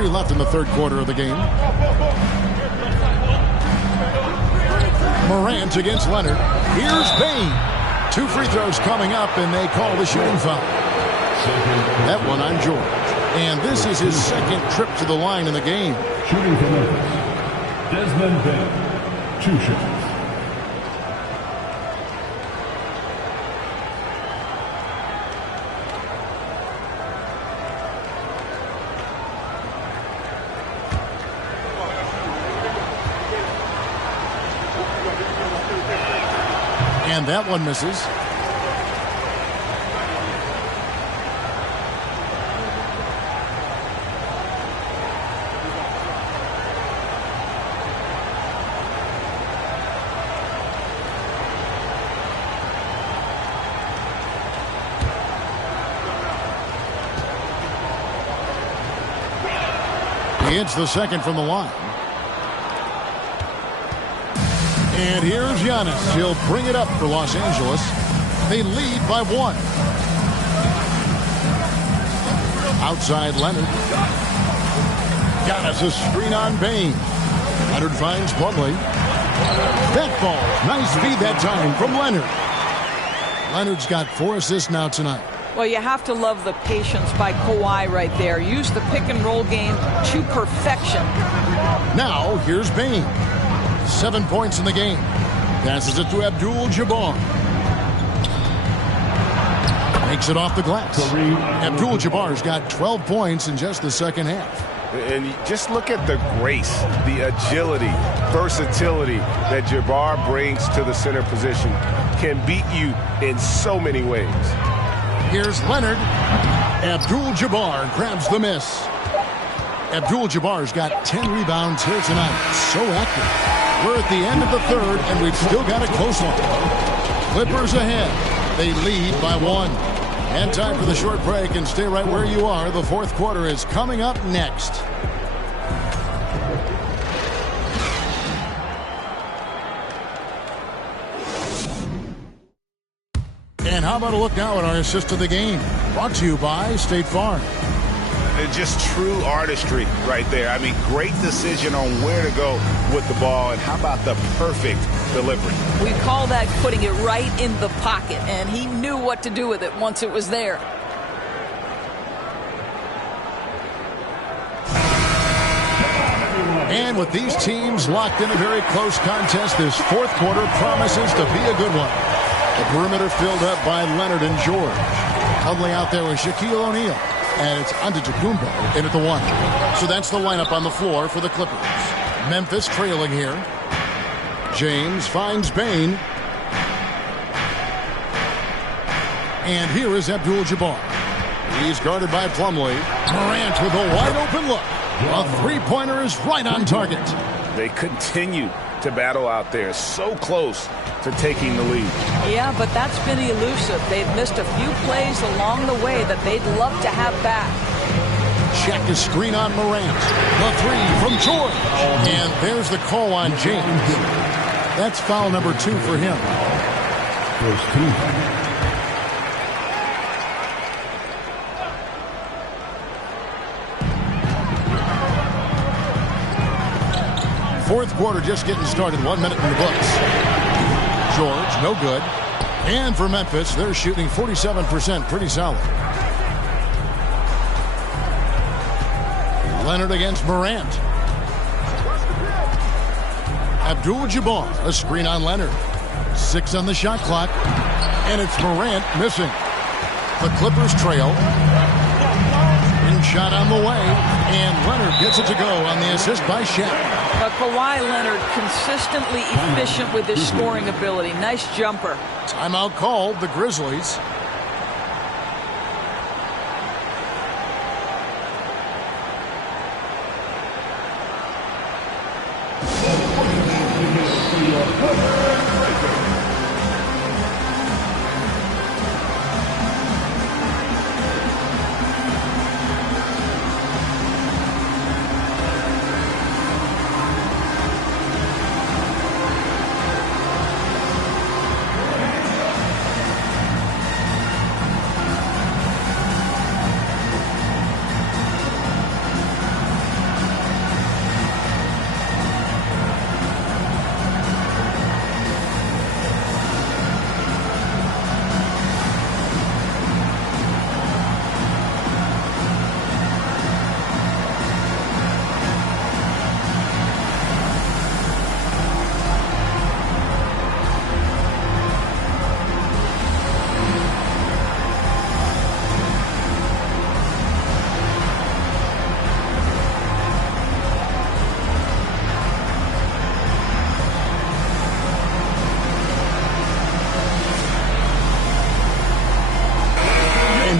Left in the third quarter of the game. Morant against Leonard. Here's Bain. 2 free throws coming up, and they call the shooting foul. That one on George. And this is his second trip to the line in the game. Shooting for Memphis, Desmond Bain. 2 shots. And that one misses. He hits the second from the line. And here's Giannis. He'll bring it up for Los Angeles. They lead by 1. Outside Leonard. Giannis a screen on Bain. Leonard finds Plumlee. That ball. Nice feed that time from Leonard. Leonard's got 4 assists now tonight. Well, you have to love the patience by Kawhi right there. Use the pick and roll game to perfection. Now here's Bain. 7 points in the game. Passes it to Abdul-Jabbar. Makes it off the glass. Abdul-Jabbar's got 12 points in just the second half. And just look at the grace, the agility, versatility that Jabbar brings to the center position. Can beat you in so many ways. Here's Leonard. Abdul-Jabbar grabs the miss. Abdul-Jabbar's got 10 rebounds here tonight. So active. We're at the end of the third, and we've still got a close one. Clippers ahead. They lead by 1. And time for the short break, and stay right where you are. The fourth quarter is coming up next. And how about a look now at our assist of the game? Brought to you by State Farm. Just true artistry right there. I mean, great decision on where to go with the ball, and how about the perfect delivery? We call that putting it right in the pocket, and he knew what to do with it once it was there. And with these teams locked in a very close contest, this fourth quarter promises to be a good one. The perimeter filled up by Leonard and George. Huddling out there with Shaquille O'Neal. And it's Antetokounmpo in at the 1. So that's the lineup on the floor for the Clippers. Memphis trailing here. James finds Bain. And here is Abdul-Jabbar. He's guarded by Plumlee. Morant with a wide open look. A three-pointer is right on target. They continue to battle out there, so close to taking the lead. Yeah, but that's been elusive. They've missed a few plays along the way that they'd love to have back. Check the screen on Morant. The three from George. And there's the call on James. That's foul number 2 for him. First team. Fourth quarter just getting started. 1 minute in the books. George, no good. And for Memphis, they're shooting 47%, pretty solid. Leonard against Morant. Abdul-Jabbar, a screen on Leonard. 6 on the shot clock. And it's Morant missing. The Clippers trail. Shot on the way, and Leonard gets it to go on the assist by Shaq. But Kawhi Leonard consistently efficient with his scoring ability. Nice jumper. Timeout called, the Grizzlies.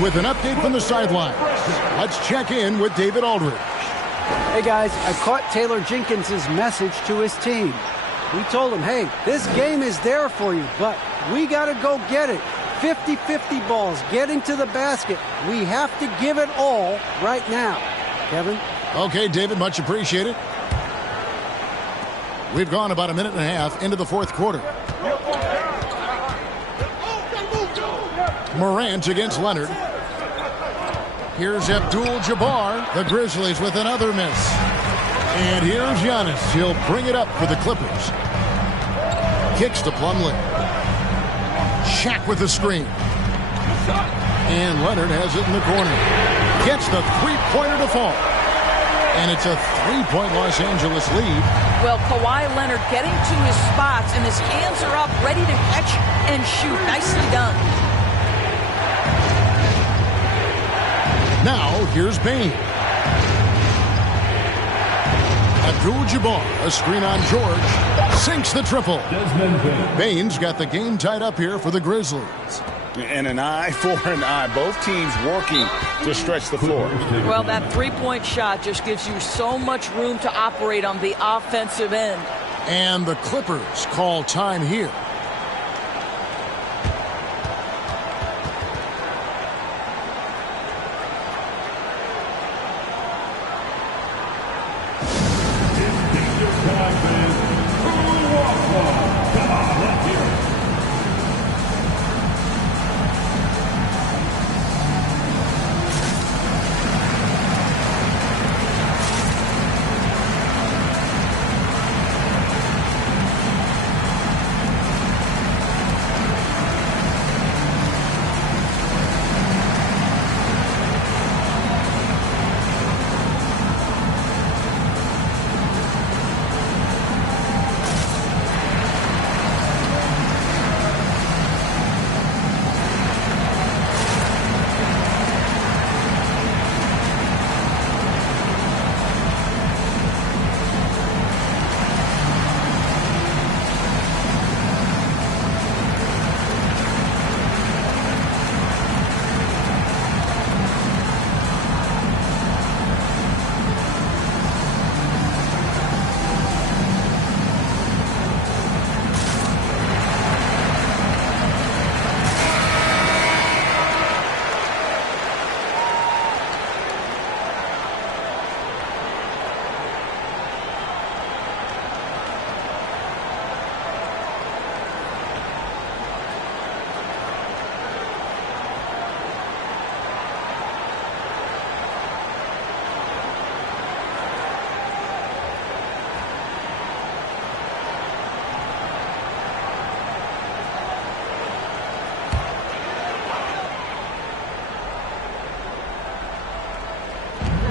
With an update from the sidelines, let's check in with David Aldridge. Hey guys, I caught Taylor Jenkins' message to his team. We told him, hey, this game is there for you, but we got to go get it. 50-50 balls, getting to the basket. We have to give it all right now. Kevin? Okay, David, much appreciated. We've gone about a minute and a half into the fourth quarter. Morant against Leonard. Here's Abdul-Jabbar. The Grizzlies with another miss. And here's Giannis. He'll bring it up for the Clippers. Kicks to Plumlee. Shaq with the screen. And Leonard has it in the corner. Gets the three-pointer to fall. And it's a 3-point Los Angeles lead. Well, Kawhi Leonard getting to his spots, and his hands are up, ready to catch and shoot. Nicely done. Now, here's Bain. Abdul-Jabbar, a screen on George, sinks the triple. Bain's got the game tied up here for the Grizzlies. And an eye for an eye. Both teams working to stretch the floor. Well, that three-point shot just gives you so much room to operate on the offensive end. And the Clippers call time here.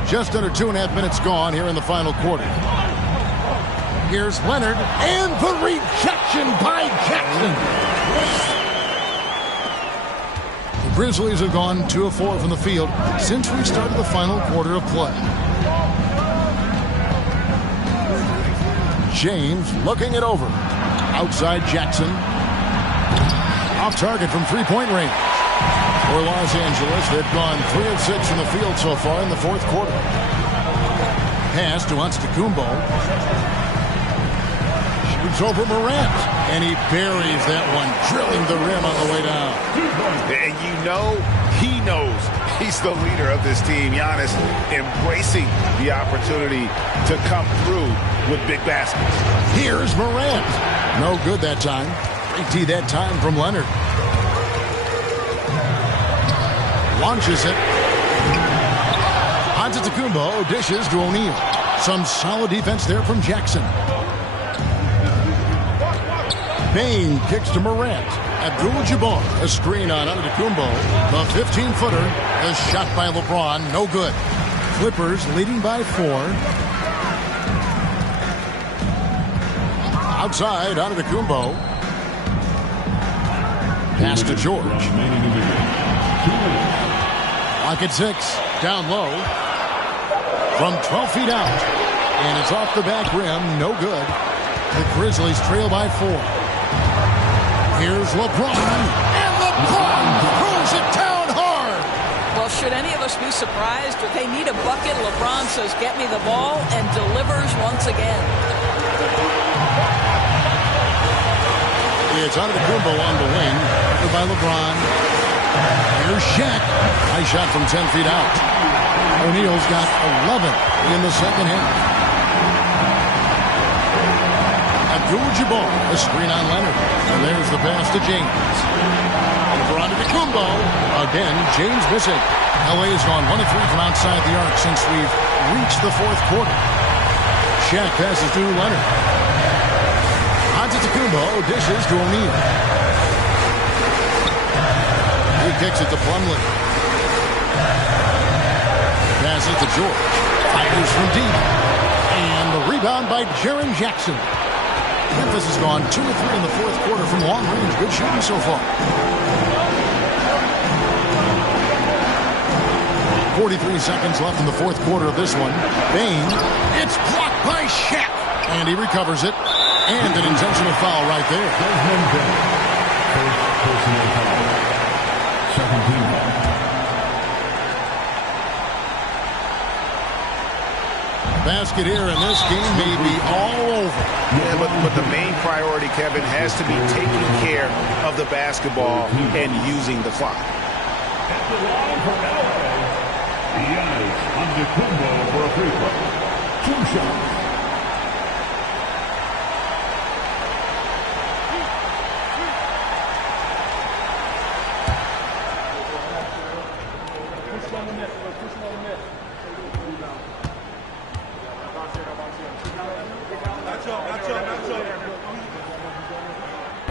Just under 2.5 minutes gone here in the final quarter. Here's Leonard, and the rejection by Jackson. The Grizzlies have gone 2 of 4 from the field since we started the final quarter of play. James looking it over. Outside Jackson. Off target from three-point range. For Los Angeles, they've gone 3 of 6 from the field so far in the fourth quarter. Pass to Antetokounmpo. Shoots over Morant. And he buries that one, drilling the rim on the way down. And you know, he knows he's the leader of this team. Giannis embracing the opportunity to come through with big baskets. Here's Morant. No good that time. Great D that time from Leonard. Launches it. Antetokounmpo dishes to O'Neal. Some solid defense there from Jackson. Bane kicks to Morant. Abdul-Jabbar, a screen on Antetokounmpo. The 15-footer is shot by LeBron. No good. Clippers leading by 4. Outside, Antetokounmpo. Pass to George. Lock at 6. Down low. From 12 feet out. And it's off the back rim. No good. The Grizzlies trail by 4. Here's LeBron. And LeBron throws it down hard. Well, should any of us be surprised? If they need a bucket, LeBron says, get me the ball, and delivers once again. It's Antetokounmpo on the wing. Covered by LeBron. Here's Shaq. High shot from 10 feet out. O'Neal's got 11 in the second half. Abdul-Jabbar, a screen on Leonard. And there's the pass to James. Over Antetokounmpo. Again, James missing. LA has gone 1 of 3 from outside the arc since we've reached the fourth quarter. Shaq passes to Leonard. Antetokounmpo dishes to O'Neal. He kicks it to Plumlee. Passes to George. Fires from deep. And the rebound by Jaren Jackson. Memphis has gone 2 of 3 in the fourth quarter from long range. Good shooting so far. 43 seconds left in the fourth quarter of this one. Bane. It's blocked by Shaq. And he recovers it. And an intentional foul right there. First personal foul. Second team foul. Basket here, and this game may be all over. Yeah, but the main priority, Kevin, has to be taking care of the basketball and using the clock. At the line for LA, Giannis Antetokounmpo for a free throw. 2 shots.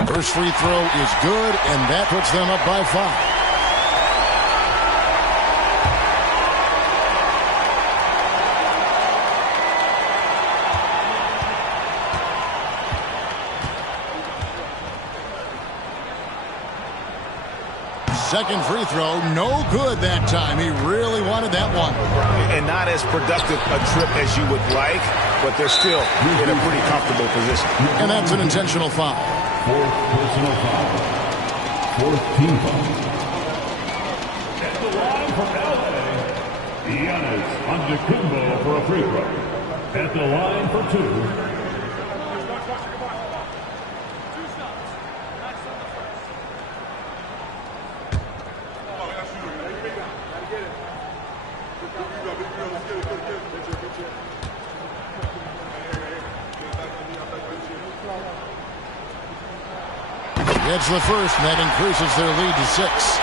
First free throw is good, and that puts them up by 5. Second free throw, no good that time. He really wanted that one. And not as productive a trip as you would like, but they're still in a pretty comfortable position. And that's an intentional foul. Fourth personal foul. Fourth team foul. At the line for LA, Giannis Antetokounmpo for a free throw. At the line for 2. It's the first, and that increases their lead to 6.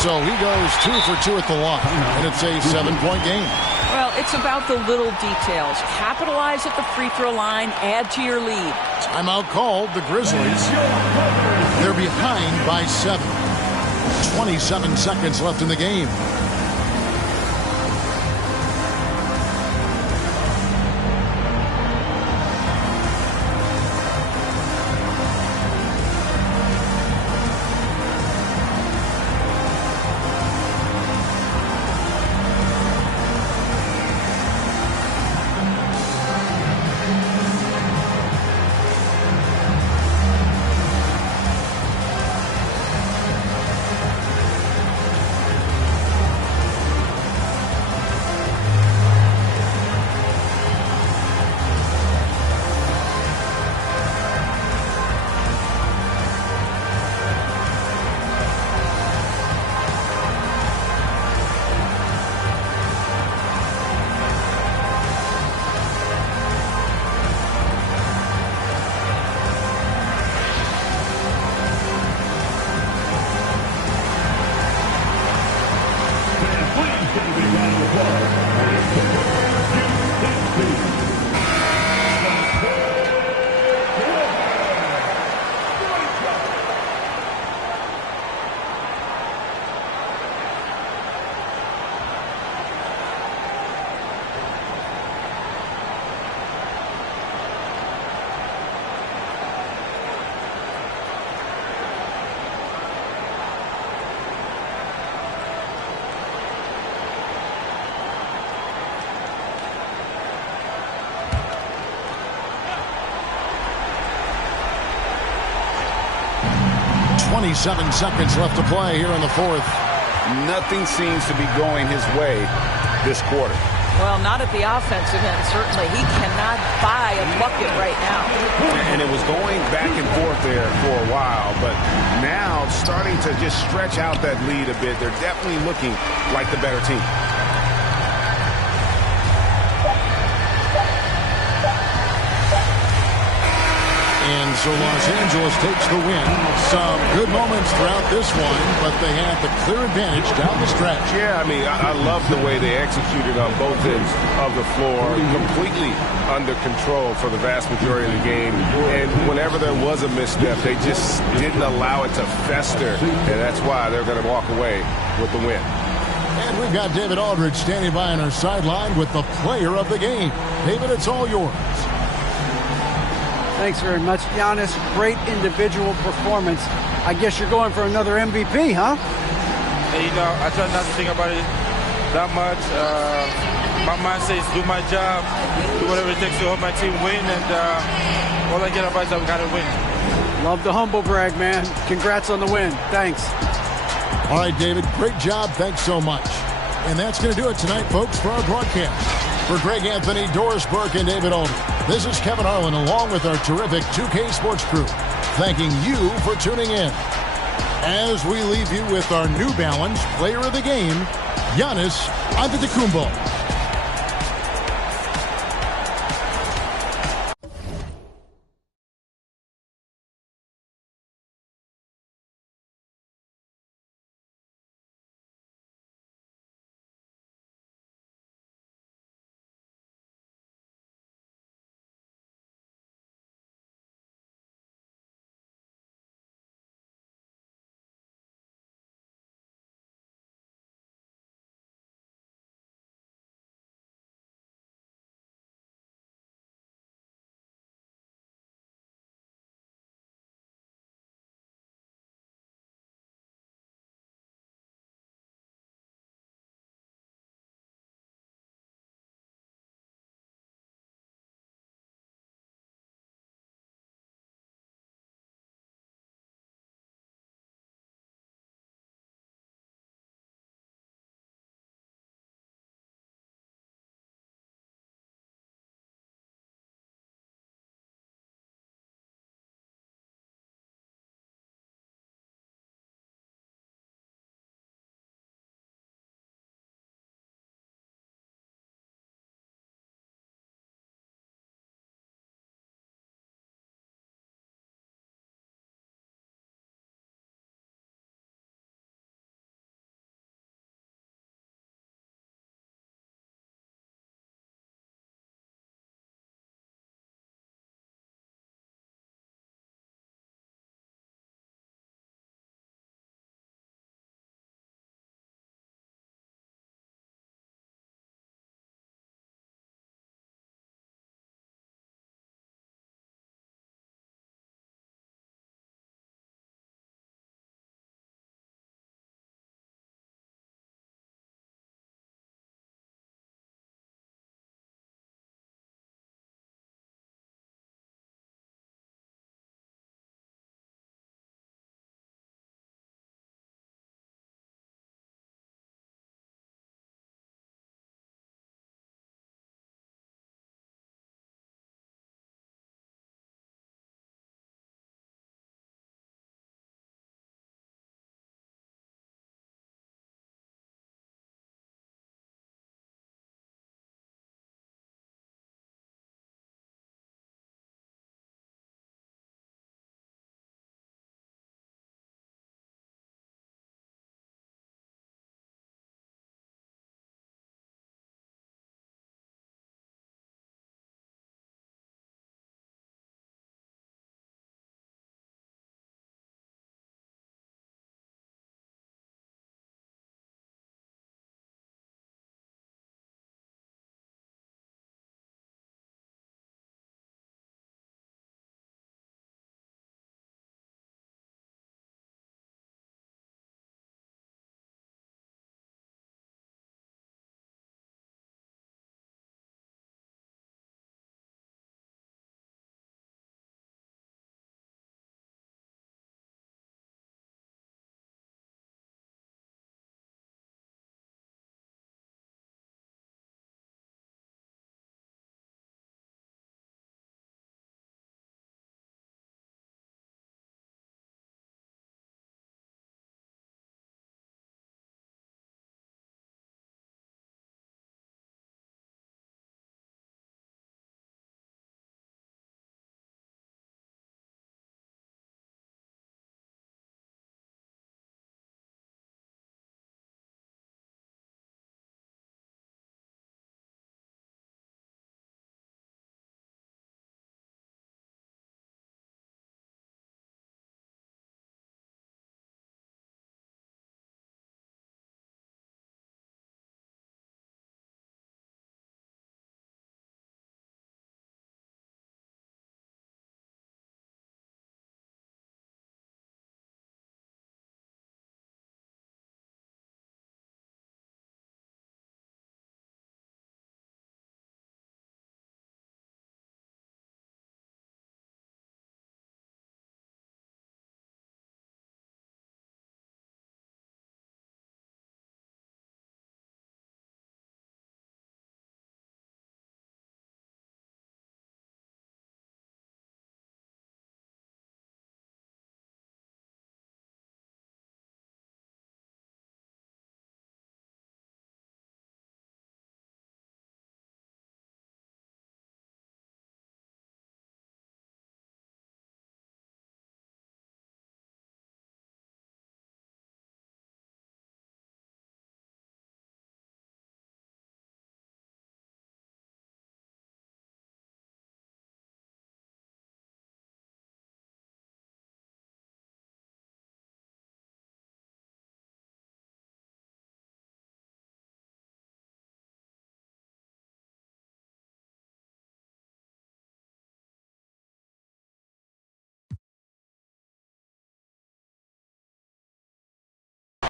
So he goes 2 for 2 at the line, and it's a 7-point game. Well, it's about the little details. Capitalize at the free throw line, add to your lead. Timeout called, the Grizzlies. They're behind by 7. 27 seconds left in the game. Seven seconds left to play here in the fourth. Nothing seems to be going his way this quarter. Well, not at the offensive end, certainly. He cannot buy a bucket right now. And it was going back and forth there for a while, but now starting to just stretch out that lead a bit. They're definitely looking like the better team. And so Los Angeles takes the win. Some good moments throughout this one, but they had the clear advantage down the stretch. Yeah, I mean, I love the way they executed on both ends of the floor, completely under control for the vast majority of the game. And whenever there was a misstep, they just didn't allow it to fester, and that's why they're going to walk away with the win. And we've got David Aldridge standing by on our sideline with the player of the game. David, it's all yours. Thanks very much, Giannis. Great individual performance. I guess you're going for another MVP, huh? You know, I try not to think about it that much. My mindset is do my job, do whatever it takes to help my team win, and all I get about is that we got to win. Love the humble brag, man. Congrats on the win. Thanks. All right, David, great job. Thanks so much. And that's going to do it tonight, folks, for our broadcast. For Greg Anthony, Doris Burke, and David Aldridge, this is Kevin Harlan along with our terrific 2K Sports crew, thanking you for tuning in. As we leave you with our New Balance player of the game, Giannis Antetokounmpo.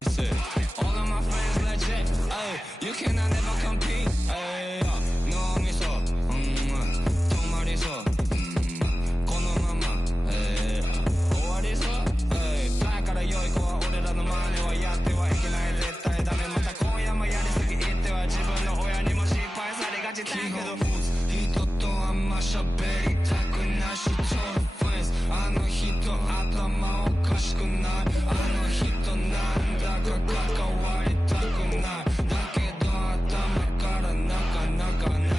All of my friends legit, ay, you cannot never compete, ay, no miso, tomariso, kono mama, ay, owariso, ay, 前から良い子は俺らの真似はやってはいけない絶対ダメまた今夜もやりすぎ言っては自分の親にも心配されがちだけど人とあんま喋りたくなしちょうどフェイスあの人頭おかしくないあの人なんだか関わりたくないだけど頭からなかなかなれない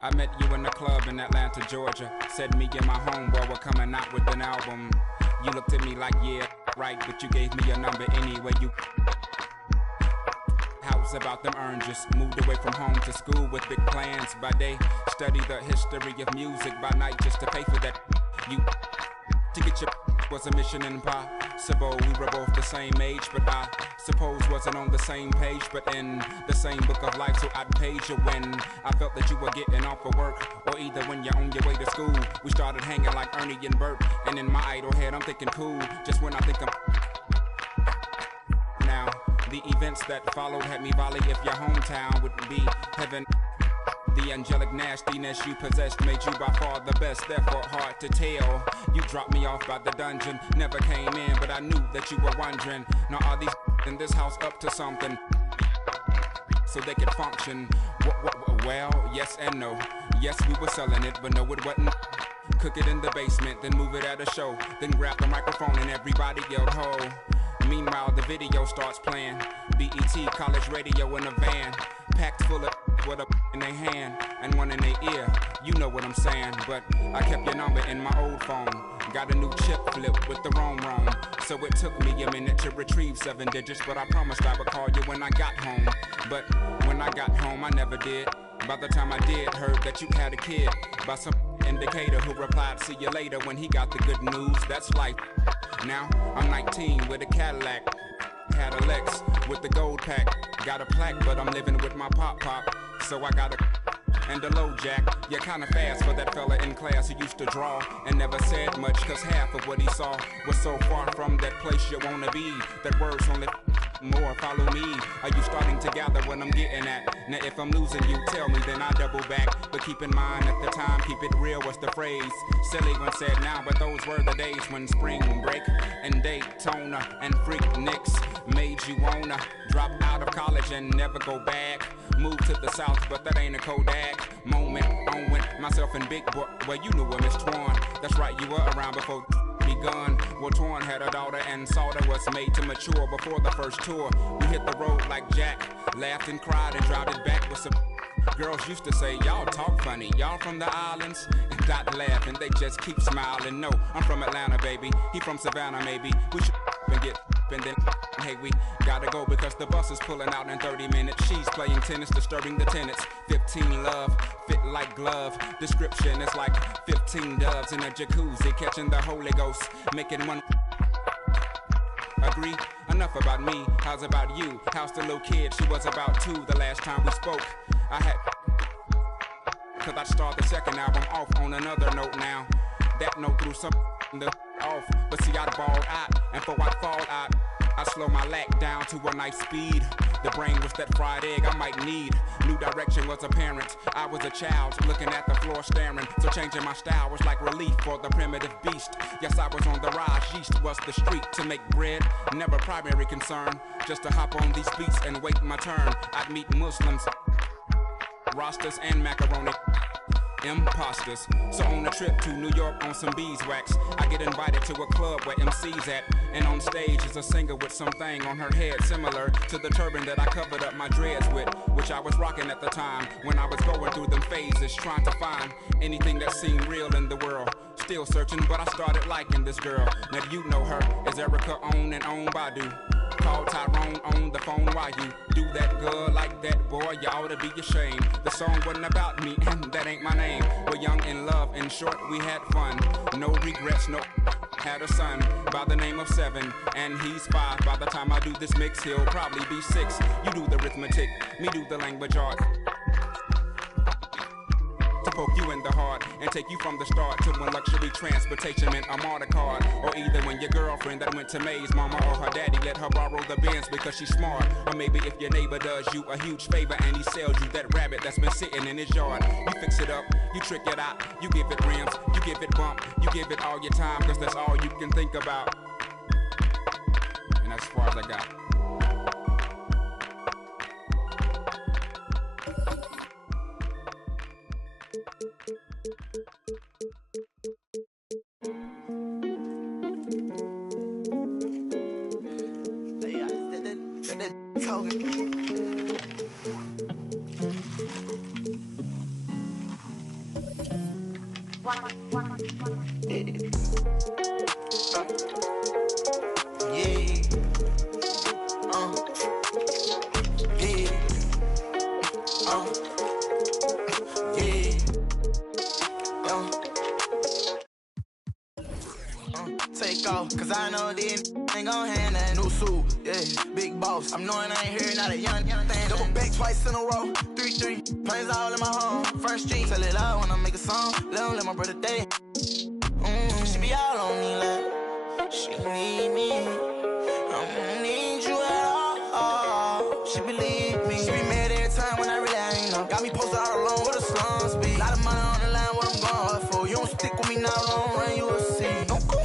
I met you in the club in Atlanta, Georgia. Said me and my homeboy were coming out with an album. You looked at me like, yeah, right, but you gave me your number anyway. You house about them oranges. Moved away from home to school with big plans. By day, study the history of music. By night, just to pay for that. You to get your was a mission impossible. We were both the same age, but I suppose wasn't on the same page, but in the same book of life. So I'd page you when I felt that you were getting off of work, or either when you're on your way to school. We started hanging like Ernie and Bert, and in my idle head I'm thinking cool. Just when I think I'm now, the events that followed had me volley if your hometown would be heaven. The angelic nastiness you possessed made you by far the best, therefore hard to tell. You dropped me off by the dungeon, never came in, but I knew that you were wondering, now are these in this house up to something so they could function? Well, yes and no. Yes, we were selling it, but no, it wasn't. Cook it in the basement, then move it at a show, then grab the microphone and everybody yelled ho. Meanwhile, the video starts playing. BET college radio in a van, packed full of with a in their hand and one in their ear. You know what I'm saying, but I kept your number in my old phone. Got a new chip flip with the wrong. So it took me a minute to retrieve 7 digits, but I promised I would call you when I got home. But when I got home, I never did. By the time I did, heard that you had a kid by some indicator who replied, see you later, when he got the good news. That's life. Now I'm 19 with a Cadillac, had a Lex with the gold pack. Got a plaque, but I'm living with my pop. So I got a and a low jack. You're kinda fast for that fella in class who used to draw and never said much, cause half of what he saw was so far from that place you wanna be. That words only more follow me. Are you starting to gather what I'm getting at? Now if I'm losing you, tell me, then I double back. But keep in mind at the time, keep it real was the phrase. Silly when said now, but those were the days when spring break and Daytona and Freakniks made you wanna drop out of college and never go back. Move to the south, but that ain't a Kodak moment. On went myself and Big Boy, well you knew a Miss Twan. That's right, you were around before begun. Well, Twan had a daughter and Sauter was made to mature before the first tour. We hit the road like Jack, laughed and cried and dropped it back with some girls used to say, y'all talk funny, y'all from the islands? And Dot laugh and they just keep smiling. No, I'm from Atlanta, baby. He from Savannah, maybe. We should and get and then hey, we gotta go because the bus is pulling out in 30 minutes. She's playing tennis, disturbing the tenants. 15 love, fit like glove. Description is like 15 doves in a jacuzzi, catching the Holy Ghost, making one. Agree? Enough about me, how's about you? How's the little kid? She was about 2 the last time we spoke. I had cause I'd start the second album off on another note now. That note threw some the off, but see I'd ball out, and before I'd fall out, I slow my lack down to a nice speed. The brain was that fried egg I might need. New direction was apparent. I was a child looking at the floor staring. So changing my style was like relief for the primitive beast. Yes, I was on the rise. Yeast was the street to make bread. Never primary concern. Just to hop on these beats and wait my turn. I'd meet Muslims, Rastas and macaroni. Imposters. So on a trip to New York on some beeswax, I get invited to a club where MC's at, and on stage is a singer with something on her head similar to the turban that I covered up my dreads with, which I was rocking at the time when I was going through them phases, trying to find anything that seemed real in the world. Still searching, but I started liking this girl. Now you know her as Erica On and On Badu. Call Tyrone on the phone. Why you do that, girl, like that, boy? You ought to be ashamed. The song wasn't about me, and that ain't my name. We're young in love, in short, we had fun. No regrets, no. Had a son by the name of 7, and he's 5. By the time I do this mix, he'll probably be 6. You do the arithmetic, me do the language art. To poke you in the heart and take you from the start to when luxury transportation meant I'm on a card. Or either when your girlfriend that went to May's mama or her daddy let her borrow the Benz because she's smart. Or maybe if your neighbor does you a huge favor and he sells you that rabbit that's been sitting in his yard. You fix it up, you trick it out, you give it rims, you give it bump, you give it all your time because that's all you can think about. And that's as far as I got. Cause I know these ain't gon' hand that new suit, yeah, big boss. I'm knowing I ain't here, not a young thing. Double back twice in a row, 3-3, planes all in my home. First street, tell it loud when I make a song. Let my brother day. She be all on me like she need me. I don't need you at all. She believe me. She be mad every time when I really ain't know. Got me posted all alone where the slums be. Lot of money on the line, what I'm going for. You don't stick with me now, long run, you will see. Don't go.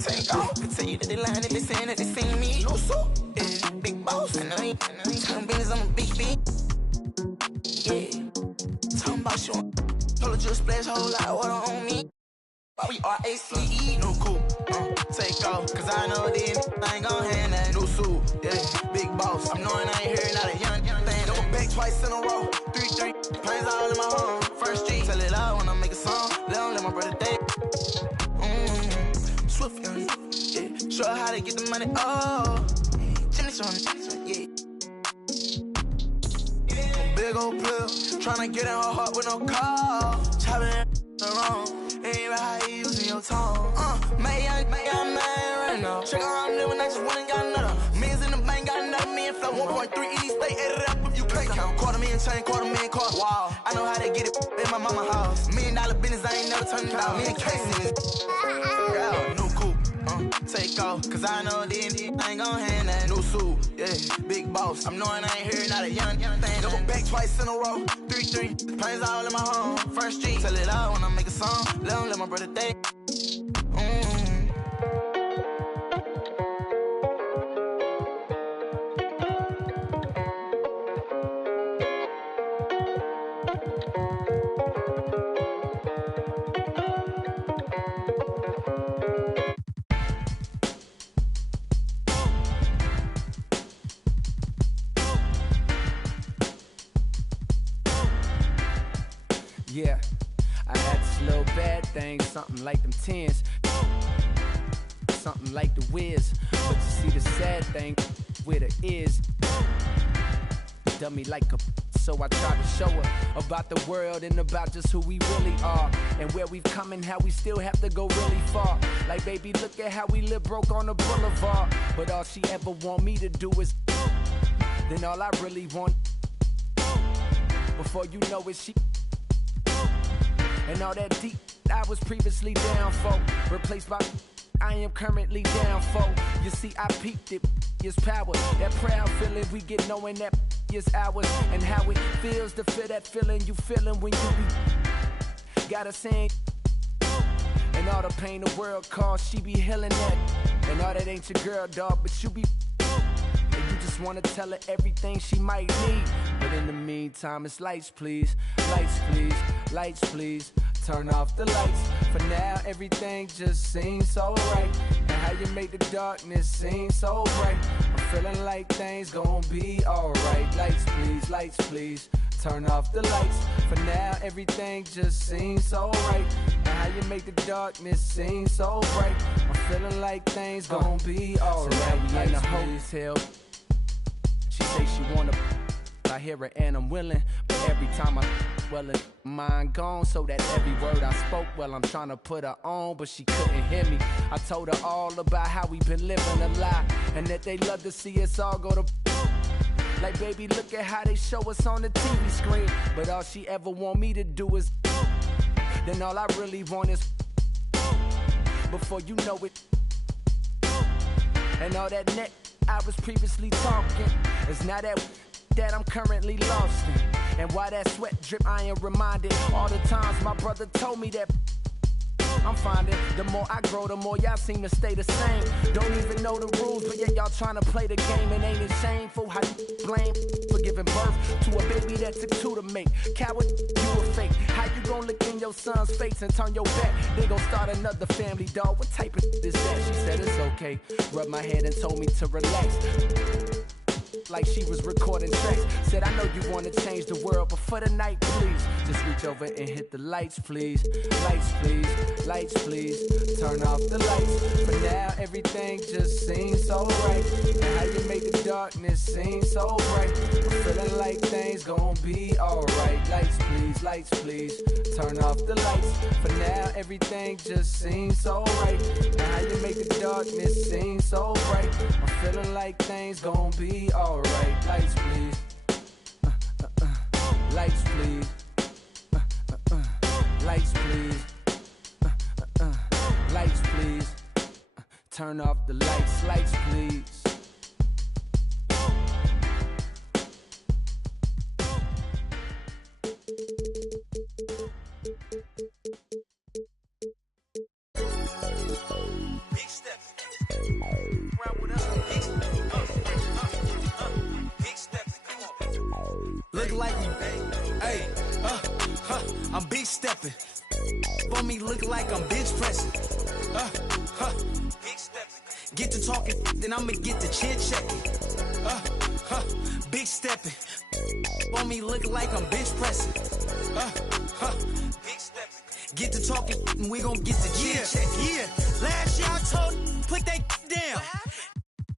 Take off, tell you that they lying, that they saying that they seen me. No so, yeah, big boss, and I ain't talking business, I'm a big beat. Yeah, talking about you. Told her just splash a whole lot of water on me. Why we R-A-C-E, no cool. Take off, cause I know these I ain't gon' hand that new suit. Yeah, big boss, I'm knowing I ain't here, not a young thing. Double back twice in a row, 3-3, planes all in my home. First street, tell it loud when I make a song. Let my brother day. Swift, yeah. Show her how to get the money, oh. Jimmy showing, yeah. Big old pill, tryna get in her heart with no call. Chopping around, ain't right how you using your tone. May I man right now. Check out how I'm living, I just went and got another. Millions in the bank, got another million flow. 1.3 each, stay added up if you can't count. $250,000 chain, $250,000 wow. I know how they get it in my mama house. $1 million business, I ain't never turning down. Me and Casey, yeah, new coupe. Take off, cause I know these I ain't gon' hand that new suit, yeah, big boss. I'm knowing I ain't here, not a young thing. Double back twice in a row, 3-3, planes all in my home. First street, tell it loud when I make a song. Let my brother day. Yeah, I had this little bad thing, something like them 10s, something like the Wiz. But you see the sad thing with her is, dummy like a, so I tried to show her about the world and about just who we really are, and where we've come and how we still have to go really far. Like, baby, look at how we live broke on the boulevard, but all she ever want me to do is, then all I really want, before you know it, she, and all that deep I was previously down for, replaced by I am currently down for. You see, I peaked it, is power. That proud feeling we get knowing that is ours, and how it feels to feel that feeling you feeling when you be gotta sing. And all the pain the world caused, she be healing that. And all that ain't your girl, dog, but you be, and you just wanna tell her everything she might need. But in the meantime, it's lights, please. Lights, please. Lights, please. Turn off the lights. For now, everything just seems so right. And how you make the darkness seem so bright. I'm feeling like things gon' be alright. Lights, please. Lights, please. Turn off the lights. For now, everything just seems so right. And how you make the darkness seem so bright. I'm feeling like things gon' be alright. So now we in the hotel. She say she wanna, I hear her and I'm willing. But every time mind gone, so that every word I spoke, well, I'm trying to put her on, but she couldn't hear me. I told her all about how we been living a lie, and that they love to see us all go to. Like, baby, look at how they show us on the TV screen. But all she ever want me to do is. Then all I really want is. Before you know it. And all that net I was previously talking is now that I'm currently lost in. And why that sweat drip, I am reminded all the times my brother told me that I'm finding the more I grow, the more y'all seem to stay the same. Don't even know the rules, but yet y'all trying to play the game. And ain't it shameful how you blame for giving birth to a baby that took two to make? Coward, you a fake. How you gon' look in your son's face and turn your back? They gon' start another family, dog. What type of is that? She said it's okay. Rubbed my head and told me to relax. Like she was recording tracks. Said, I know you wanna change the world, but for the night, please, just reach over and hit the lights, please. Lights, please, lights, please. Turn off the lights. For now, everything just seems so right. And how you make the darkness seem so bright. I'm feeling like things gon' be alright. Lights, please, lights, please. Turn off the lights. For now, everything just seems so right. And how you make the darkness seem so bright. I'm feeling like things gon' be alright. Lights, please. Lights, please. Lights, please. Lights, please. Turn off the lights. Lights, please. Look like me, hey, I'm big stepping. For me, look like I'm bench pressing. Big stepping. Get to talking, then I'ma get to chin checking. Big stepping. For me, look like I'm bench pressing. Big stepping. Get to talking, and we gon' get to chin checking. Yeah, last year I told put that down.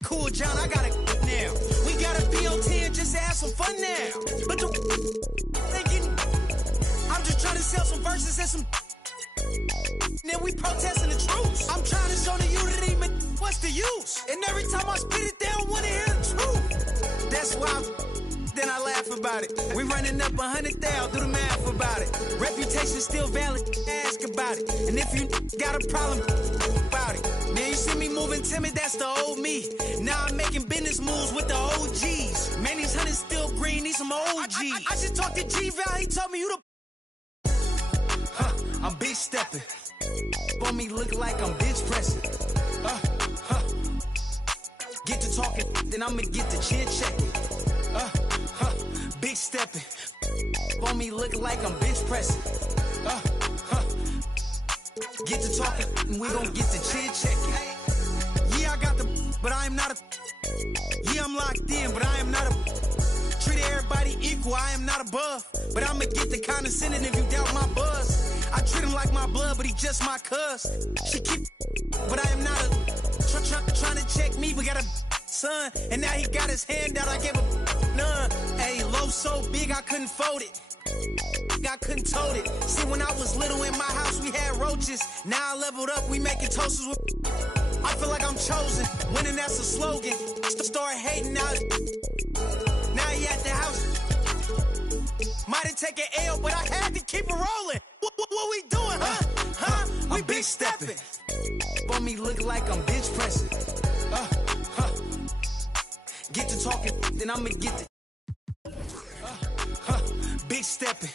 Cool, John, I got it now. We gotta be on 10 just to have some fun now. But they getting. I'm just trying to sell some verses and some. Then we protesting the truth. I'm trying to show the unity, but what's the use? And every time I spit it, they don't want to hear the truth. That's why then I laugh about it. We running up 100,000, do the math about it. Reputation still valid, ask about it. And if you got a problem about it, now you see me moving timid, that's the old me. Now I'm making business moves with the OGs. Man, these hunters still green, need some OGs. I just talked to G-Val, he told me you the. I'm big stepping. For me, look like I'm bench pressing. Get to talking, then I'ma get to chin checking. Big stepping. For me, look like I'm bench pressing. Get to talking, and we gon' get to chin checking. Yeah, I got the, but I am not a. Yeah, I'm locked in, but I am not a. Treat everybody equal, I am not above. But I'ma get the condescending if you doubt my buzz. I treat him like my blood, but he just my cuz. She keep, but I am not a. Trying to check me, we got a son. And now he got his hand out, I gave a none. Hey, low so big, I couldn't fold it. I couldn't tote it. See, when I was little in my house, we had roaches. Now I leveled up, we making toasters with. I feel like I'm chosen. Winning, that's a slogan. Start hating now. Now he at the house. Might have taken L, but I had to keep it rolling. What we doing, huh? We I'm big stepping. For me, look like I'm bench pressing. Get to talking, then I'ma get to. Big stepping.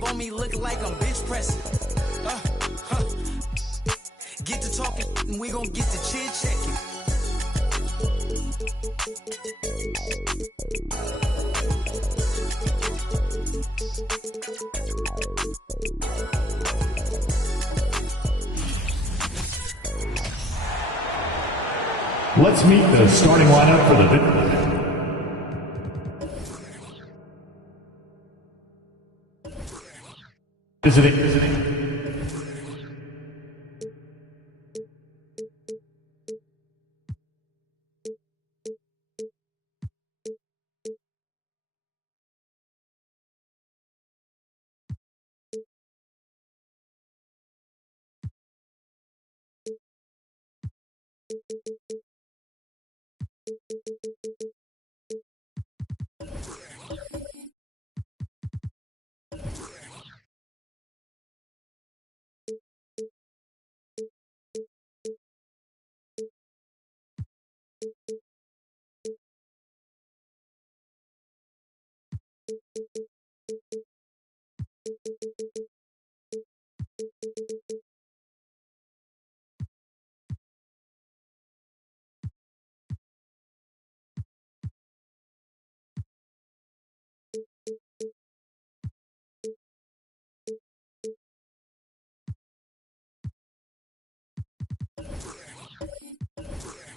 For me, look like I'm bench pressing. Get to talking, and we gon' get to chin checking. Let's meet the starting lineup for the visiting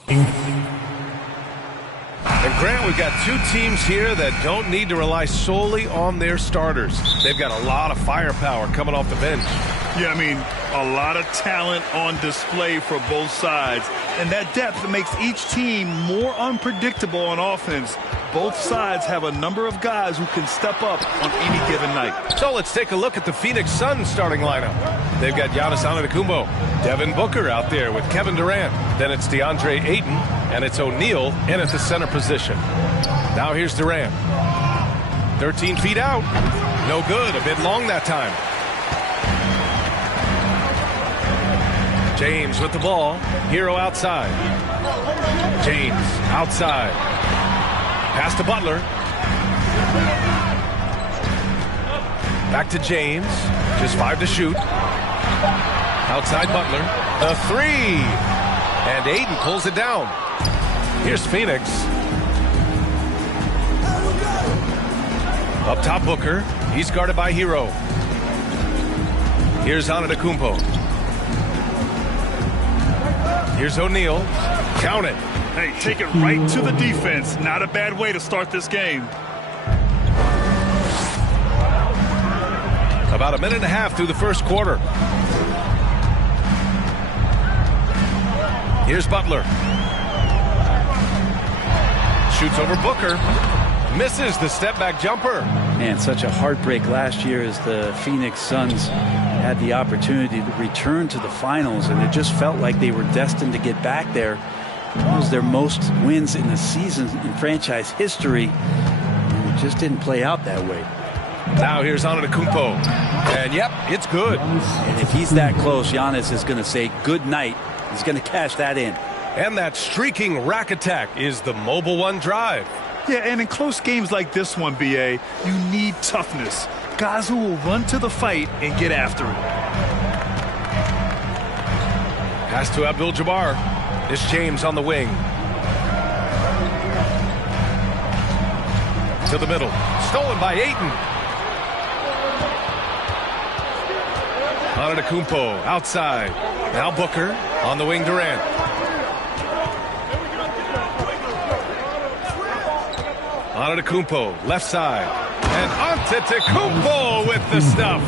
And Grant, we've got two teams here that don't need to rely solely on their starters. They've got a lot of firepower coming off the bench. Yeah, I mean, a lot of talent on display for both sides. And that depth makes each team more unpredictable on offense. Both sides have a number of guys who can step up on any given night. So let's take a look at the Phoenix Suns starting lineup. They've got Giannis Antetokounmpo, Devin Booker out there with Kevin Durant. Then it's DeAndre Ayton, and it's O'Neal in at the center position. Now here's Durant. 13 feet out. No good. A bit long that time. James with the ball. Hero outside. James outside. Pass to Butler. Back to James. Just 5 to shoot. Outside Butler. The 3. And Ayton pulls it down. Here's Phoenix. Up top Booker. He's guarded by Hero. Here's Antetokounmpo. Here's O'Neal. Count it. Hey, take it right to the defense. Not a bad way to start this game. About a minute and a half through the first quarter. Here's Butler. Shoots over Booker. Misses the step-back jumper. Man, such a heartbreak last year as the Phoenix Suns had the opportunity to return to the finals, and it just felt like they were destined to get back there. It was their most wins in the season in franchise history, and it just didn't play out that way. Now here's Antetokounmpo, and yep, it's good. And if he's that close, Giannis is going to say good night. He's going to cash that in. And that streaking rack attack is the Mobile One drive. Yeah, and in close games like this one, BA, you need toughness. Guys who will run to the fight and get after it. Pass to Abdul-Jabbar. It's James on the wing. To the middle. Stolen by Ayton. Antetokounmpo outside. Now Booker on the wing. Durant. Antetokounmpo left side. And Antetokounmpo with the stuff.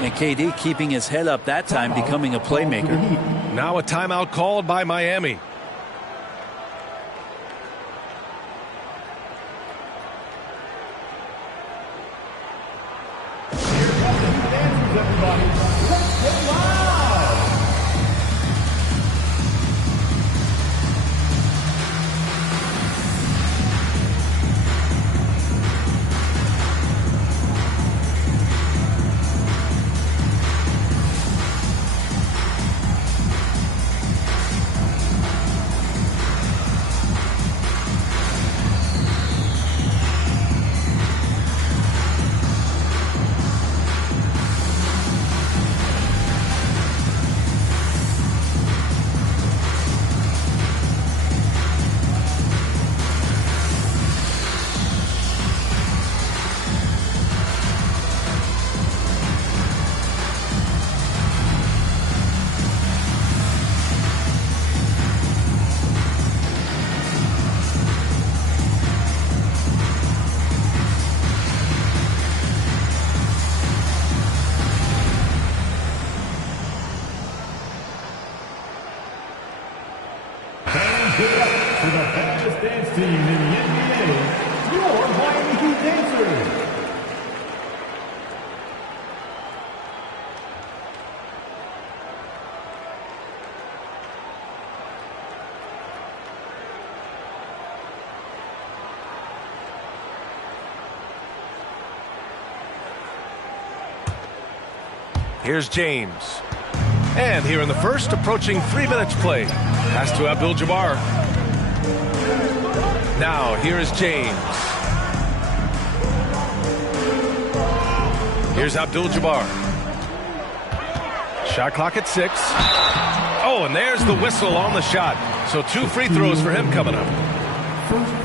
And KD keeping his head up that time, becoming a playmaker. Now a timeout called by Miami. Give it up for the best dance team in the NBA, your Miami Heat Dancers. Here's James. And here in the first, approaching 3 minutes played. Pass to Abdul-Jabbar. Now, here is James. Here's Abdul-Jabbar. Shot clock at 6. Oh, and there's the whistle on the shot. So 2 free throws for him coming up.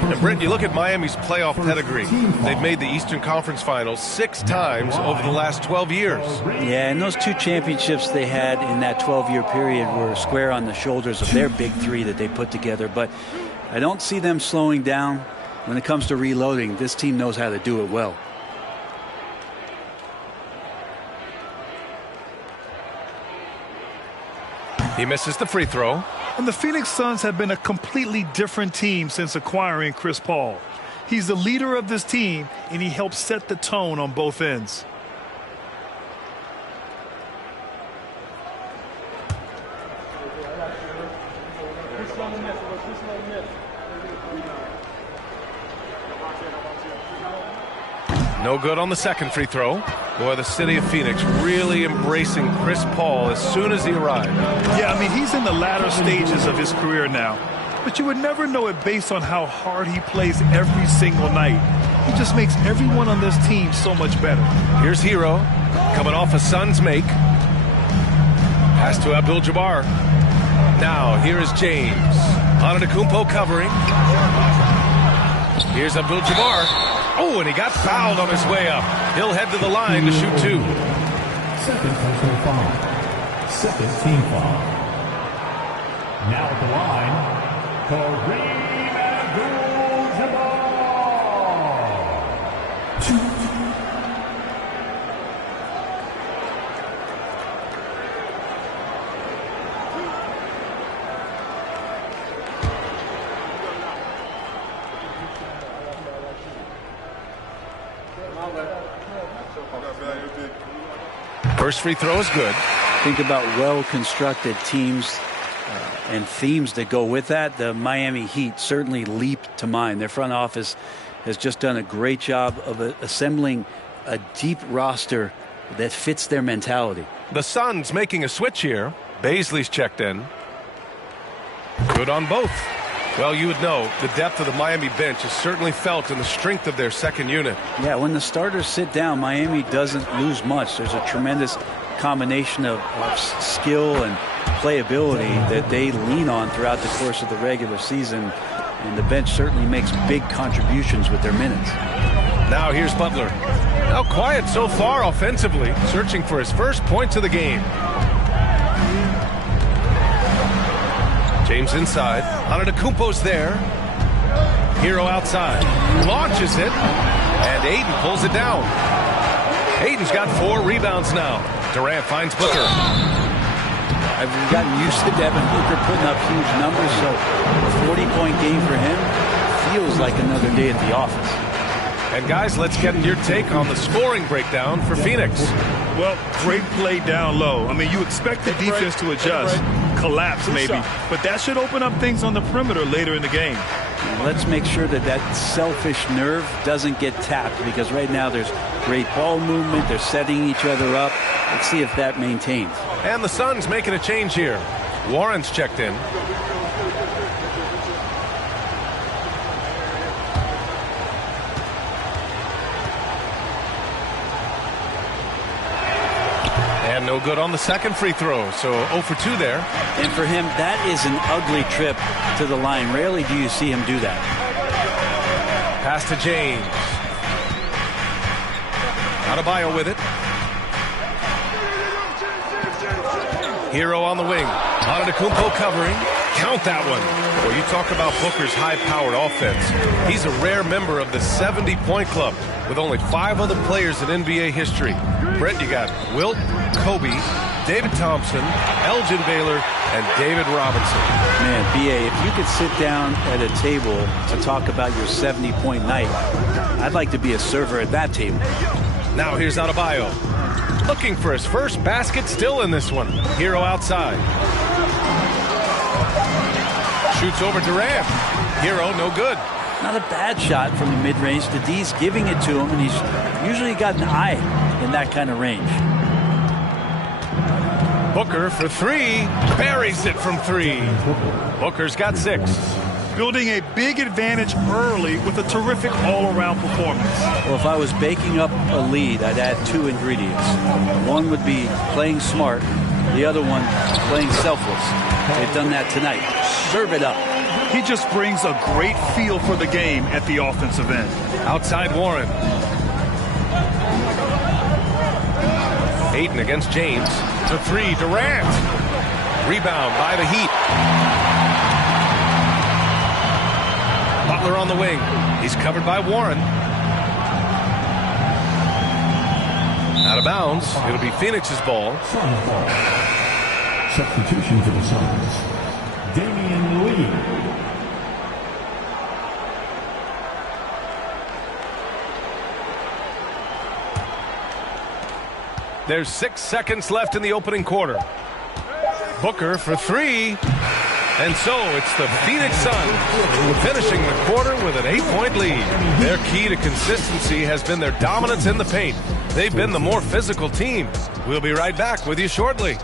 And Brent, you look at Miami's playoff pedigree. They've made the Eastern Conference Finals 6 times over the last 12 years. Yeah, and those 2 championships they had in that 12-year period were square on the shoulders of their big 3 that they put together. But I don't see them slowing down when it comes to reloading. This team knows how to do it well. He misses the free throw. And the Phoenix Suns have been a completely different team since acquiring Chris Paul. He's the leader of this team, and he helps set the tone on both ends. No good on the second free throw. Boy, the city of Phoenix really embracing Chris Paul as soon as he arrived. Yeah, I mean, he's in the latter stages of his career now. But you would never know it based on how hard he plays every single night. He just makes everyone on this team so much better. Here's Hero coming off a Suns make. Pass to Abdul-Jabbar. Now, here is James. Antetokounmpo covering. Here's Abdul-Jabbar. Oh, and he got fouled on his way up. He'll head to the line to shoot 2. Second personal foul. Second team foul. Now at the line, Kareem Abdul-Jabbar. 2. First free throw is good. Think about well-constructed teams and themes that go with that. The Miami Heat certainly leap to mind. Their front office has just done a great job of assembling a deep roster that fits their mentality. The Suns making a switch here. Baisley's checked in. Good on both. Well, you would know the depth of the Miami bench is certainly felt in the strength of their second unit. Yeah, when the starters sit down, Miami doesn't lose much. There's a tremendous combination of skill and playability that they lean on throughout the course of the regular season. And the bench certainly makes big contributions with their minutes. Now here's Butler. Now quiet so far offensively, searching for his first points of the game. James inside. Antetokounmpo's there. Hero outside. Launches it. And Ayton pulls it down. Ayton's got 4 rebounds now. Durant finds Booker. I've gotten used to Devin Booker putting up huge numbers, so a 40-point game for him feels like another day at the office. And guys, let's get your take on the scoring breakdown for Phoenix. Well, great play down low. I mean, you expect the defense to adjust, collapse maybe, but that should open up things on the perimeter later in the game. Let's make sure that that selfish nerve doesn't get tapped, because right now there's great ball movement. They're setting each other up. Let's see if that maintains. And the Suns making a change here. Warren's checked in. And no good on the second free throw, so 0 for 2 there. And for him, that is an ugly trip to the line. Rarely do you see him do that. Pass to James. Adebayo with it. Hero on the wing. Antetokounmpo covering. Count that one. Well, you talk about Booker's high-powered offense. He's a rare member of the 70-point club with only 5 other players in NBA history. Brent, you got Wilt, Kobe, David Thompson, Elgin Baylor, and David Robinson. Man, B.A., if you could sit down at a table to talk about your 70-point night, I'd like to be a server at that table. Now here's Adebayo. Looking for his first basket, still in this one. Hero outside. Shoots over Durant. Hero, no good. Not a bad shot from the mid-range. The D's giving it to him, and he's usually got an eye in that kind of range. Booker for 3. Buries it from 3. Booker's got 6. Building a big advantage early with a terrific all-around performance. Well, if I was baking up a lead, I'd add 2 ingredients. One would be playing smart. The other one, playing selfless. They've done that tonight. Serve it up. He just brings a great feel for the game at the offensive end. Outside Warren. Ayton against James. To three, Durant. Rebound by the Heat. Butler on the wing. He's covered by Warren. Out of bounds. It'll be Phoenix's ball. Substitution for the Suns, Damian Lee. There's 6 seconds left in the opening quarter. Booker for three. And so it's the Phoenix Suns finishing the quarter with an 8-point lead. Their key to consistency has been their dominance in the paint. They've been the more physical team. We'll be right back with you shortly.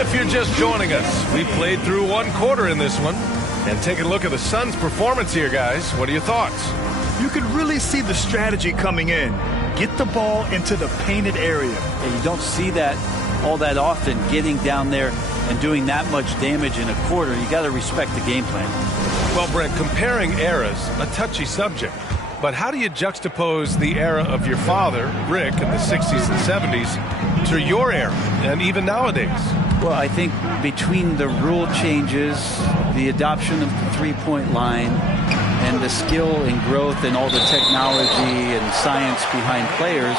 If you're just joining us, we played through one quarter in this one. And take a look at the Suns' performance here, guys. What are your thoughts? You could really see the strategy coming in. Get the ball into the painted area. And you don't see that all that often, getting down there and doing that much damage in a quarter. You got to respect the game plan. Well, Brent, comparing eras, a touchy subject. But how do you juxtapose the era of your father, Rick, in the 60s and 70s to your era and even nowadays? Well, I think between the rule changes, the adoption of the three-point line, and the skill and growth and all the technology and science behind players,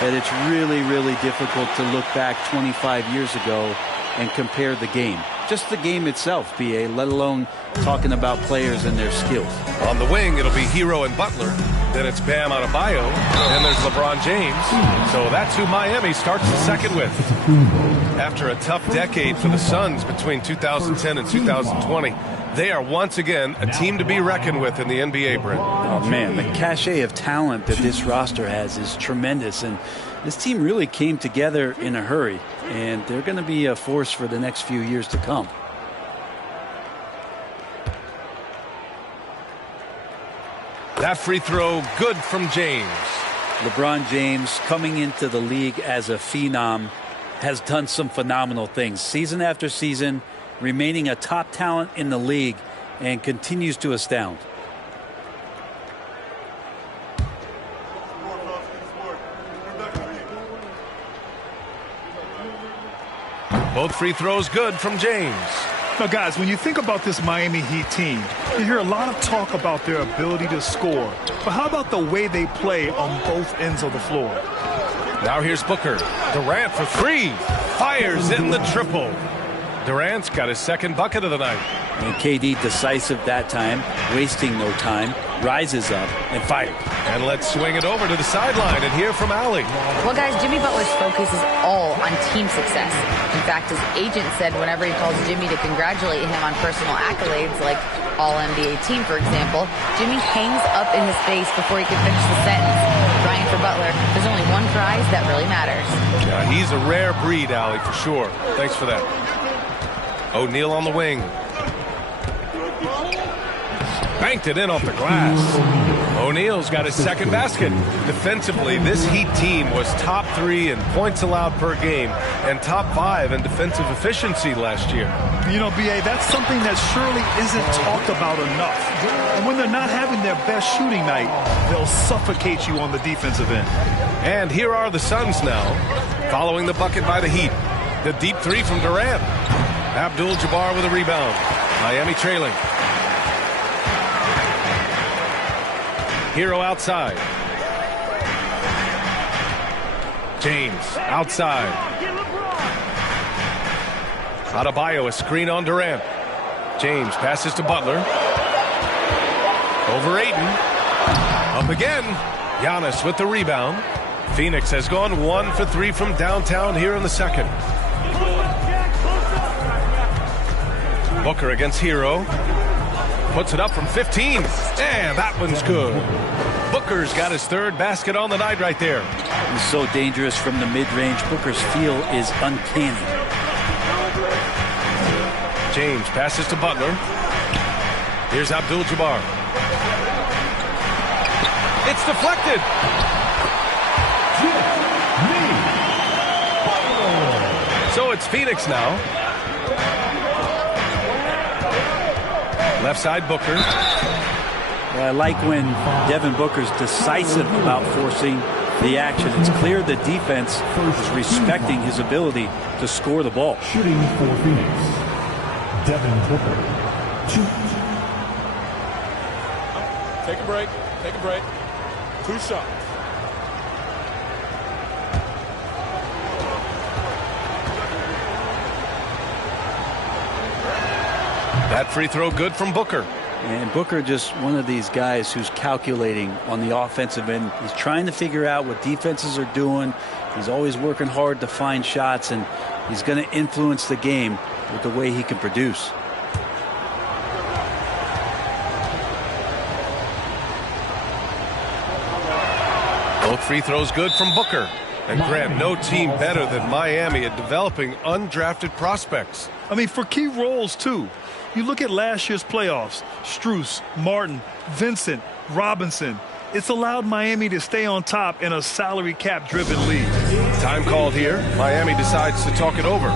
that it's really, really difficult to look back 25 years ago and compare the game. Just the game itself, BA, let alone talking about players and their skills. On the wing, it'll be Hero and Butler. Then it's Bam Adebayo. Then there's LeBron James. So that's who Miami starts the second with. After a tough decade for the Suns between 2010 and 2020, they are once again a team to be reckoned with in the NBA, Brent. Oh, man, the cachet of talent that this roster has is tremendous. And this team really came together in a hurry. And they're going to be a force for the next few years to come. That free throw, good from James. LeBron James, coming into the league as a phenom, has done some phenomenal things. Season after season, remaining a top talent in the league, and continues to astound. Both free throws good from James. Now, guys, when you think about this Miami Heat team, you hear a lot of talk about their ability to score. But how about the way they play on both ends of the floor? Now here's Booker. Durant for three. Fires in the triple. Durant's got his second bucket of the night. And KD decisive that time, wasting no time, rises up and fires. And let's swing it over to the sideline and hear from Allie. Well, guys, Jimmy Butler's focus is all on team success. In fact, his agent said whenever he calls Jimmy to congratulate him on personal accolades, like All-NBA team, for example, Jimmy hangs up in his face before he can finish the sentence. Ryan, for Butler, there's only one prize that really matters. Yeah, he's a rare breed, Allie, for sure. Thanks for that. O'Neal on the wing. Banked it in off the glass. O'Neal's got his second basket. Defensively, this Heat team was top 3 in points allowed per game and top 5 in defensive efficiency last year. You know, B.A., that's something that surely isn't talked about enough. And when they're not having their best shooting night, they'll suffocate you on the defensive end. And here are the Suns now, following the bucket by the Heat. The deep three from Durant. Abdul-Jabbar with a rebound. Miami trailing. Hero outside. James outside. Adebayo, a screen on Durant. James passes to Butler. Over Ayton. Up again. Giannis with the rebound. Phoenix has gone 1 for 3 from downtown here in the second. Booker against Hero. Puts it up from 15. And that one's good. Booker's got his third basket on the night right there. He's so dangerous from the mid-range. Booker's feel is uncanny. James passes to Butler. Here's Abdul-Jabbar. It's deflected. So it's Phoenix now. Left side, Booker. Yeah, I like when Devin Booker's decisive about forcing the action. It's clear the defense is respecting his ability to score the ball. Shooting for Phoenix, Devin Booker. Shoot. Take a break. Take a break. 2 shots. That free throw good from Booker. And Booker just one of these guys who's calculating on the offensive end. He's trying to figure out what defenses are doing. He's always working hard to find shots, and he's going to influence the game with the way he can produce. Both free throws good from Booker. And Grant, no team better than Miami at developing undrafted prospects. I mean, for key roles, too. You look at last year's playoffs, Strus, Martin, Vincent, Robinson. It's allowed Miami to stay on top in a salary cap-driven league. Time called here. Miami decides to talk it over.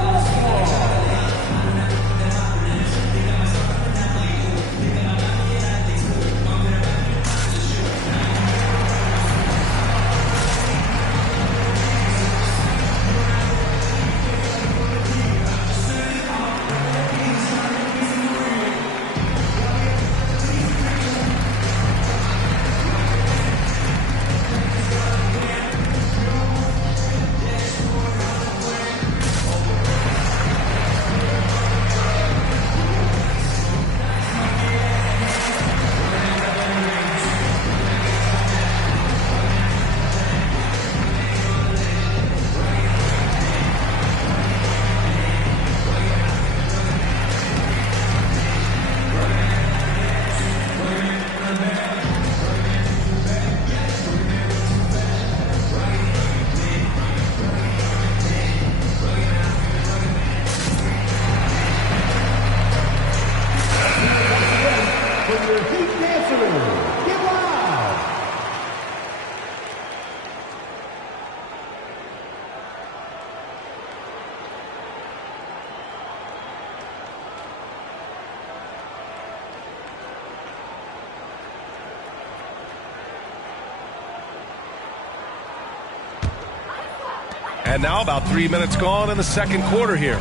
And now about 3 minutes gone in the second quarter here.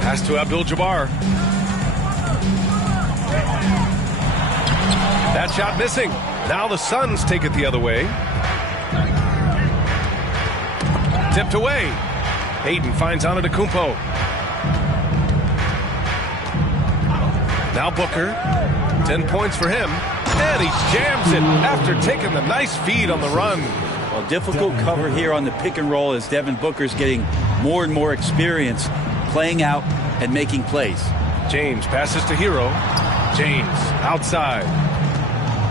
Pass to Abdul-Jabbar. That shot missing. Now the Suns take it the other way. Tipped away. Hayden finds Antetokounmpo. Now Booker. 10 points for him. And he jams it after taking the nice feed on the run. Well, difficult cover here on the pick and roll as Devin Booker's getting more and more experience playing out and making plays. James passes to Hero. James outside.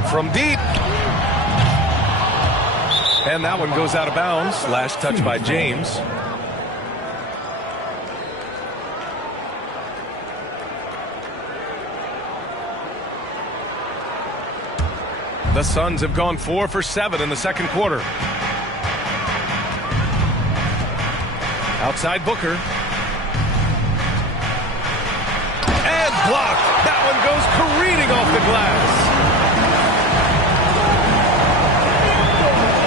From deep. And that one goes out of bounds. Last touch by James. The Suns have gone 4 for 7 in the second quarter. Outside Booker. And blocked. That one goes careening off the glass.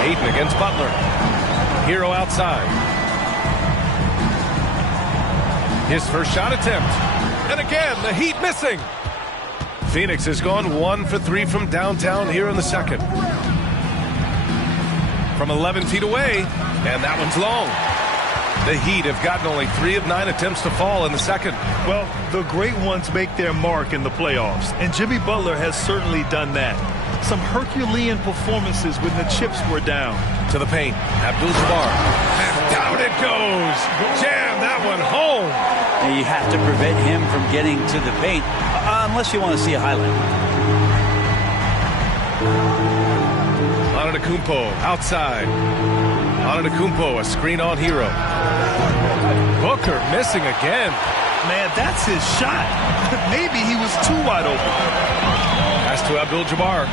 Hayden against Butler. Hero outside. His first shot attempt. And again, the Heat missing. Phoenix has gone 1 for 3 from downtown here in the second. From 11 feet away, and that one's long. The Heat have gotten only 3 of 9 attempts to fall in the second. Well, the great ones make their mark in the playoffs, and Jimmy Butler has certainly done that. Some Herculean performances when the chips were down. To the paint, Abdul-Jabbar. And down it goes. Jam that one home. And you have to prevent him from getting to the paint, unless you want to see a highlight. Antetokounmpo outside. Antetokounmpo, a screen on Hero. Booker missing again. Man, that's his shot. Maybe he was too wide open. Pass to Abdul-Jabbar.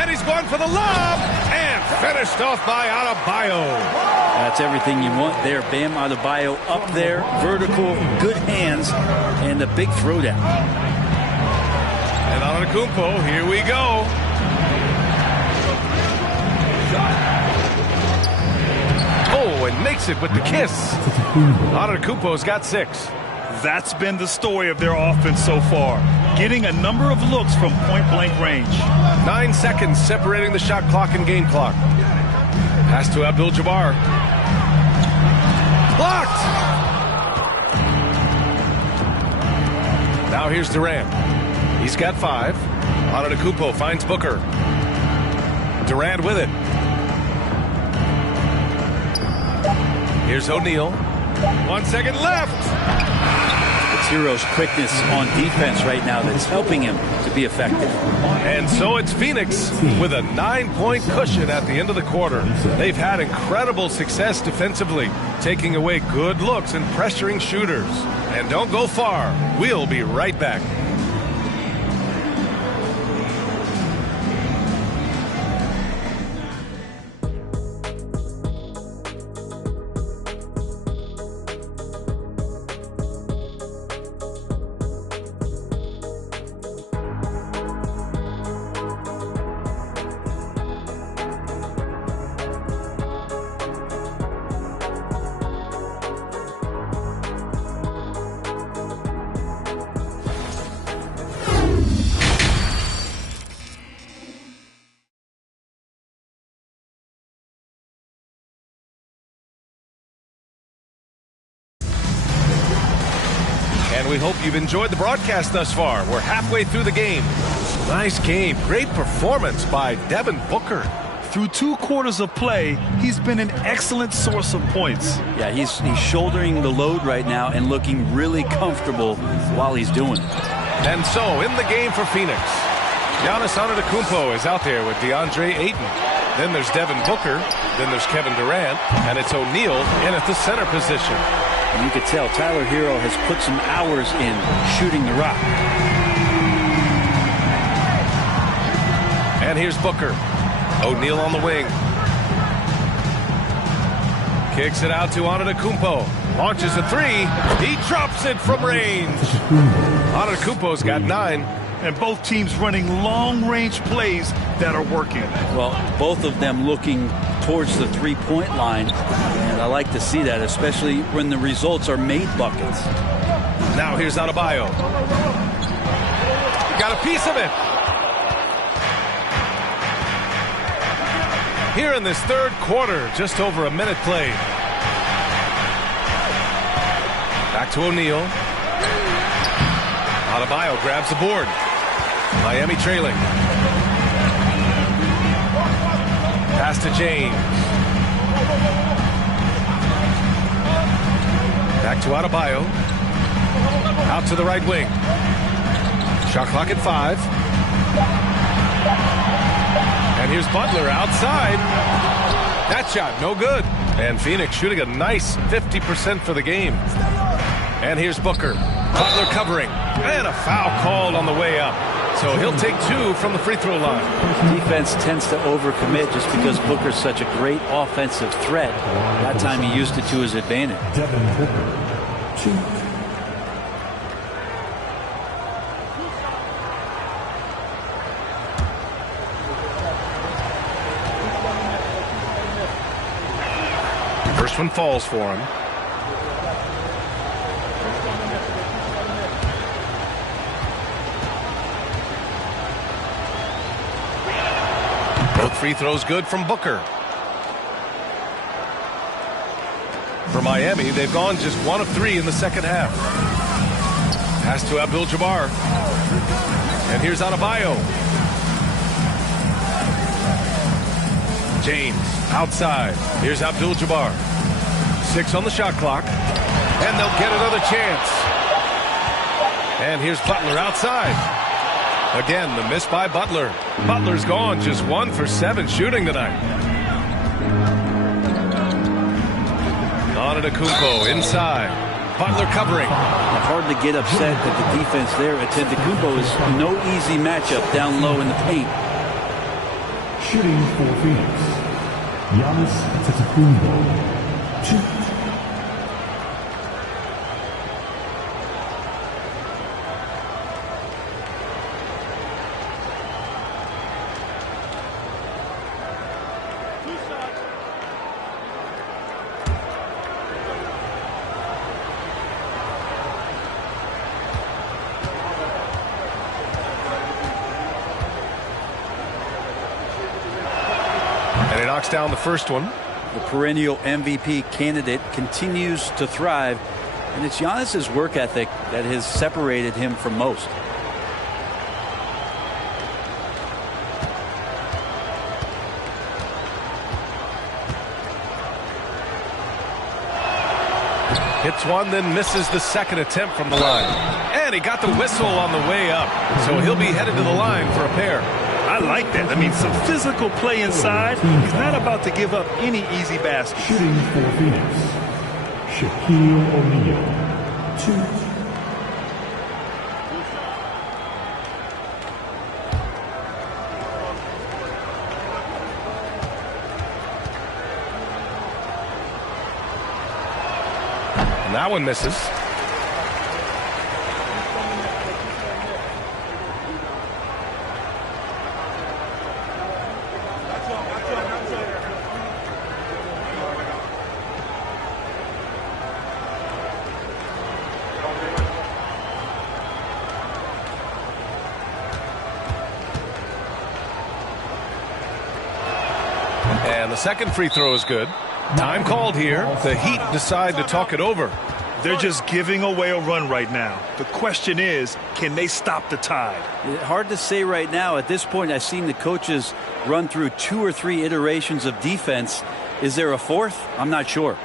And he's going for the lob. And finished off by Adebayo. That's everything you want there. Bam Adebayo up there. Vertical, good hands, and a big throwdown. And Antetokounmpo, here we go. Oh, and makes it with the kiss. Antetokounmpo's got 6. That's been the story of their offense so far. Getting a number of looks from point-blank range. 9 seconds separating the shot clock and game clock. Pass to Abdul-Jabbar. Blocked! Now here's Durant. He's got 5. Antetokounmpo finds Booker. Durant with it. Here's O'Neal. 1 second left. It's Hero's quickness on defense right now that's helping him to be effective. And so it's Phoenix with a 9-point cushion at the end of the quarter. They've had incredible success defensively, taking away good looks and pressuring shooters. And don't go far. We'll be right back. And we hope you've enjoyed the broadcast thus far. We're halfway through the game. Nice game. Great performance by Devin Booker. Through 2 quarters of play, he's been an excellent source of points. Yeah, he's shouldering the load right now and looking really comfortable while he's doing it. And so, in the game for Phoenix, Giannis Antetokounmpo is out there with DeAndre Ayton. Then there's Devin Booker. Then there's Kevin Durant. And it's O'Neal in at the center position. And you could tell Tyler Hero has put some hours in shooting the rock. And here's Booker. O'Neal on the wing. Kicks it out to Antetokounmpo. Launches a 3. He drops it from range. Antetokounmpo's got 9. And both teams running long-range plays that are working. Well, both of them looking towards the three-point line. And I like to see that, especially when the results are made buckets. Now here's Adebayo. Got a piece of it. Here in this third quarter, just over a minute played. Back to O'Neal. Adebayo grabs the board. Miami trailing. Pass to James. Back to Adebayo. Out to the right wing. Shot clock at 5. And here's Butler outside. That shot, no good. And Phoenix shooting a nice 50% for the game. And here's Booker. Butler covering. And a foul called on the way up. So he'll take 2 from the free throw line. Defense tends to overcommit just because Booker's such a great offensive threat. That time he used it to his advantage. Devin Booker, 2. First one falls for him. Both free throws good from Booker. For Miami, they've gone just 1 of 3 in the second half. Pass to Abdul-Jabbar. And here's Adebayo. James outside. Here's Abdul-Jabbar. 6 on the shot clock. And they'll get another chance. And here's Butler outside. Again, the miss by Butler. Butler's gone just 1 for 7 shooting tonight. Antetokounmpo inside. Butler covering. Hard to get upset at the defense there. Antetokounmpo is no easy matchup down low in the paint. Shooting for Phoenix, Giannis Antetokounmpo. 2. And he knocks down the first one. The perennial MVP candidate continues to thrive, and it's Giannis's work ethic that has separated him from most. Hits one, then misses the second attempt from the line. And he got the whistle on the way up. So he'll be headed to the line for a pair. I like that. I mean, some physical play inside. He's not about to give up any easy baskets. Shooting for Phoenix, Shaquille O'Neal. 2. And that one misses. And the second free throw is good. Time called here. The Heat decide to talk it over. They're just giving away a run right now. The question is, can they stop the tide? Hard to say right now. At this point, I've seen the coaches run through 2 or 3 iterations of defense. Is there a fourth? I'm not sure.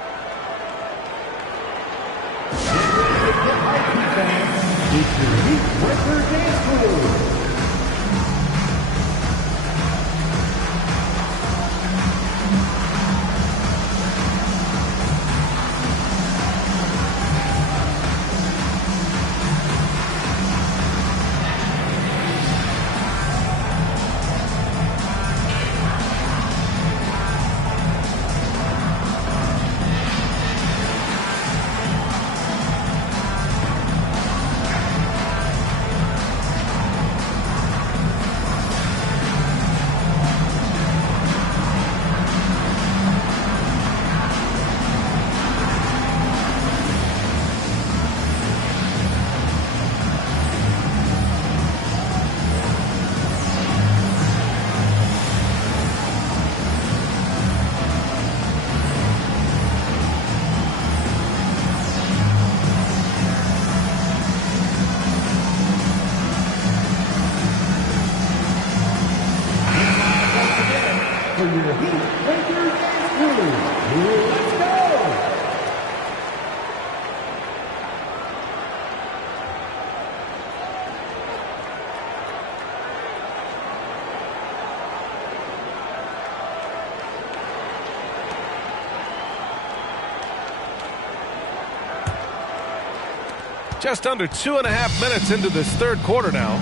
Just under 2.5 minutes into this third quarter now.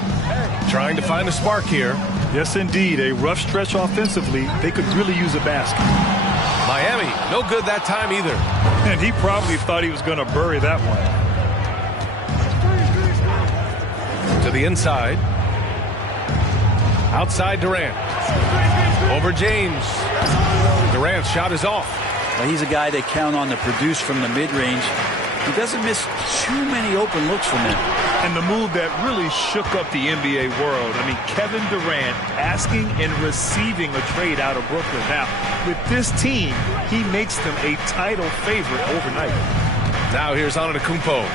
Trying to find a spark here. Yes, indeed. A rough stretch offensively. They could really use a basket. Miami, no good that time either. And he probably thought he was going to bury that one. To the inside. Outside Durant. Over James. Durant's shot is off. Well, he's a guy they count on to produce from the mid-range. He doesn't miss too many open looks from him. And the move that really shook up the NBA world. I mean, Kevin Durant asking and receiving a trade out of Brooklyn. Now, with this team, he makes them a title favorite overnight. Now here's Antetokounmpo.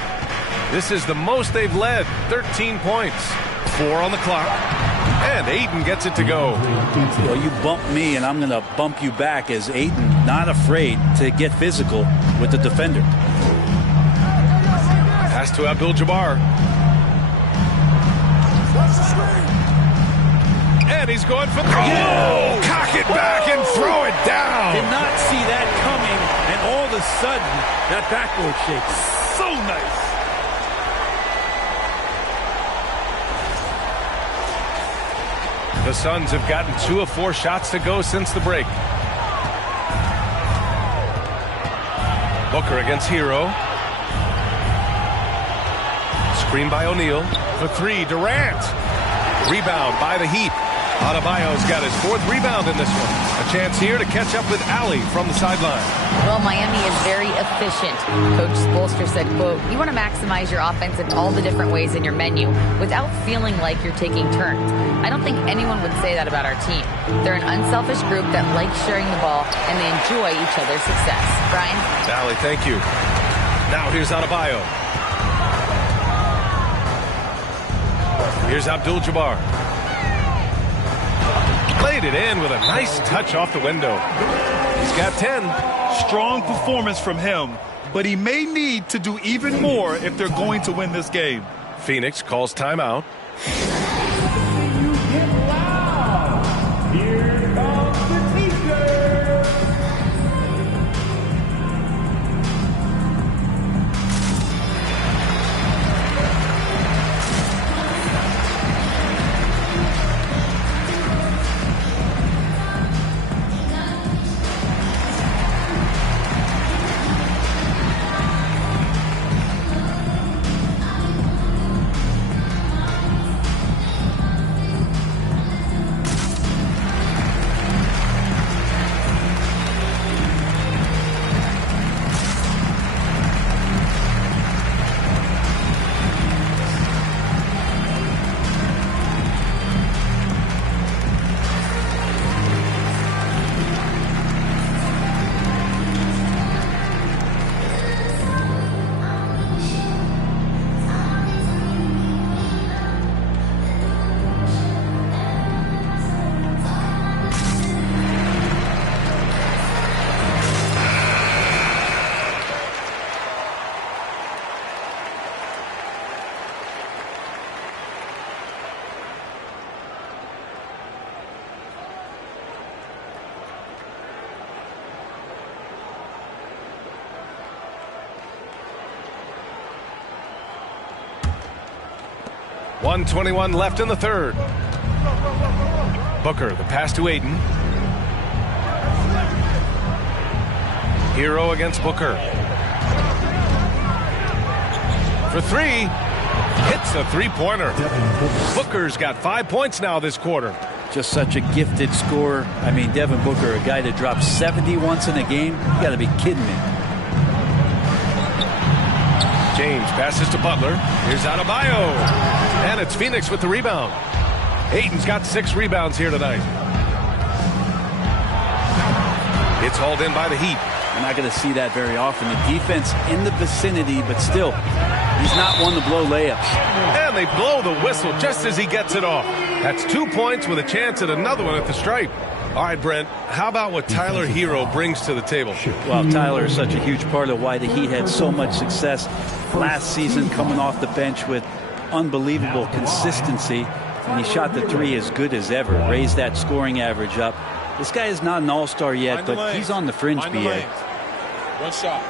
This is the most they've led. 13 points. 4 on the clock. And Ayton gets it to go. Well, you bump me, and I'm going to bump you back as Ayton not afraid to get physical with the defender. Pass to Abdul-Jabbar. And he's going for the... Oh! Cock it back and throw it down. Did not see that coming, and all a sudden, that backboard shaking. So nice. The Suns have gotten 2 of 4 shots to go since the break. Booker against Hero. Screen by O'Neal. For 3, Durant. Rebound by the Heat. Adebayo's got his 4th rebound in this one. A chance here to catch up with Allie from the sideline. Well, Miami is very efficient. Coach Spoelstra said, quote, "You want to maximize your offense in all the different ways in your menu without feeling like you're taking turns." I don't think anyone would say that about our team. They're an unselfish group that likes sharing the ball, and they enjoy each other's success. Brian? Allie, thank you. Now here's Adebayo. Here's Abdul-Jabbar. Played it in with a nice touch off the window. He's got 10. Strong performance from him, but he may need to do even more if they're going to win this game. Phoenix calls timeout. Here comes the teacher. .121 left in the third. Booker, the pass to Ayton. Hero against Booker. For 3. Hits a three-pointer. Booker's got 5 points now this quarter. Just such a gifted scorer. I mean, Devin Booker, a guy that drops 70 once in a game. You got to be kidding me. James passes to Butler. Here's Adebayo. And it's Phoenix with the rebound. Ayton's got 6 rebounds here tonight. It's hauled in by the Heat. We're not going to see that very often. The defense in the vicinity, but still, he's not one to blow layups. And they blow the whistle just as he gets it off. That's 2 points with a chance at another one at the stripe. All right, Brent, how about what Tyler Hero brings to the table? Well, Tyler is such a huge part of why the Heat had so much success last season, coming off the bench with unbelievable consistency. And he shot the 3 as good as ever, raised that scoring average up. This guy is not an all-star yet, but he's on the fringe, BA. One shot.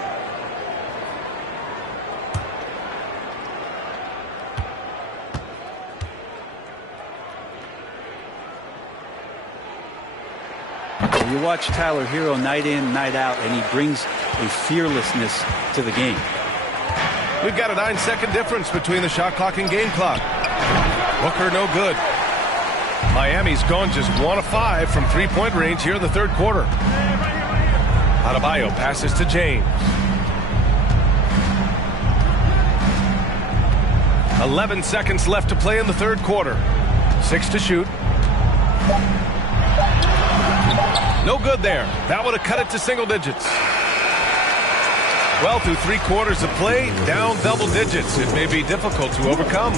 You watch Tyler Hero night in, night out, and he brings a fearlessness to the game. We've got a 9-second difference between the shot clock and game clock. Booker no good. Miami's gone just 1 of 5 from three-point range here in the third quarter. Adebayo passes to James. 11 seconds left to play in the third quarter. 6 to shoot. No good there. That would have cut it to single digits. Well, through 3 quarters of play, down double digits. It may be difficult to overcome.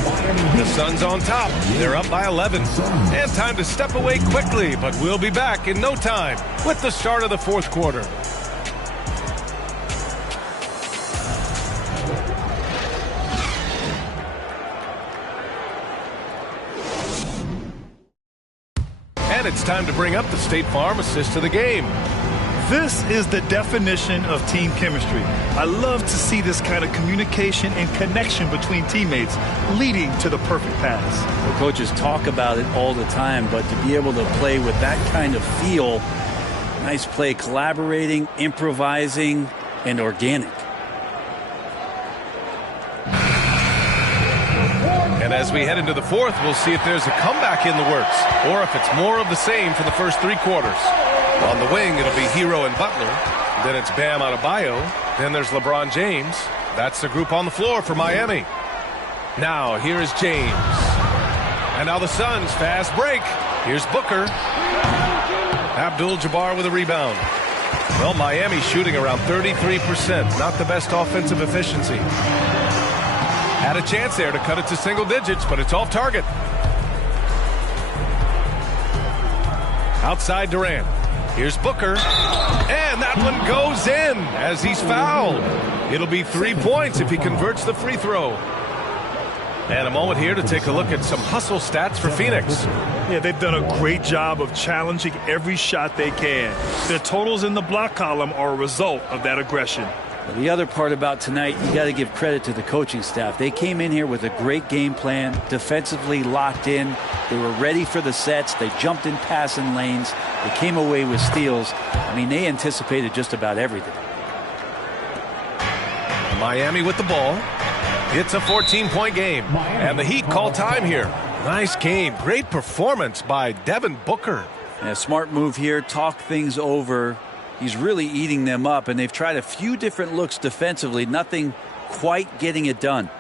The Suns on top. They're up by 11. And time to step away quickly, but we'll be back in no time with the start of the fourth quarter. And it's time to bring up the State Farm assist to the game. This is the definition of team chemistry. I love to see this kind of communication and connection between teammates leading to the perfect pass. Well, coaches talk about it all the time, but to be able to play with that kind of feel, nice play, collaborating, improvising, and organic. And as we head into the fourth, we'll see if there's a comeback in the works or if it's more of the same for the first 3 quarters. On the wing, it'll be Hero and Butler. Then it's Bam Adebayo. Then there's LeBron James. That's the group on the floor for Miami. Now, here is James. And now the Suns, fast break. Here's Booker. Abdul-Jabbar with a rebound. Well, Miami shooting around 33%. Not the best offensive efficiency. Had a chance there to cut it to single digits, but it's off target. Outside Durant. Here's Booker. And that one goes in as he's fouled. It'll be 3 points if he converts the free throw. And a moment here to take a look at some hustle stats for Phoenix. Yeah, they've done a great job of challenging every shot they can. Their totals in the block column are a result of that aggression. The other part about tonight, you got to give credit to the coaching staff. They came in here with a great game plan, defensively locked in. They were ready for the sets. They jumped in passing lanes. They came away with steals. I mean, they anticipated just about everything. Miami with the ball. It's a 14-point game. And the Heat call time here. Nice game. Great performance by Devin Booker. And a smart move here. Talk things over. He's really eating them up, and they've tried a few different looks defensively. Nothing quite getting it done.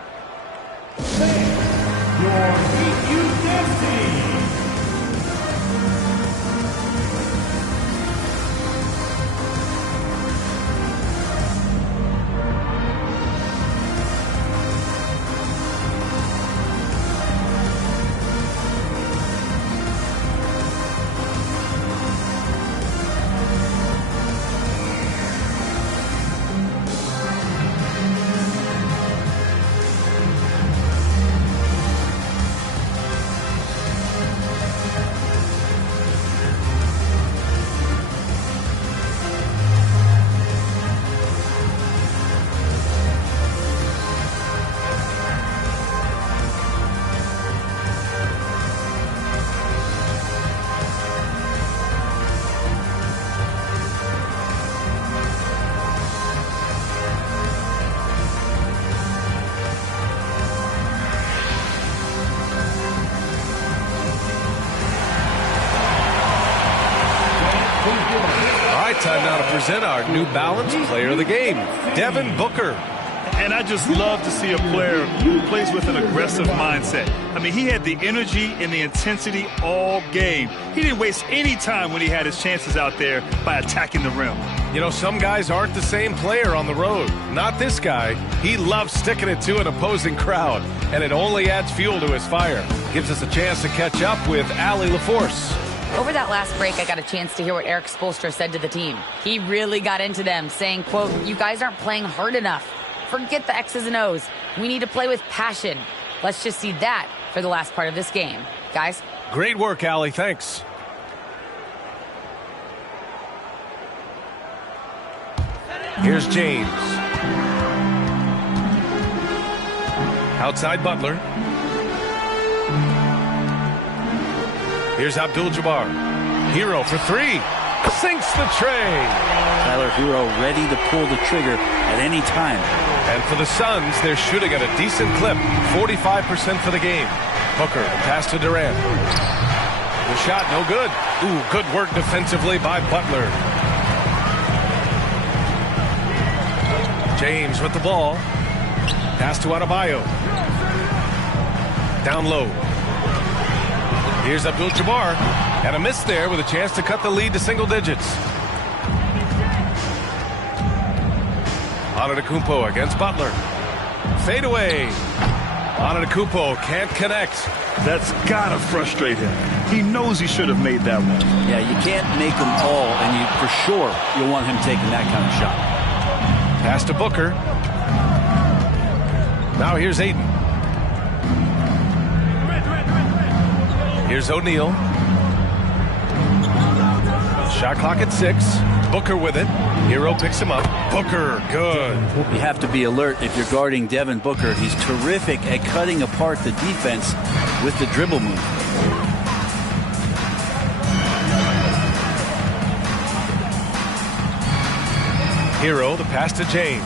Time now to present our New Balance Player of the Game, Devin Booker. And I just love to see a player who plays with an aggressive mindset. I mean, he had the energy and the intensity all game. He didn't waste any time when he had his chances out there by attacking the rim. You know, some guys aren't the same player on the road. Not this guy. He loves sticking it to an opposing crowd, and it only adds fuel to his fire. Gives us a chance to catch up with Allie LaForce. Over that last break, I got a chance to hear what Eric Spoelstra said to the team. He really got into them, saying, quote, "You guys aren't playing hard enough. Forget the X's and O's. We need to play with passion." Let's just see that for the last part of this game. Guys? Great work, Allie. Thanks. Here's James. Outside Butler. Here's Abdul-Jabbar. Hero for 3. Sinks the tray. Tyler Hero ready to pull the trigger at any time. And for the Suns, they're shooting at a decent clip. 45% for the game. Booker, pass to Durant. The shot, no good. Ooh, good work defensively by Butler. James with the ball. Pass to Adebayo. Down low. Here's Abdul-Jabbar, and a miss there with a chance to cut the lead to single digits. Antetokounmpo against Butler. Fade away. Antetokounmpo can't connect. That's got to frustrate him. He knows he should have made that one. Yeah, you can't make them all, and for sure you'll want him taking that kind of shot. Pass to Booker. Now here's Ayton. Here's O'Neal. Shot clock at 6. Booker with it. Hero picks him up. Booker, good. You have to be alert if you're guarding Devin Booker. He's terrific at cutting apart the defense with the dribble move. Hero, the pass to James.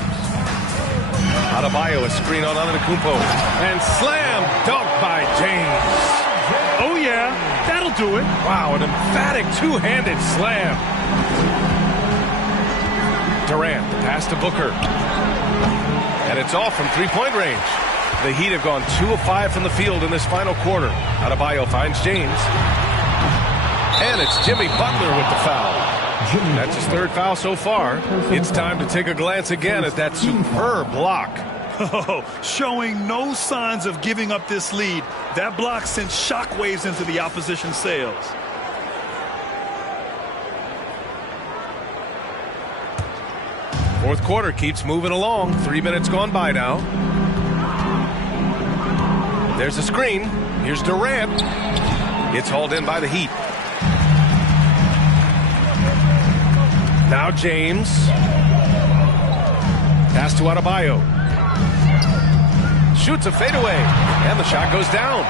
Adebayo, a screen on Antetokounmpo. And slam dunk by James. Oh, yeah, that'll do it. Wow, an emphatic two-handed slam. Durant, the pass to Booker. And it's off from three-point range. The Heat have gone 2 of 5 from the field in this final quarter. Adebayo finds James. And it's Jimmy Butler with the foul. That's his third foul so far. It's time to take a glance again at that superb block. Oh, showing no signs of giving up this lead. That block sent shockwaves into the opposition sails. Fourth quarter keeps moving along. 3 minutes gone by now. There's a screen. Here's Durant. It's hauled in by the Heat. Now James. Pass to Adebayo. Shoots a fadeaway. And the shot goes down.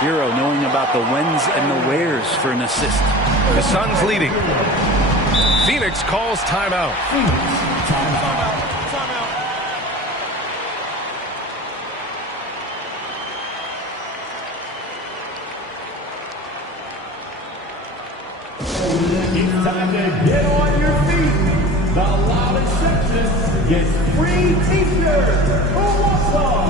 Hero knowing about the whens and the wheres for an assist. The Suns leading. Phoenix calls timeout. It's time to get on your feet. The loudest section gets free t-shirts. Who wants some?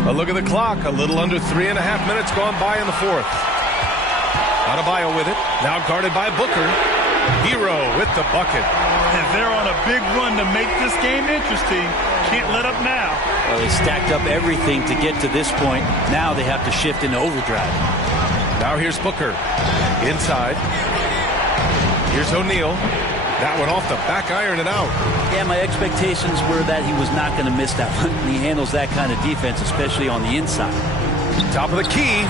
A look at the clock. A little under 3.5 minutes gone by in the fourth. Adebayo with it. Now guarded by Booker. Hero with the bucket. And they're on a big run to make this game interesting. Can't let up now. Well, they stacked up everything to get to this point. Now they have to shift into overdrive. Now here's Booker. Inside. Here's O'Neal. That one off the back iron and out. Yeah, my expectations were that he was not going to miss that one. He handles that kind of defense, especially on the inside. Top of the key.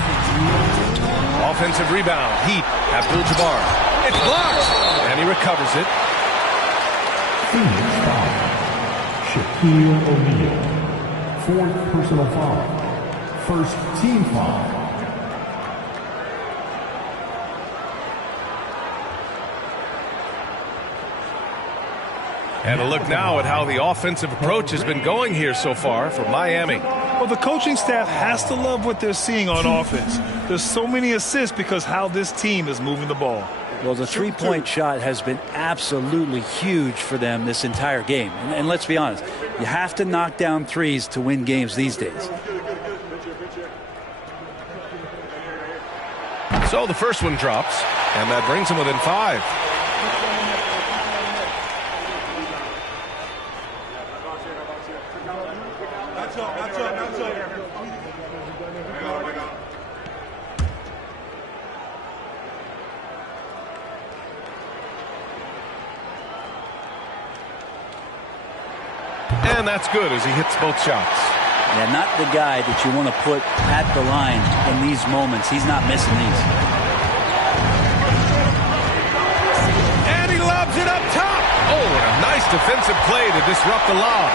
Offensive rebound. Heat. Abdul-Jabbar. It's blocked. And he recovers it. Phoenix foul. Shaquille O'Neal. Fourth personal foul. First team foul. And a look now at how the offensive approach has been going here so far for Miami. Well, the coaching staff has to love what they're seeing on offense. There's so many assists because how this team is moving the ball. Well, the three-point shot has been absolutely huge for them this entire game. And let's be honest, you have to knock down threes to win games these days. So the first one drops, and that brings them within 5. And that's good as he hits both shots. Yeah, not the guy that you want to put at the line in these moments. He's not missing these. And he lobs it up top. Oh, and a nice defensive play to disrupt the lob.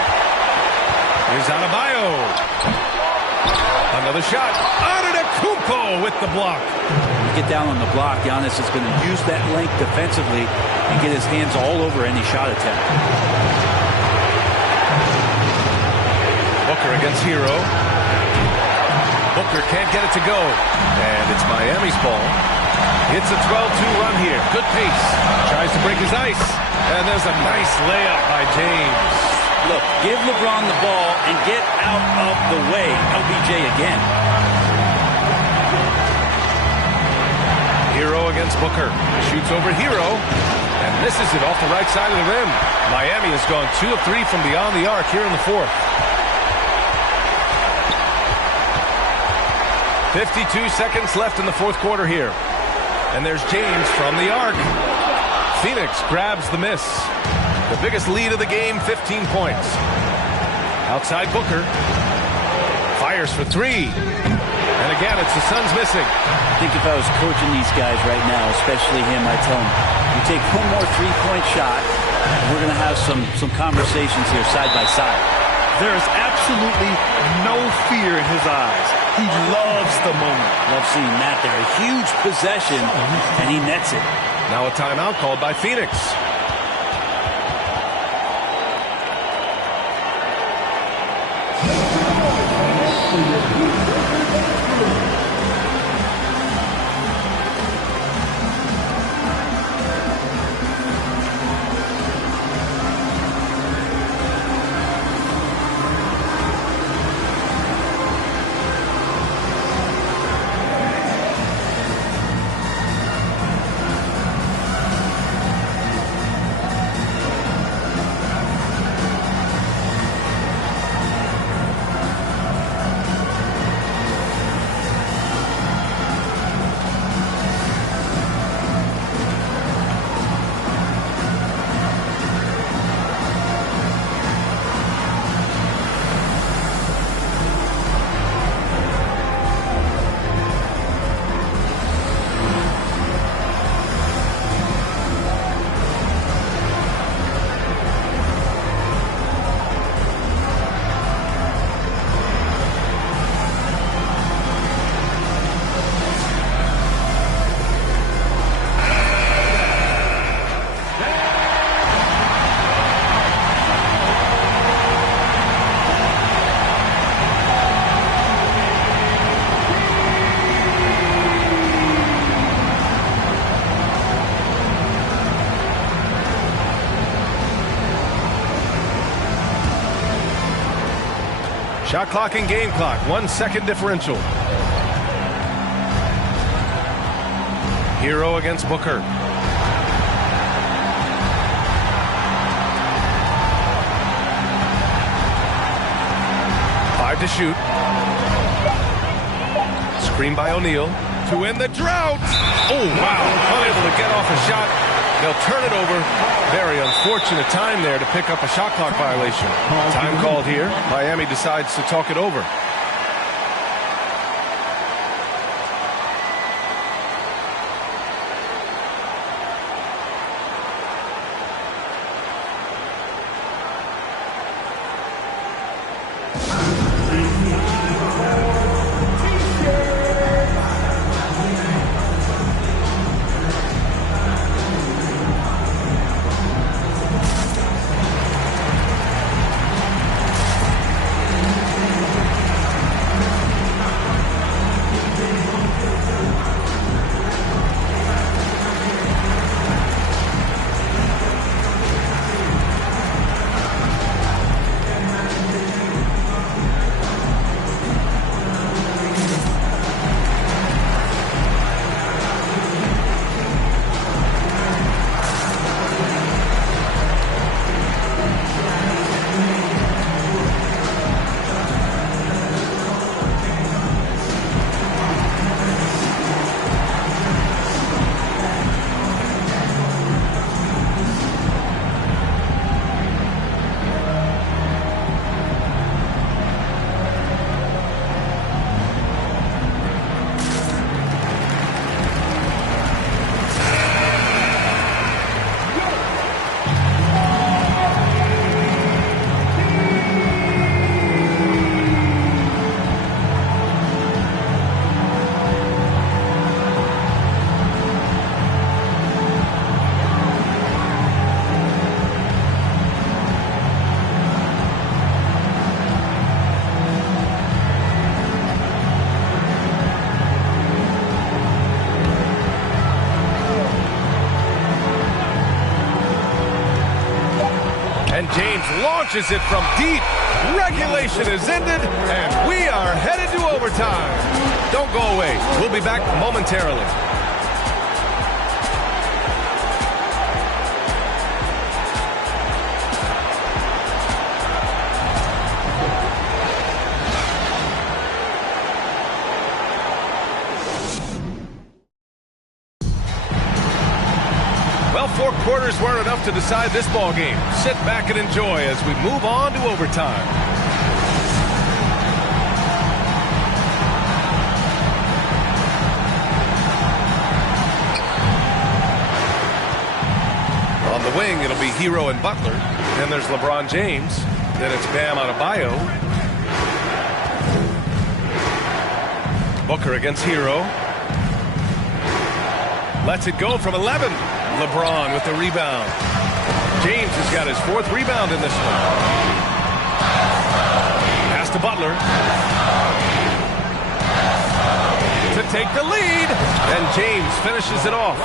Here's Adebayo. Another shot. Antetokounmpo with the block. You get down on the block, Giannis is going to use that length defensively and get his hands all over any shot attempt. Booker against Hero. Booker can't get it to go. And it's Miami's ball. It's a 12-2 run here. Good pace. Tries to break his ice. And there's a nice layup by James. Look, give LeBron the ball and get out of the way. LBJ again. Hero against Booker. Shoots over Hero. And misses it off the right side of the rim. Miami has gone 2 of 3 from beyond the arc here in the fourth. 52 seconds left in the fourth quarter here. And there's James from the arc. Phoenix grabs the miss. The biggest lead of the game, 15 points. Outside Booker. Fires for 3. And again, it's the Suns missing. I think if I was coaching these guys right now, especially him, I'd tell him, you take one more three-point shot, and we're going to have some conversations here side by side. There is absolutely no fear in his eyes. He loves the moment. Love seeing that there. A huge possession, and he nets it. Now a timeout called by Phoenix. Shot clock and game clock, 1 second differential. Hero against Booker. Five to shoot. Screen by O'Neal to end the drought. Oh, wow. Unable to get off a shot. They'll turn it over. Very unfortunate time there to pick up a shot clock violation. Time called here. Miami decides to talk it over. launches it from deep. Regulation is ended, and we are headed to overtime. Don't go away. We'll be back momentarily. Well, 4 quarters weren't enough to decide this ball game. Sit back and enjoy as we move on to overtime. On the wing, it'll be Hero and Butler. Then there's LeBron James. Then it's Bam Adebayo. Booker against Hero. Lets it go from 11. LeBron with the rebound. James has got his 4th rebound in this one. Pass to Butler. To take the lead. And James finishes it off.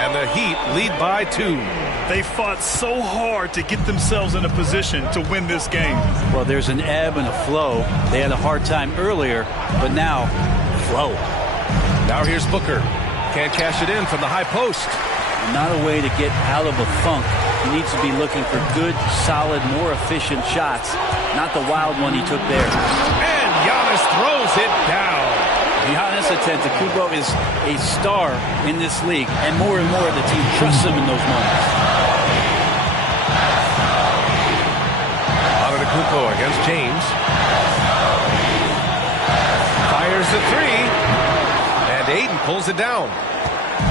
And the Heat lead by 2. They fought so hard to get themselves in a position to win this game. Well, there's an ebb and a flow. They had a hard time earlier, but now, flow. Now here's Booker. Can't cash it in from the high post. Not a way to get out of a funk. He needs to be looking for good, solid, more efficient shots, not the wild one he took there. And Giannis throws it down. Giannis Antetokounmpo is a star in this league, and more the team trusts him in those moments. Antetokounmpo against James. Fires the 3. And Ayton pulls it down.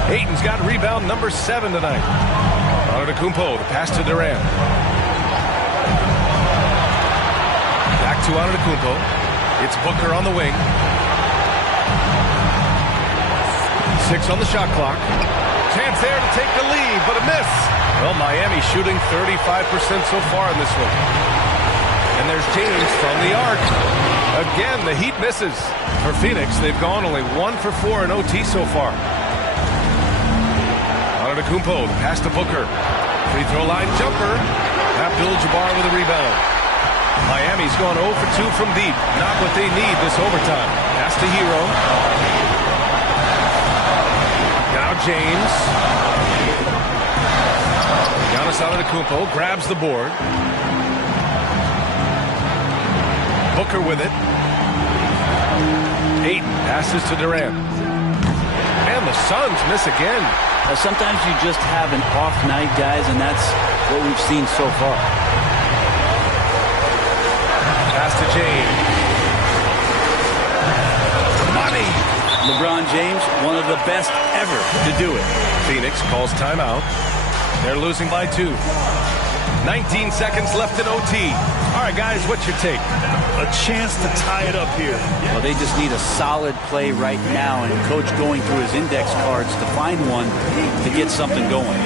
Ayton's got rebound number 7 tonight. Antetokounmpo, the pass to Durant. Back to Antetokounmpo. It's Booker on the wing. 6 on the shot clock. Chance there to take the lead, but a miss. Well, Miami shooting 35% so far in this one. And there's James from the arc. Again, the Heat misses. For Phoenix, they've gone only 1 for 4 in OT so far. Antetokounmpo, the pass to Booker. Free throw line jumper. Abdul-Jabbar with a rebound. Miami's gone 0 for 2 from deep. Not what they need this overtime. Pass to Hero. Now James. Giannis Antetokounmpo grabs the board. Booker with it. Ayton passes to Durant. And the Suns miss again. Sometimes you just have an off night, guys, and that's what we've seen so far. Pass to James. Money. LeBron James, one of the best ever to do it. Phoenix calls timeout. They're losing by 2. 19 seconds left in OT. All right, guys, what's your take? A chance to tie it up here. Well, they just need a solid play right now, and Coach going through his index cards to find one to get something going.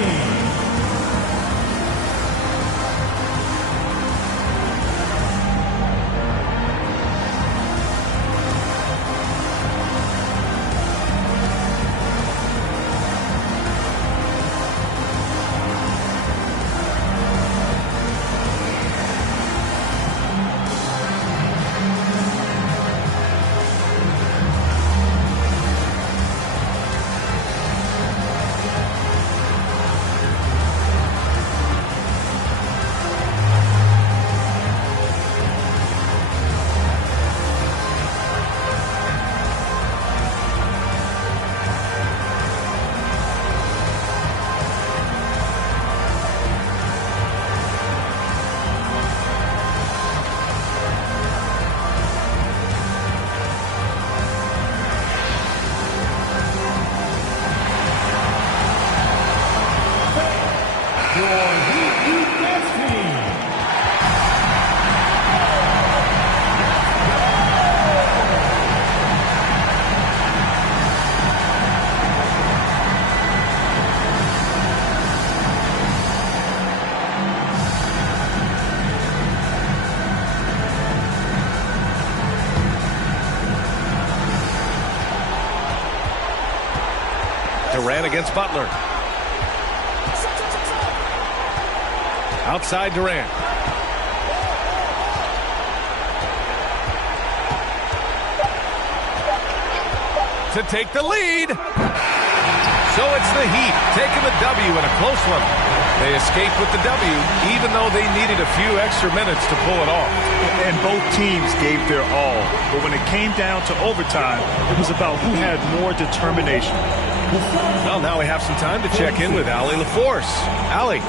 Durant against Butler. Outside Durant. to take the lead. So it's the Heat taking the W in a close one. They escaped with the W, even though they needed a few extra minutes to pull it off. And both teams gave their all. But when it came down to overtime, it was about who had more determination. Well, now we have some time to check in with Allie LaForce. Allie.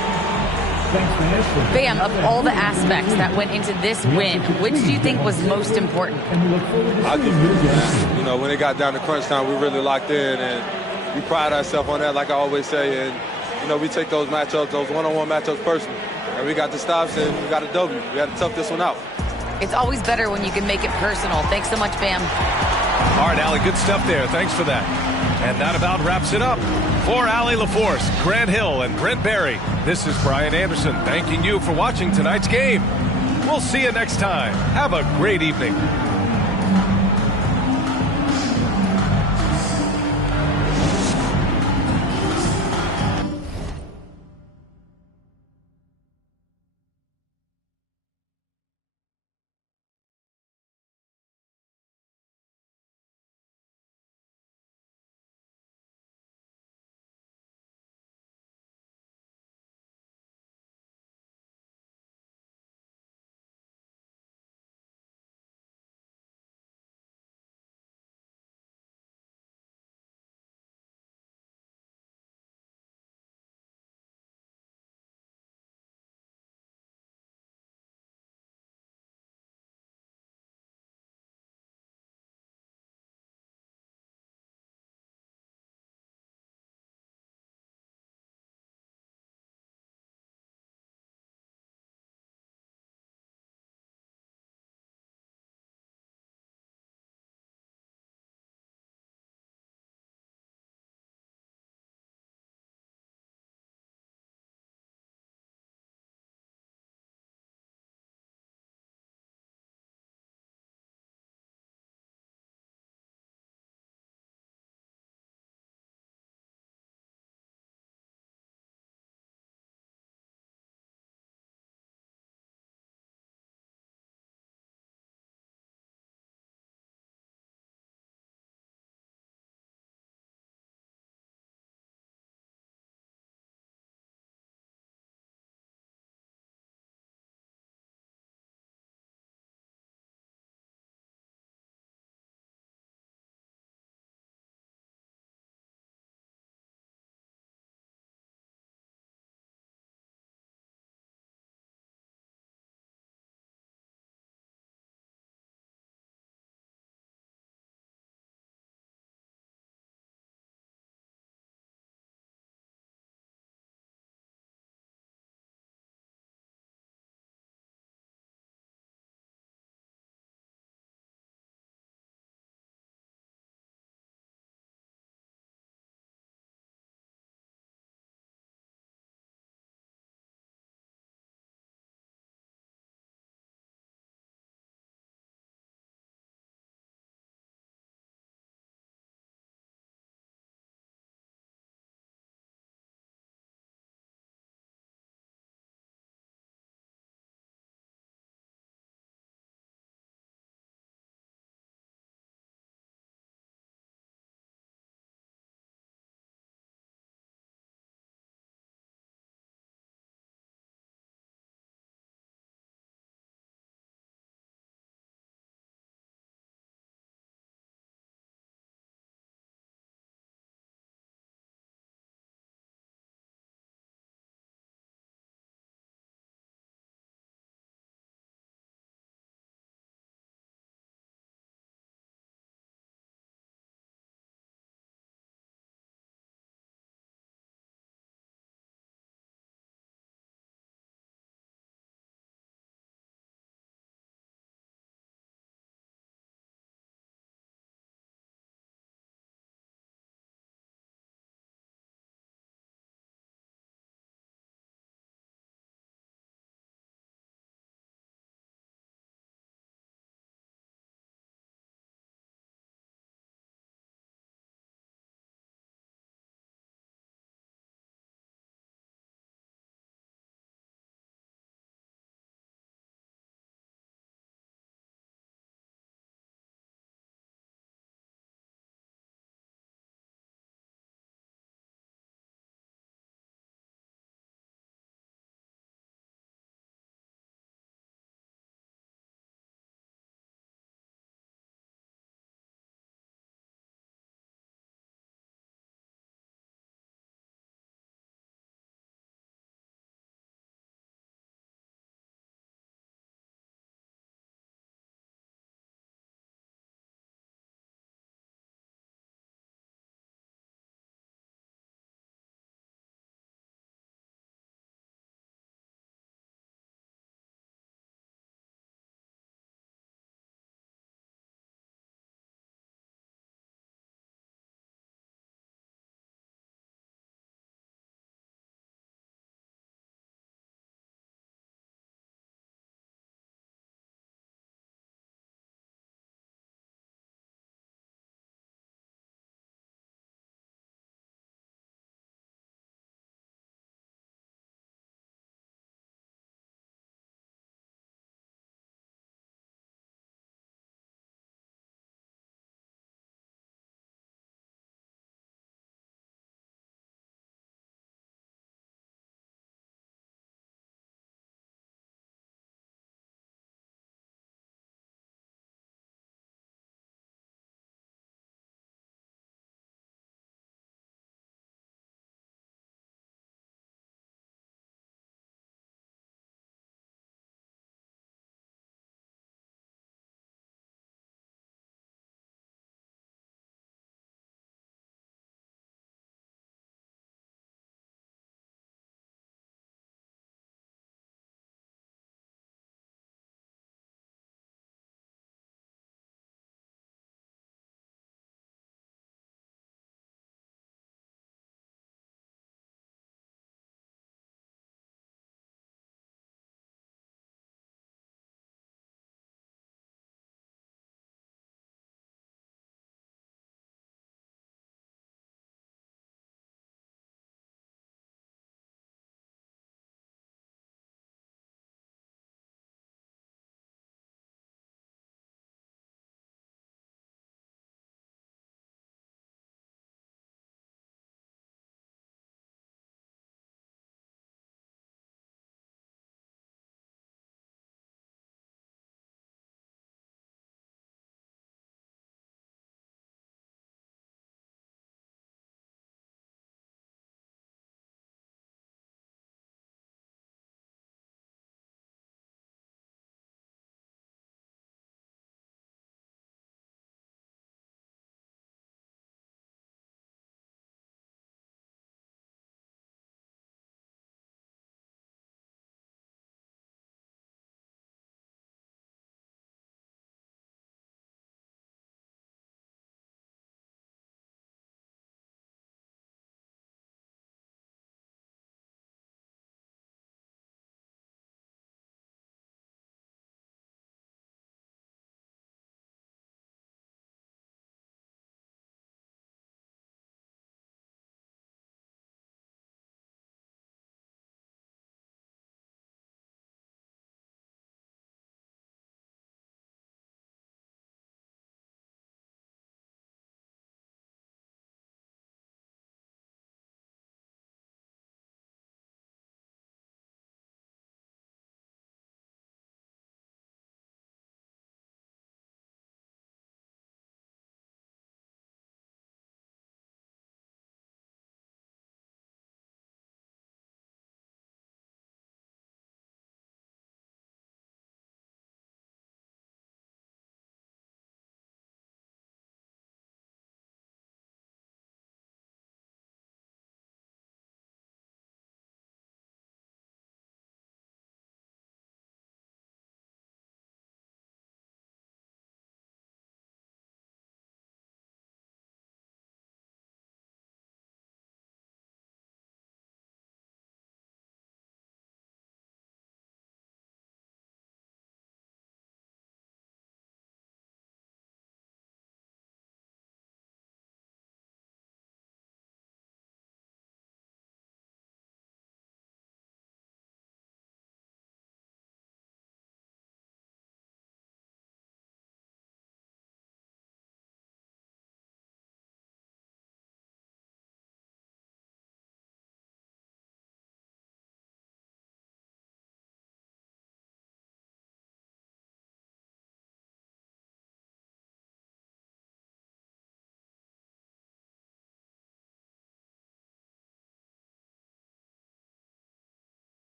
Bam, of all the aspects that went into this win, which do you think was most important? I give it, you know, when it got down to crunch time, we really locked in, and we pride ourselves on that, like I always say. And, you know, we take those matchups, those one-on-one matchups personally. And we got the stops, and we got a W. We got to tough this one out. It's always better when you can make it personal. Thanks so much, Bam. All right, Allie, good stuff there. Thanks for that. And that about wraps it up. For Allie LaForce, Grant Hill, and Brent Barry, this is Brian Anderson thanking you for watching tonight's game. We'll see you next time. Have a great evening.